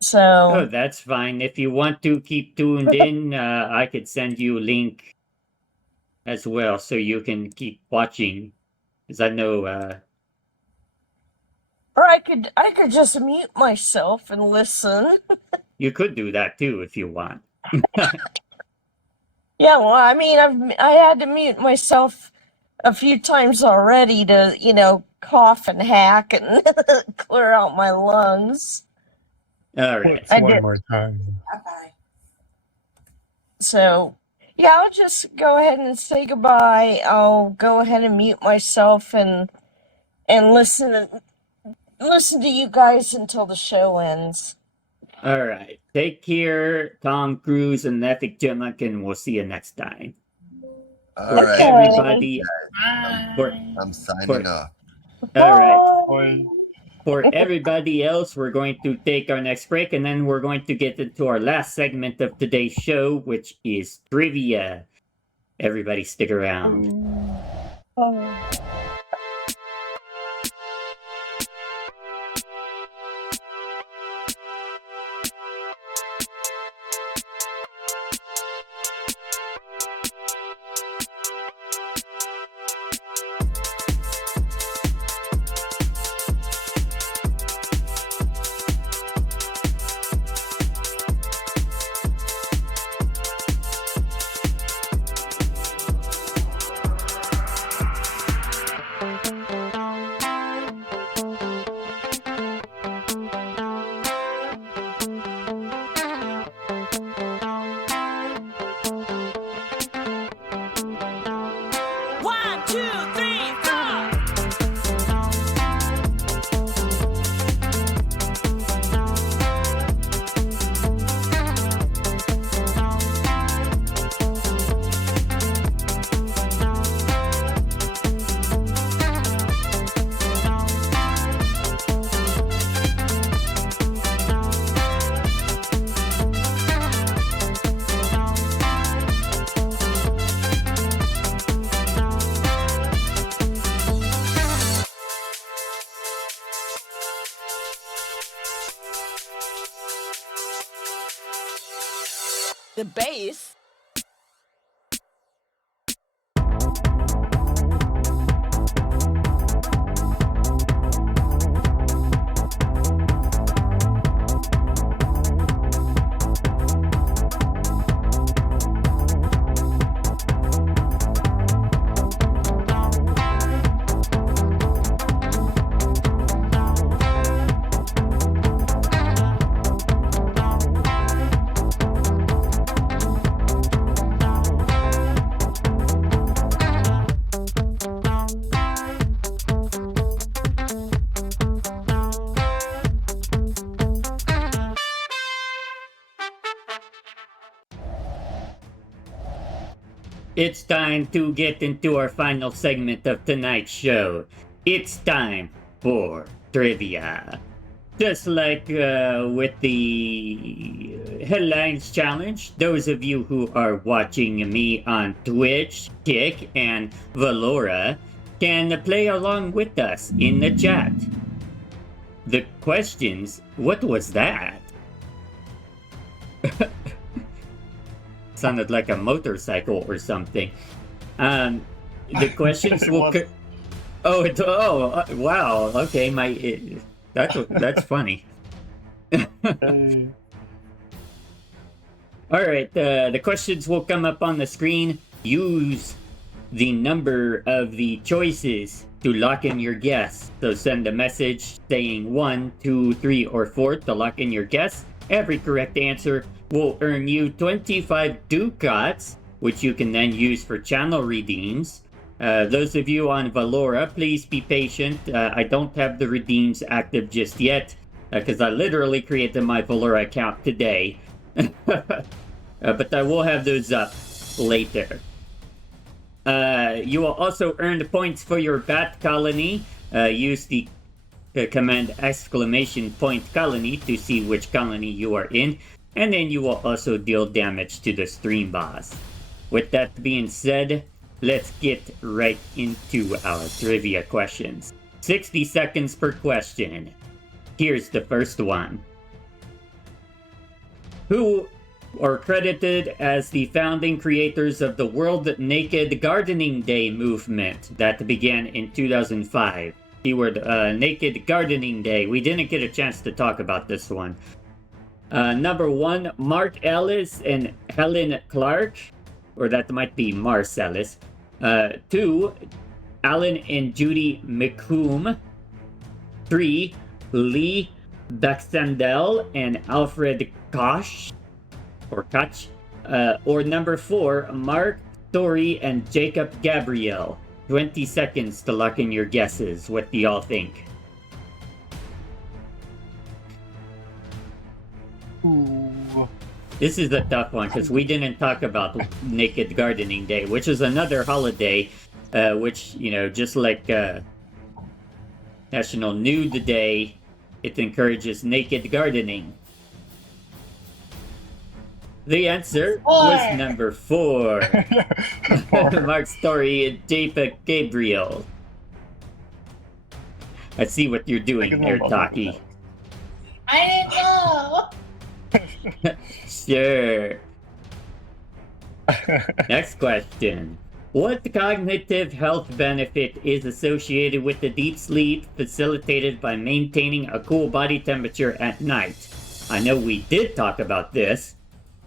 Oh, So, that's fine. If you want to keep tuned in, I could send you a link as well so you can keep watching. Because I know or I could just mute myself and listen. you could do that too if you want. Yeah, well, I mean, I had to mute myself a few times already to, cough and hack and clear out my lungs. All right. What's I one did. more time? Bye-bye. So, yeah, I'll just go ahead and say goodbye. I'll go ahead and mute myself and listen to you guys until the show ends. All right. Take care, Tom Cruise and Epic Jimmick, and we'll see you next time. All For right. everybody, for, Bye. I'm signing for off. all right. Bye. For everybody else, we're going to take our next break, and then we're going to get into our last segment of today's show, which is trivia. Everybody, stick around. One, two, three, four. The bass. It's time to get into our final segment of tonight's show. It's time for trivia. Just like with the headlines challenge, those of you who are watching me on Twitch, Kick, and Valora can play along with us in the chat. The questions, what was that? Sounded like a motorcycle or something. The questions It will. was. Wow. Okay, that's funny. Hey. All right, the questions will come up on the screen. Use the number of the choices to lock in your guess. So send a message saying 1, 2, 3, or 4 to lock in your guess. Every correct answer will earn you 25 ducats, which you can then use for channel redeems. Those of you on Valora, please be patient. I don't have the redeems active just yet because I literally created my Valora account today. But I will have those up later. You will also earn the points for your bat colony. Use the command !point colony to see which colony you are in, and then you will also deal damage to the stream boss. With that being said, let's get right into our trivia questions. 60 seconds per question. Here's the first one. who are credited as the founding creators of the World Naked Gardening Day movement that began in 2005. Keyword Naked Gardening Day. We didn't get a chance to talk about this one. Number 1, Mark Ellis and Helen Clark, or that might be Marcellus. 2, Alan and Judy McComb. 3, Lee Baxandel and Alfred Koch, or Koch. Or number 4, Mark Story and Jacob Gabriel. 20 seconds to lock in your guesses. What do y'all think? Ooh. This is a tough one because we didn't talk about Naked Gardening Day, which is another holiday, which, you know, just like National Nude Day, it encourages naked gardening. The answer was number 4. Mark Story and Jacob Gabriel. I see what you're doing there, Taki. I didn't know. Sure. Next question. What cognitive health benefit is associated with the deep sleep facilitated by maintaining a cool body temperature at night? I know we did talk about this.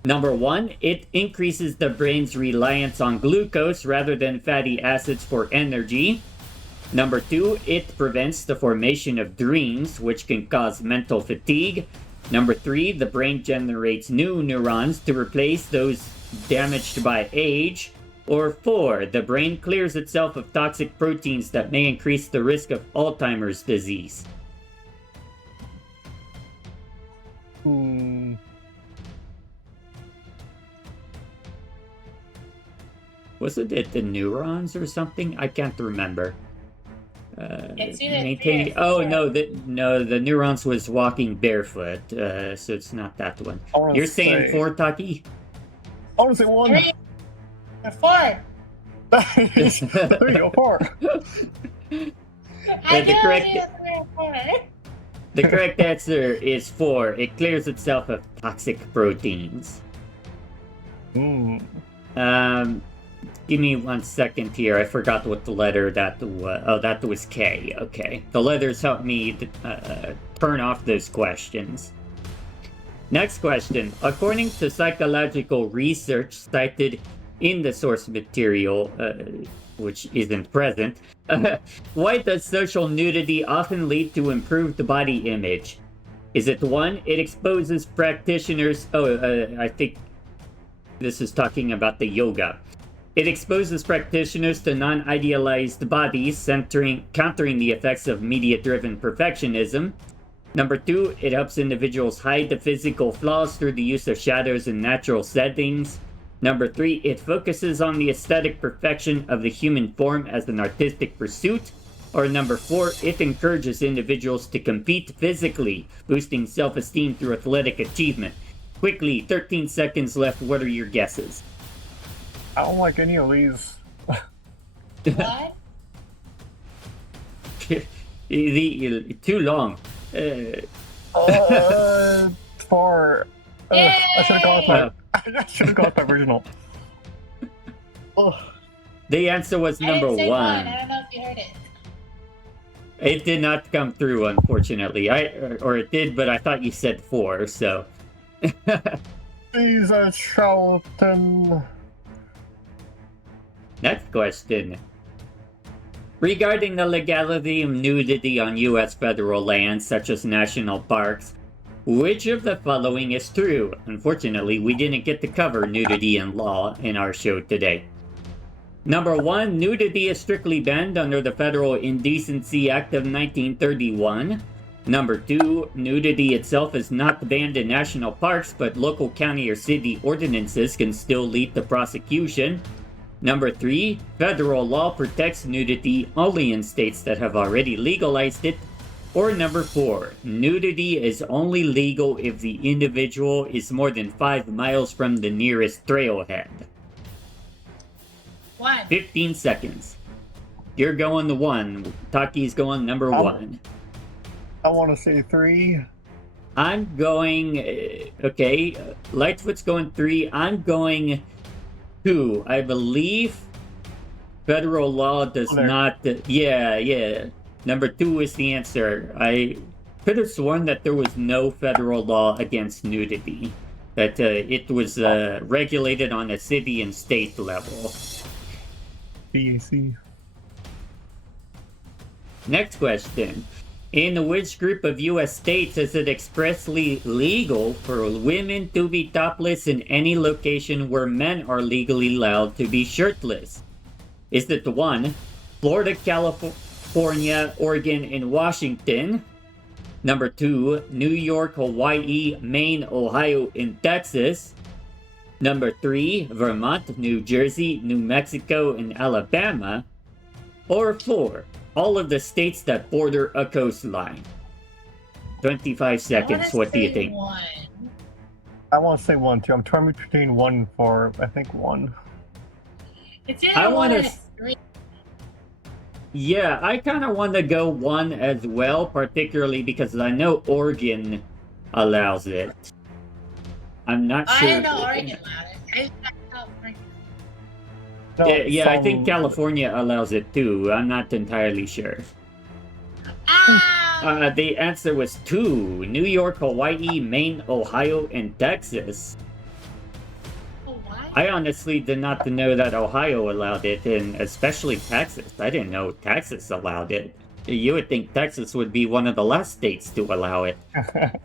Number 1, it increases the brain's reliance on glucose rather than fatty acids for energy. Number 2, it prevents the formation of dreams, which can cause mental fatigue. Number 3, the brain generates new neurons to replace those damaged by age. Or 4, the brain clears itself of toxic proteins that may increase the risk of Alzheimer's disease. Wasn't it the neurons or something? I can't remember. It's either Maintaining. 3 or Oh 4. no, the neurons was walking barefoot. So it's not that one. You're saying 4, Taki? I want to say 1. 3 or 4. There you go, 4. I the know correct- it is 3 or 4. The correct answer is 4. It clears itself of toxic proteins. Give me 1 second here. I forgot what the letter that was. Oh, that was K. Okay. The letters help me turn off those questions. Next question. According to psychological research cited in the source material, which isn't present, why does social nudity often lead to improved body image? Is it 1, it exposes practitioners... I think this is talking about the yoga. It exposes practitioners to non-idealized bodies, countering the effects of media-driven perfectionism. Number 2, it helps individuals hide the physical flaws through the use of shadows in natural settings. Number 3, it focuses on the aesthetic perfection of the human form as an artistic pursuit. Or number 4, it encourages individuals to compete physically, boosting self-esteem through athletic achievement. Quickly, 13 seconds left. What are your guesses? I don't like any of these. What? Too long. 4. I should have gone with my. I should have gone with my original. The answer was number I didn't say 1. I don't know if you heard it. It did not come through, unfortunately. Or it did, but I thought you said 4, so. These are charlatan. Next question. Regarding the legality of nudity on U.S. federal lands, such as national parks, which of the following is true? Unfortunately, we didn't get to cover nudity in law in our show today. Number 1, nudity is strictly banned under the Federal Indecency Act of 1931. Number 2, nudity itself is not banned in national parks, but local county or city ordinances can still lead to prosecution. Number 3, federal law protects nudity only in states that have already legalized it. Or number 4, nudity is only legal if the individual is more than 5 miles from the nearest trailhead. 1. 15 seconds. You're going to 1. Taki's going number 1. I want to say 3. I'm going. Okay, Lightfoot's going 3. I'm going 2. I believe federal law does There. not. Yeah. Number 2 is the answer. I could have sworn that there was no federal law against nudity. That it was regulated on a city and state level. BC. Next question. In which group of U.S. states is it expressly legal for women to be topless in any location where men are legally allowed to be shirtless? Is it 1, Florida, California, Oregon, and Washington? Number 2, New York, Hawaii, Maine, Ohio, and Texas? Number 3, Vermont, New Jersey, New Mexico, and Alabama? Or 4, all of the states that border a coastline? 25 seconds. What do you think? I want to say 1 too. I'm trying between 1 and 4. I think 1. It's I either 1 wanna or s- 3. Yeah, I kind of want to go 1 as well, particularly because I know Oregon allows it. I'm not I sure. didn't know Oregon allowed it. I just got California. No, Yeah, I think some- California allows it too. I'm not entirely sure. Ah! The answer was 2. New York, Hawaii, Maine, Ohio, and Texas. What? I honestly did not know that Ohio allowed it, and especially Texas. I didn't know Texas allowed it. You would think Texas would be one of the last states to allow it.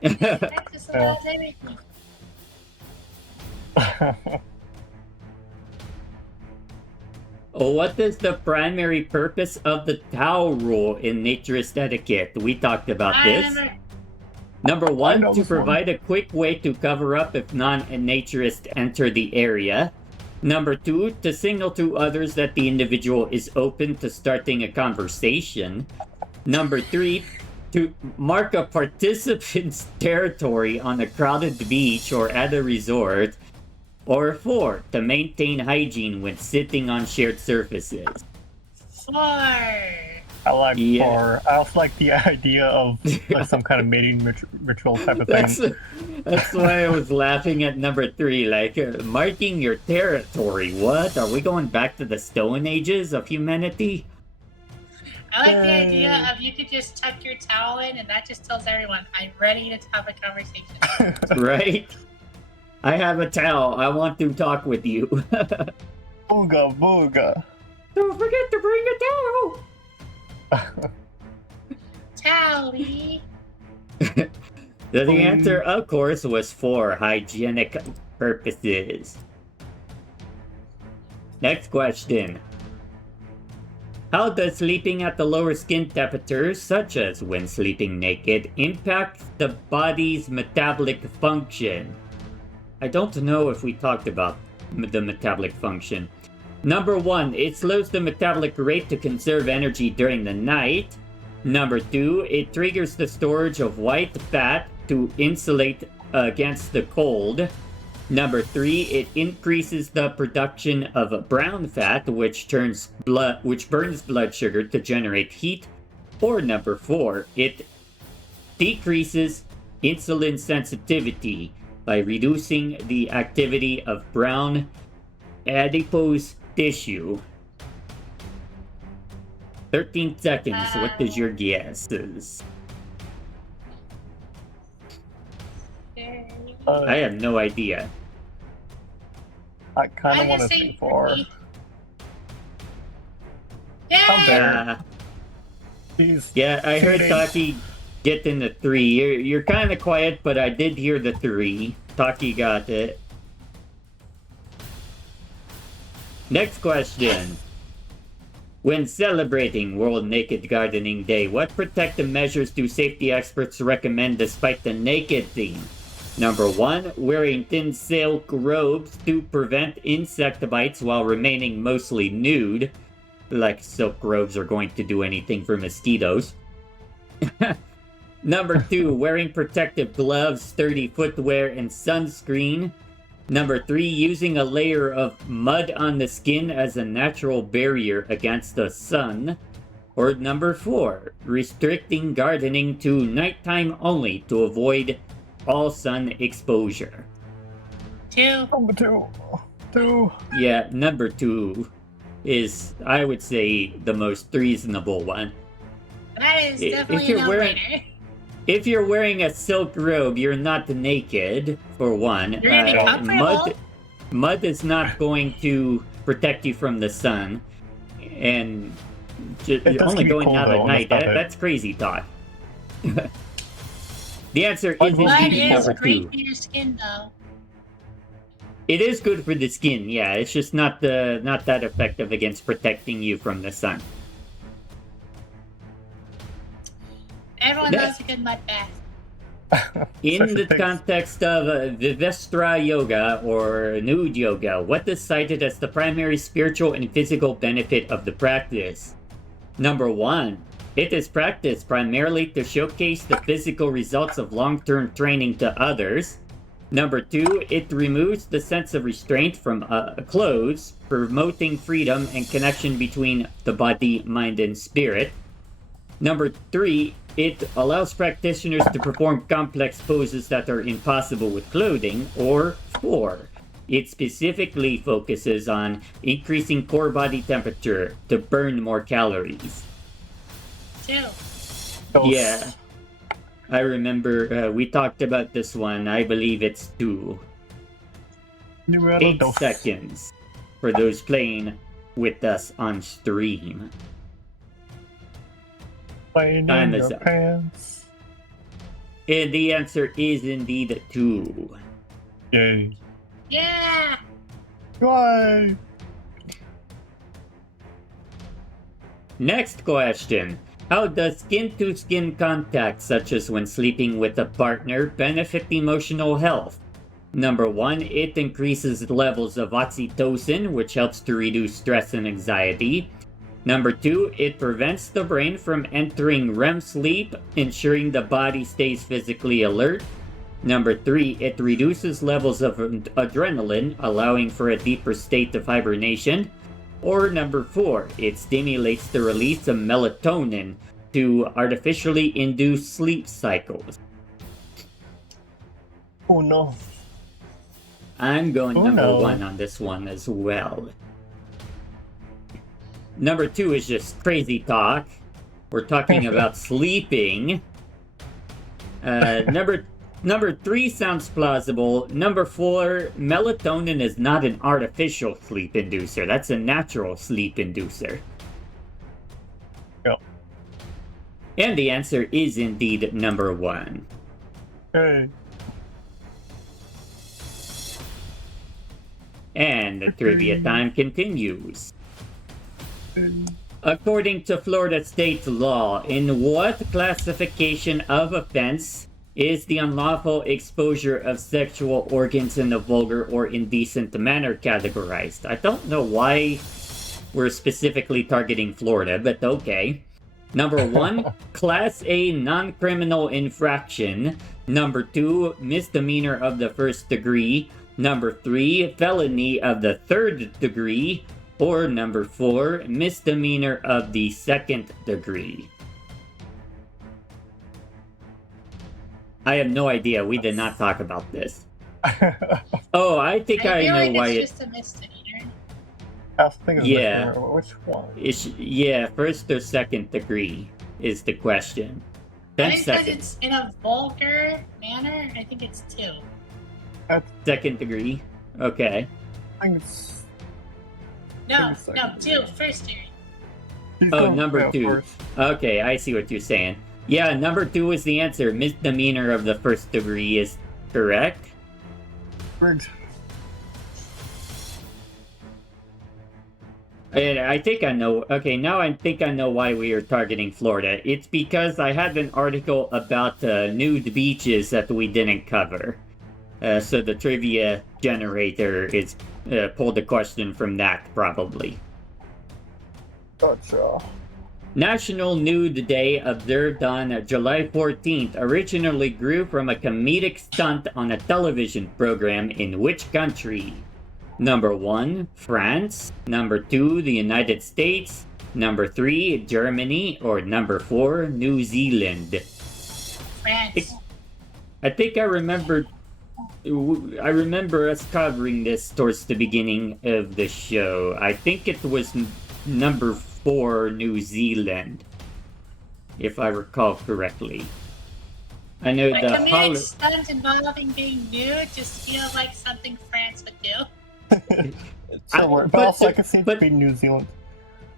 Texas allows everything. What is the primary purpose of the towel rule in naturist etiquette? We talked about this. Number 1, know to this one. provide a quick way to cover up if non-naturists enter the area. Number 2, to signal to others that the individual is open to starting a conversation. Number 3, to mark a participant's territory on a crowded beach or at a resort. Or 4, to maintain hygiene when sitting on shared surfaces. 4. I like Yeah. 4. I also like the idea of like some kind of mating ritual type of thing. That's why I was laughing at number 3, like marking your territory. What? Are we going back to the Stone Ages of humanity? I like the idea of you could just tuck your towel in and that just tells everyone, I'm ready to have a conversation. Right? I have a towel. I want to talk with you. Booga booga. Don't forget to bring a towel. Towel-y. The answer, of course, was 4, hygienic purposes. Next question. How does sleeping at the lower skin temperatures, such as when sleeping naked, impact the body's metabolic function? I don't know if we talked about the metabolic function. Number 1, it slows the metabolic rate to conserve energy during the night. Number 2, it triggers the storage of white fat to insulate against the cold. Number 3, it increases the production of brown fat, which burns blood sugar to generate heat. Or number 4, it decreases insulin sensitivity by reducing the activity of brown adipose tissue. 13 seconds. What is your guesses? I have no idea. I kind of I'm want gonna to say say 4. 3. I'm Yay! better. He's Yeah, I heard cheating. Taki get in the 3. You're kind of quiet, but I did hear the 3. Taki got it. Next question. When celebrating World Naked Gardening Day, what protective measures do safety experts recommend despite the naked theme? Number 1, wearing thin silk robes to prevent insect bites while remaining mostly nude. Like silk robes are going to do anything for mosquitoes. Number 2, wearing protective gloves, sturdy footwear, and sunscreen. Number 3, using a layer of mud on the skin as a natural barrier against the sun. Or number 4, restricting gardening to nighttime only to avoid all sun exposure. 2. Number two. Yeah, number 2 is, I would say, the most reasonable one. That is If definitely a you're wearing- no-brainer. If you're wearing a silk robe, you're not naked, for one. You're gonna be comfortable. Mud is not going to protect you from the sun. And It does only keep you going cold, out though, at on night, the stomach. that's crazy talk. The answer Mud is will Mud keep indeed you is number great 2. for your skin, though. It is good for the skin, yeah. It's just not that effective against protecting you from the sun. Everyone Yeah. loves a good mud bath. In Such a the thing. context of Vivestra Yoga or Nude Yoga, what is cited as the primary spiritual and physical benefit of the practice? Number 1, it is practiced primarily to showcase the physical results of long-term training to others. Number 2, it removes the sense of restraint from clothes, promoting freedom and connection between the body, mind, and spirit. Number 3, it allows practitioners to perform complex poses that are impossible with clothing. Or 4, it specifically focuses on increasing core body temperature to burn more calories. 2. Yeah, I remember we talked about this one. I believe it's 2. Numero 8 dos. seconds for those playing with us on stream. Playing Time in is your up. pants. And the answer is indeed 2. Yay. Yeah! Yay. Next question. How does skin-to-skin contact, such as when sleeping with a partner, benefit emotional health? Number 1, it increases levels of oxytocin, which helps to reduce stress and anxiety. Number 2, it prevents the brain from entering REM sleep, ensuring the body stays physically alert. Number 3, it reduces levels of adrenaline, allowing for a deeper state of hibernation. Or number 4, it stimulates the release of melatonin to artificially induce sleep cycles. Oh no. I'm going Oh, number no. 1 on this one as well. Number 2 is just crazy talk. We're talking about sleeping. Number 3 sounds plausible. Number 4, melatonin is not an artificial sleep inducer. That's a natural sleep inducer. Yep. And the answer is indeed number 1. Hey. And the trivia time continues. According to Florida state law, in what classification of offense is the unlawful exposure of sexual organs in a vulgar or indecent manner categorized? I don't know why we're specifically targeting Florida, but okay. Number 1, Class A non-criminal infraction. Number 2, misdemeanor of the first degree. Number 3, felony of the third degree. Or number 4, misdemeanor of the second degree. I have no idea. We did not talk about this. Oh, I think I feel know like why it's it... just a misdemeanor. I was thinking of Yeah. this, which one? Yeah, first or second degree is the question. I 10 think because seconds. it's in a vulgar manner, I think it's 2. Second degree. Okay. I think it's. No, Second no, degree. 2, first degree. He's Oh, going number out 2. first. Okay, I see what you're saying. Yeah, number 2 is the answer. Misdemeanor of the first degree is correct. Rigged. And I think I know. Okay, now I think I know why we are targeting Florida. It's because I had an article about nude beaches that we didn't cover. So the trivia generator is pulled a question from that, probably. Gotcha. National Nude Day, observed on July 14th, originally grew from a comedic stunt on a television program in which country? Number 1, France. Number 2, the United States. Number 3, Germany. Or number 4, New Zealand. France. I think I remember us covering this towards the beginning of the show. I think it was number 4, New Zealand, if I recall correctly. I know But the committing stunts involving being nude just feels like something France would do. So we're both like a seems to be New Zealand.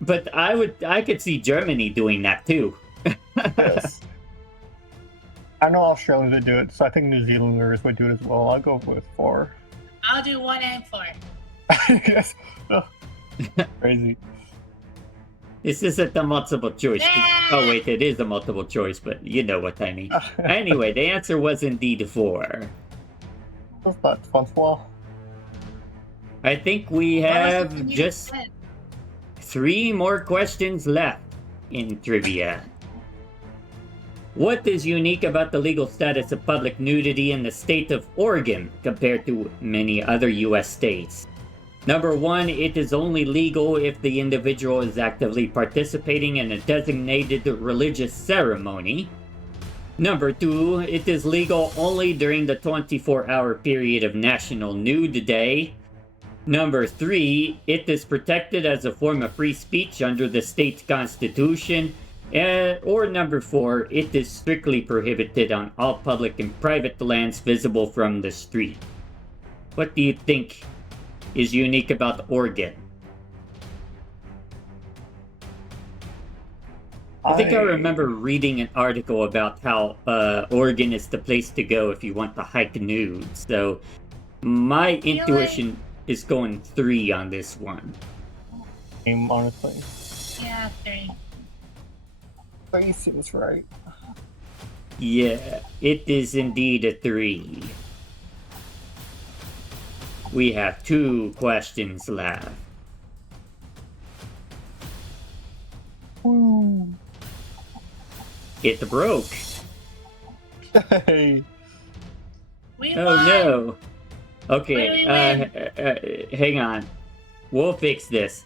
But I could see Germany doing that too. Yes. I know Australia do it, so I think New Zealanders would do it as well. I'll go with 4. I'll do 1 and 4. Yes. Oh. Crazy. This isn't a multiple choice. Oh wait, it is a multiple choice, but you know what I mean. Anyway, the answer was indeed 4. That's not fun. Well, I think we have just 3 more questions left in trivia. What is unique about the legal status of public nudity in the state of Oregon compared to many other U.S. states? Number 1, it is only legal if the individual is actively participating in a designated religious ceremony. Number 2, it is legal only during the 24-hour period of National Nude Day. Number 3, it is protected as a form of free speech under the state constitution. Or number 4, it is strictly prohibited on all public and private lands visible from the street. What do you think is unique about Oregon? I think I remember reading an article about how Oregon is the place to go if you want to hike nude. So my intuition is going 3 on this one. Honestly. Yeah, 3. 3 seems right. Yeah, it is indeed a 3. We have 2 questions left. Woo. It broke. Hey. Oh no. Okay, hang on. We'll fix this.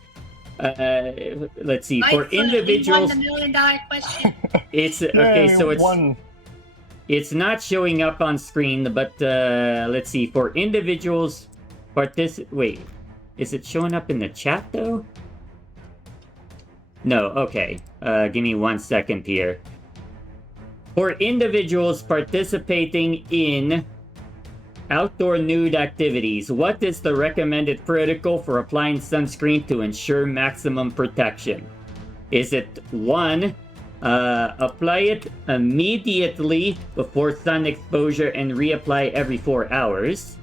Let's see. For individuals, $1 million question. it's okay. So it's one. It's not showing up on screen, but let's see. For individuals, wait, is it showing up in the chat though? No. Okay. Give me 1 second here. For individuals participating in outdoor nude activities, what is the recommended protocol for applying sunscreen to ensure maximum protection? Is it 1, apply it immediately before sun exposure and reapply every 4 hours?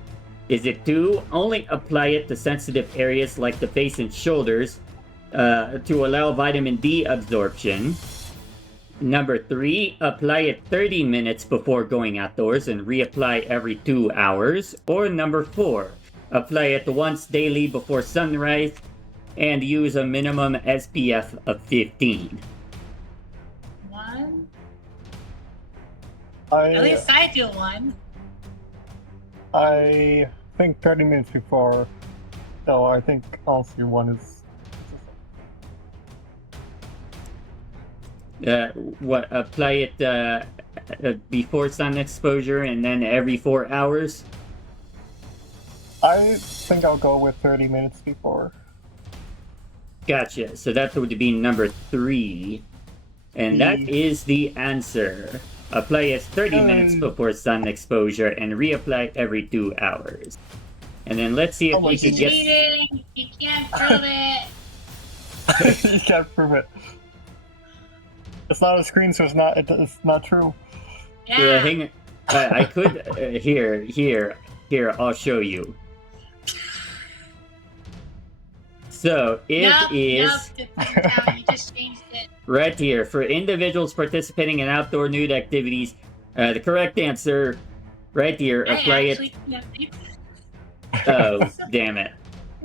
Is it 2, only apply it to sensitive areas like the face and shoulders to allow vitamin D absorption? Number 3, apply it 30 minutes before going outdoors and reapply every 2 hours. Or number 4, apply it once daily before sunrise and use a minimum SPF of 15. 1? At At least I do 1. I think 30 minutes before, so I think also 1 is. Apply it before sun exposure and then every 4 hours? I think I'll go with 30 minutes before. Gotcha. So that would be number 3. And that is the answer. Apply it 30 minutes before sun exposure and reapply every 2 hours. And then let's see if we can get... Cheating! You can't prove it! You can't prove it. It's not a screen, so it's not true. Yeah. hang on. I could... Here, I'll show you. So, it is... you just changed it. Right here, for individuals participating in outdoor nude activities, the correct answer, right here, apply it... Oh, damn it.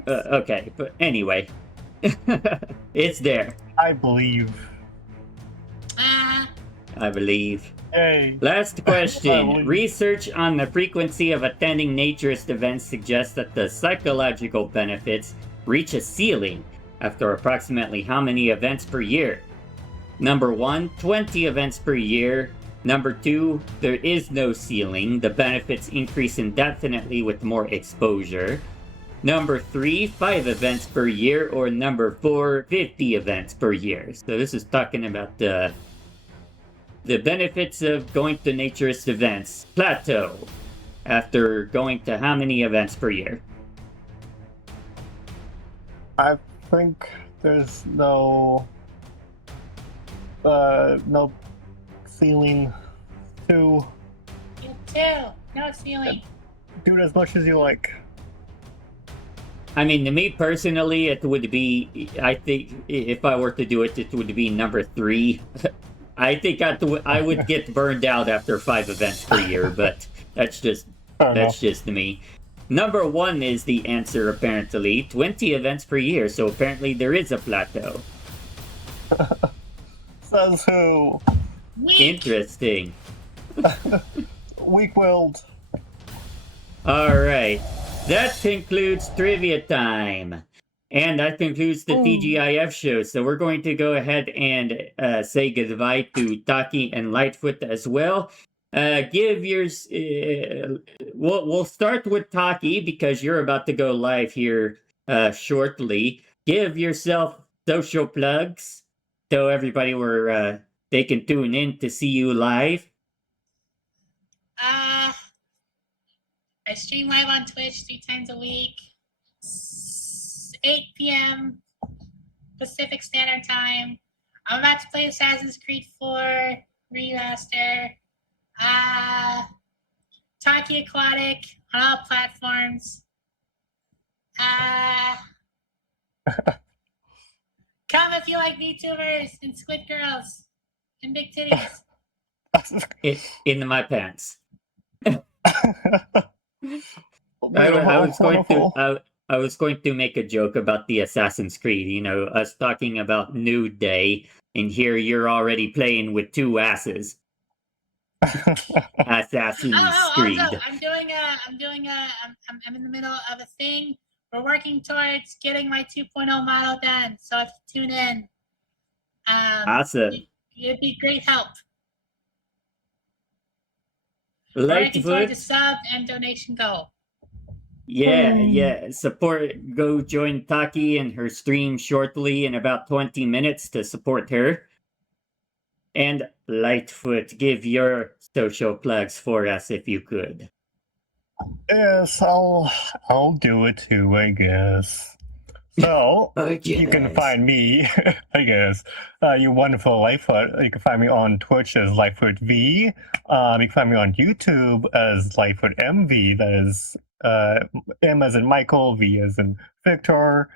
Okay, but anyway. It's there. I believe. I believe. Yay. Last question. Research on the frequency of attending naturist events suggests that the psychological benefits reach a ceiling after approximately how many events per year? Number 1, 20 events per year. Number 2, there is no ceiling. The benefits increase indefinitely with more exposure. Number 3, 5 events per year. Or number 4, 50 events per year. So this is talking about the benefits of going to naturist events. Plateau. After going to how many events per year? I think there's no ceiling to You too. No ceiling. do it as much as you like. I mean, to me personally, it would be, I think, if I were to do it, it would be number 3. I think I would get burned out after 5 events per year, but that's just me. Number 1 is the answer, apparently. 20 events per year, so apparently there is a plateau. Says who? Weak. Interesting. Weak-willed. Alright, that concludes trivia time. And that concludes the TGIF show. So we're going to go ahead and say goodbye to Taki and Lightfoot as well. Give yours. We'll start with Taki because you're about to go live here shortly. Give yourself social plugs. Tell everybody where they can tune in to see you live. I stream live on Twitch 3 times a week. 8 p.m. Pacific Standard Time. I'm about to play Assassin's Creed 4 Remaster. Taki Aquatic on all platforms. Come if you like VTubers and Squid Girls and big titties. In my pants. I was going to make a joke about the Assassin's Creed, you know, us talking about Nude Day, and here you're already playing with 2 asses. Assassin's Creed. Also, I'm in the middle of a thing. We're working towards getting my 2.0 model done, so if you tune in, awesome. It'd be great help. Lightfoot. Working towards a sub and donation goal. Yeah. Support. Go join Taki in her stream shortly in about 20 minutes to support her. And Lightfoot, give your social plugs for us if you could. Yes, I'll do it too, I guess. So, you can find me, I guess, you wonderful Lightfoot. You can find me on Twitch as LightfootV. You can find me on YouTube as LightfootMV. That is M as in Michael, V as in Victor.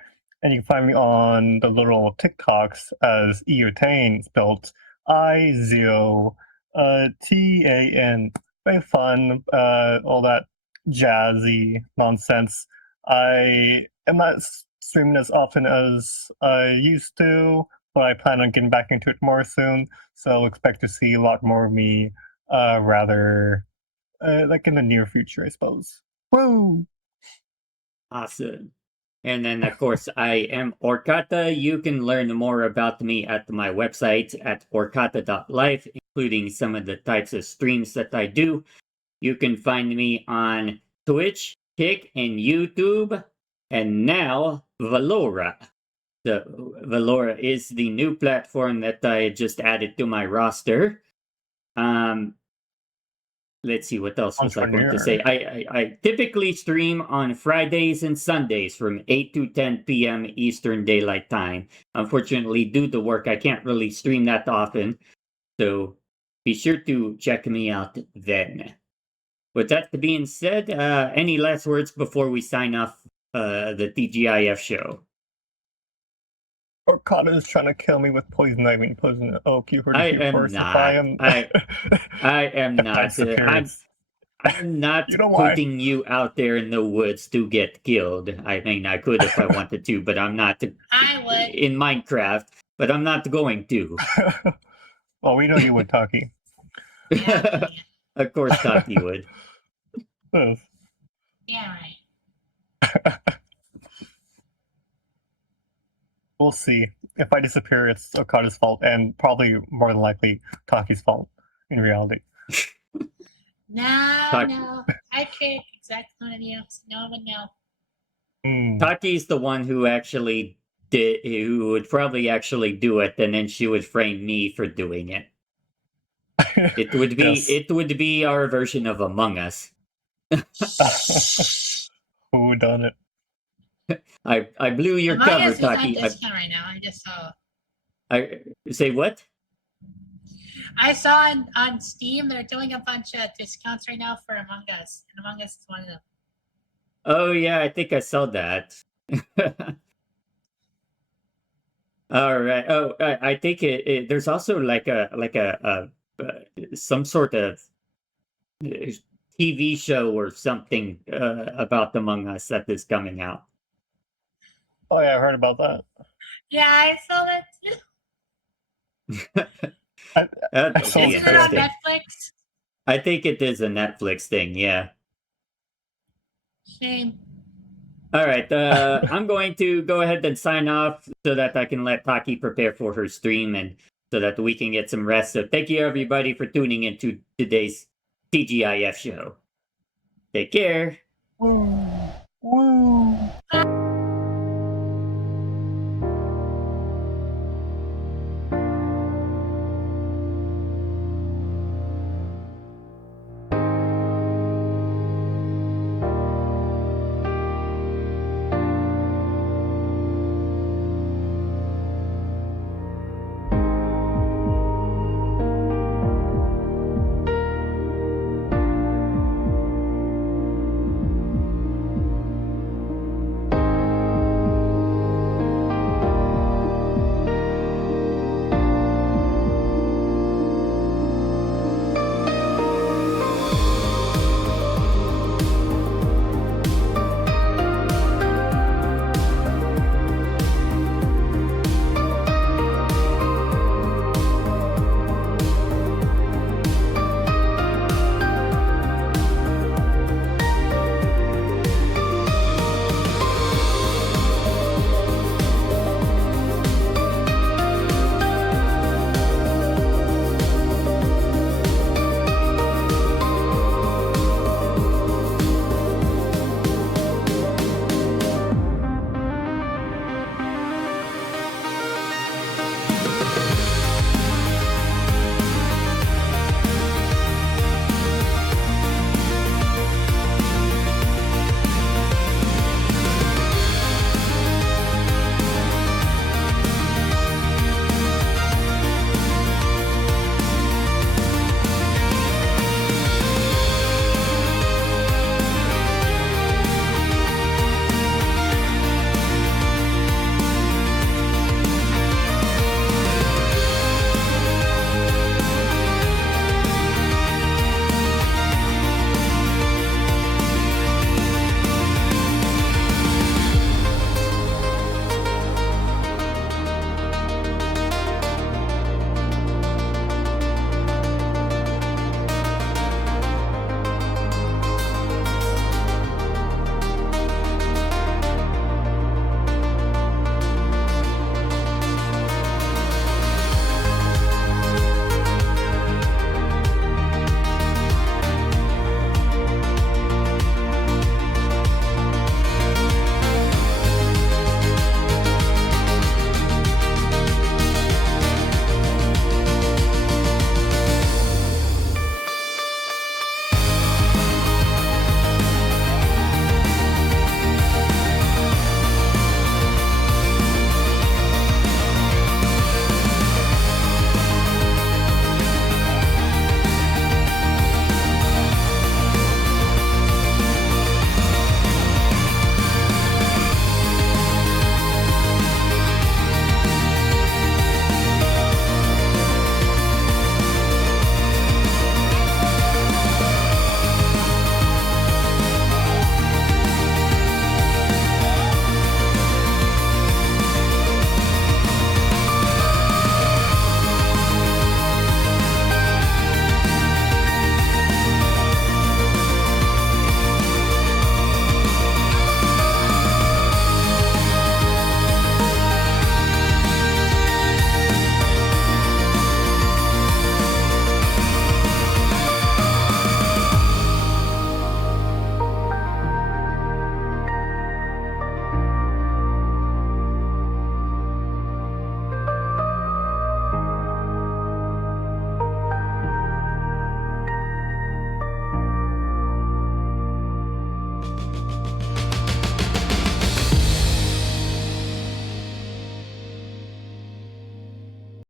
And you can find me on the little TikToks as Eotain, spelled I-0-T-A-N. Very fun, all that jazzy nonsense. I am not streaming as often as I used to, but I plan on getting back into it more soon. So expect to see a lot more of me, rather like in the near future, I suppose. Woo! Awesome. And then, of course, I am Orkata. You can learn more about me at my website at orkata.life, including some of the types of streams that I do. You can find me on Twitch, Kick, and YouTube. And now, Valora. So, Valora is the new platform that I just added to my roster. Let's see, what else was I going to say? I typically stream on Fridays and Sundays from 8 to 10 p.m. Eastern Daylight Time. Unfortunately, due to work, I can't really stream that often. So be sure to check me out then. With that being said, any last words before we sign off the TGIF show? Orkata is trying to kill me with poison ivy and poison oak. You heard it here first. I am not. I'm not putting you out there in the woods to get killed. I mean, I could if I wanted to, but I'm not. I would. In Minecraft, but I'm not going to. Well, we know you would, Taki. Of course, Taki would. Yeah, right. We'll see. If I disappear, it's Okada's fault, and probably more than likely Taki's fault. in reality. No, Talk- no. I pick exactly one of you, so no one would know. Taki's the one who actually did, who would probably actually do it, and then she would frame me for doing it. It would be Yes. it would be our version of Among Us. Who done it? I blew your Among cover, Us is on Taki. discount right now. I just saw. I say what? I saw on Steam they're doing a bunch of discounts right now for Among Us, and Among Us is one of them. Oh yeah, I think I saw that. All right. Oh, I think there's also like a some sort of TV show or something about Among Us that is coming out. Oh yeah, I heard about that. Yeah, I saw that too. That'll So be Isn't it on interesting. Netflix? I think it is a Netflix thing. Yeah. Shame. All right. I'm going to go ahead and sign off so that I can let Taki prepare for her stream and so that we can get some rest. So thank you everybody for tuning into today's TGIF show. Take care. Woo. Woo.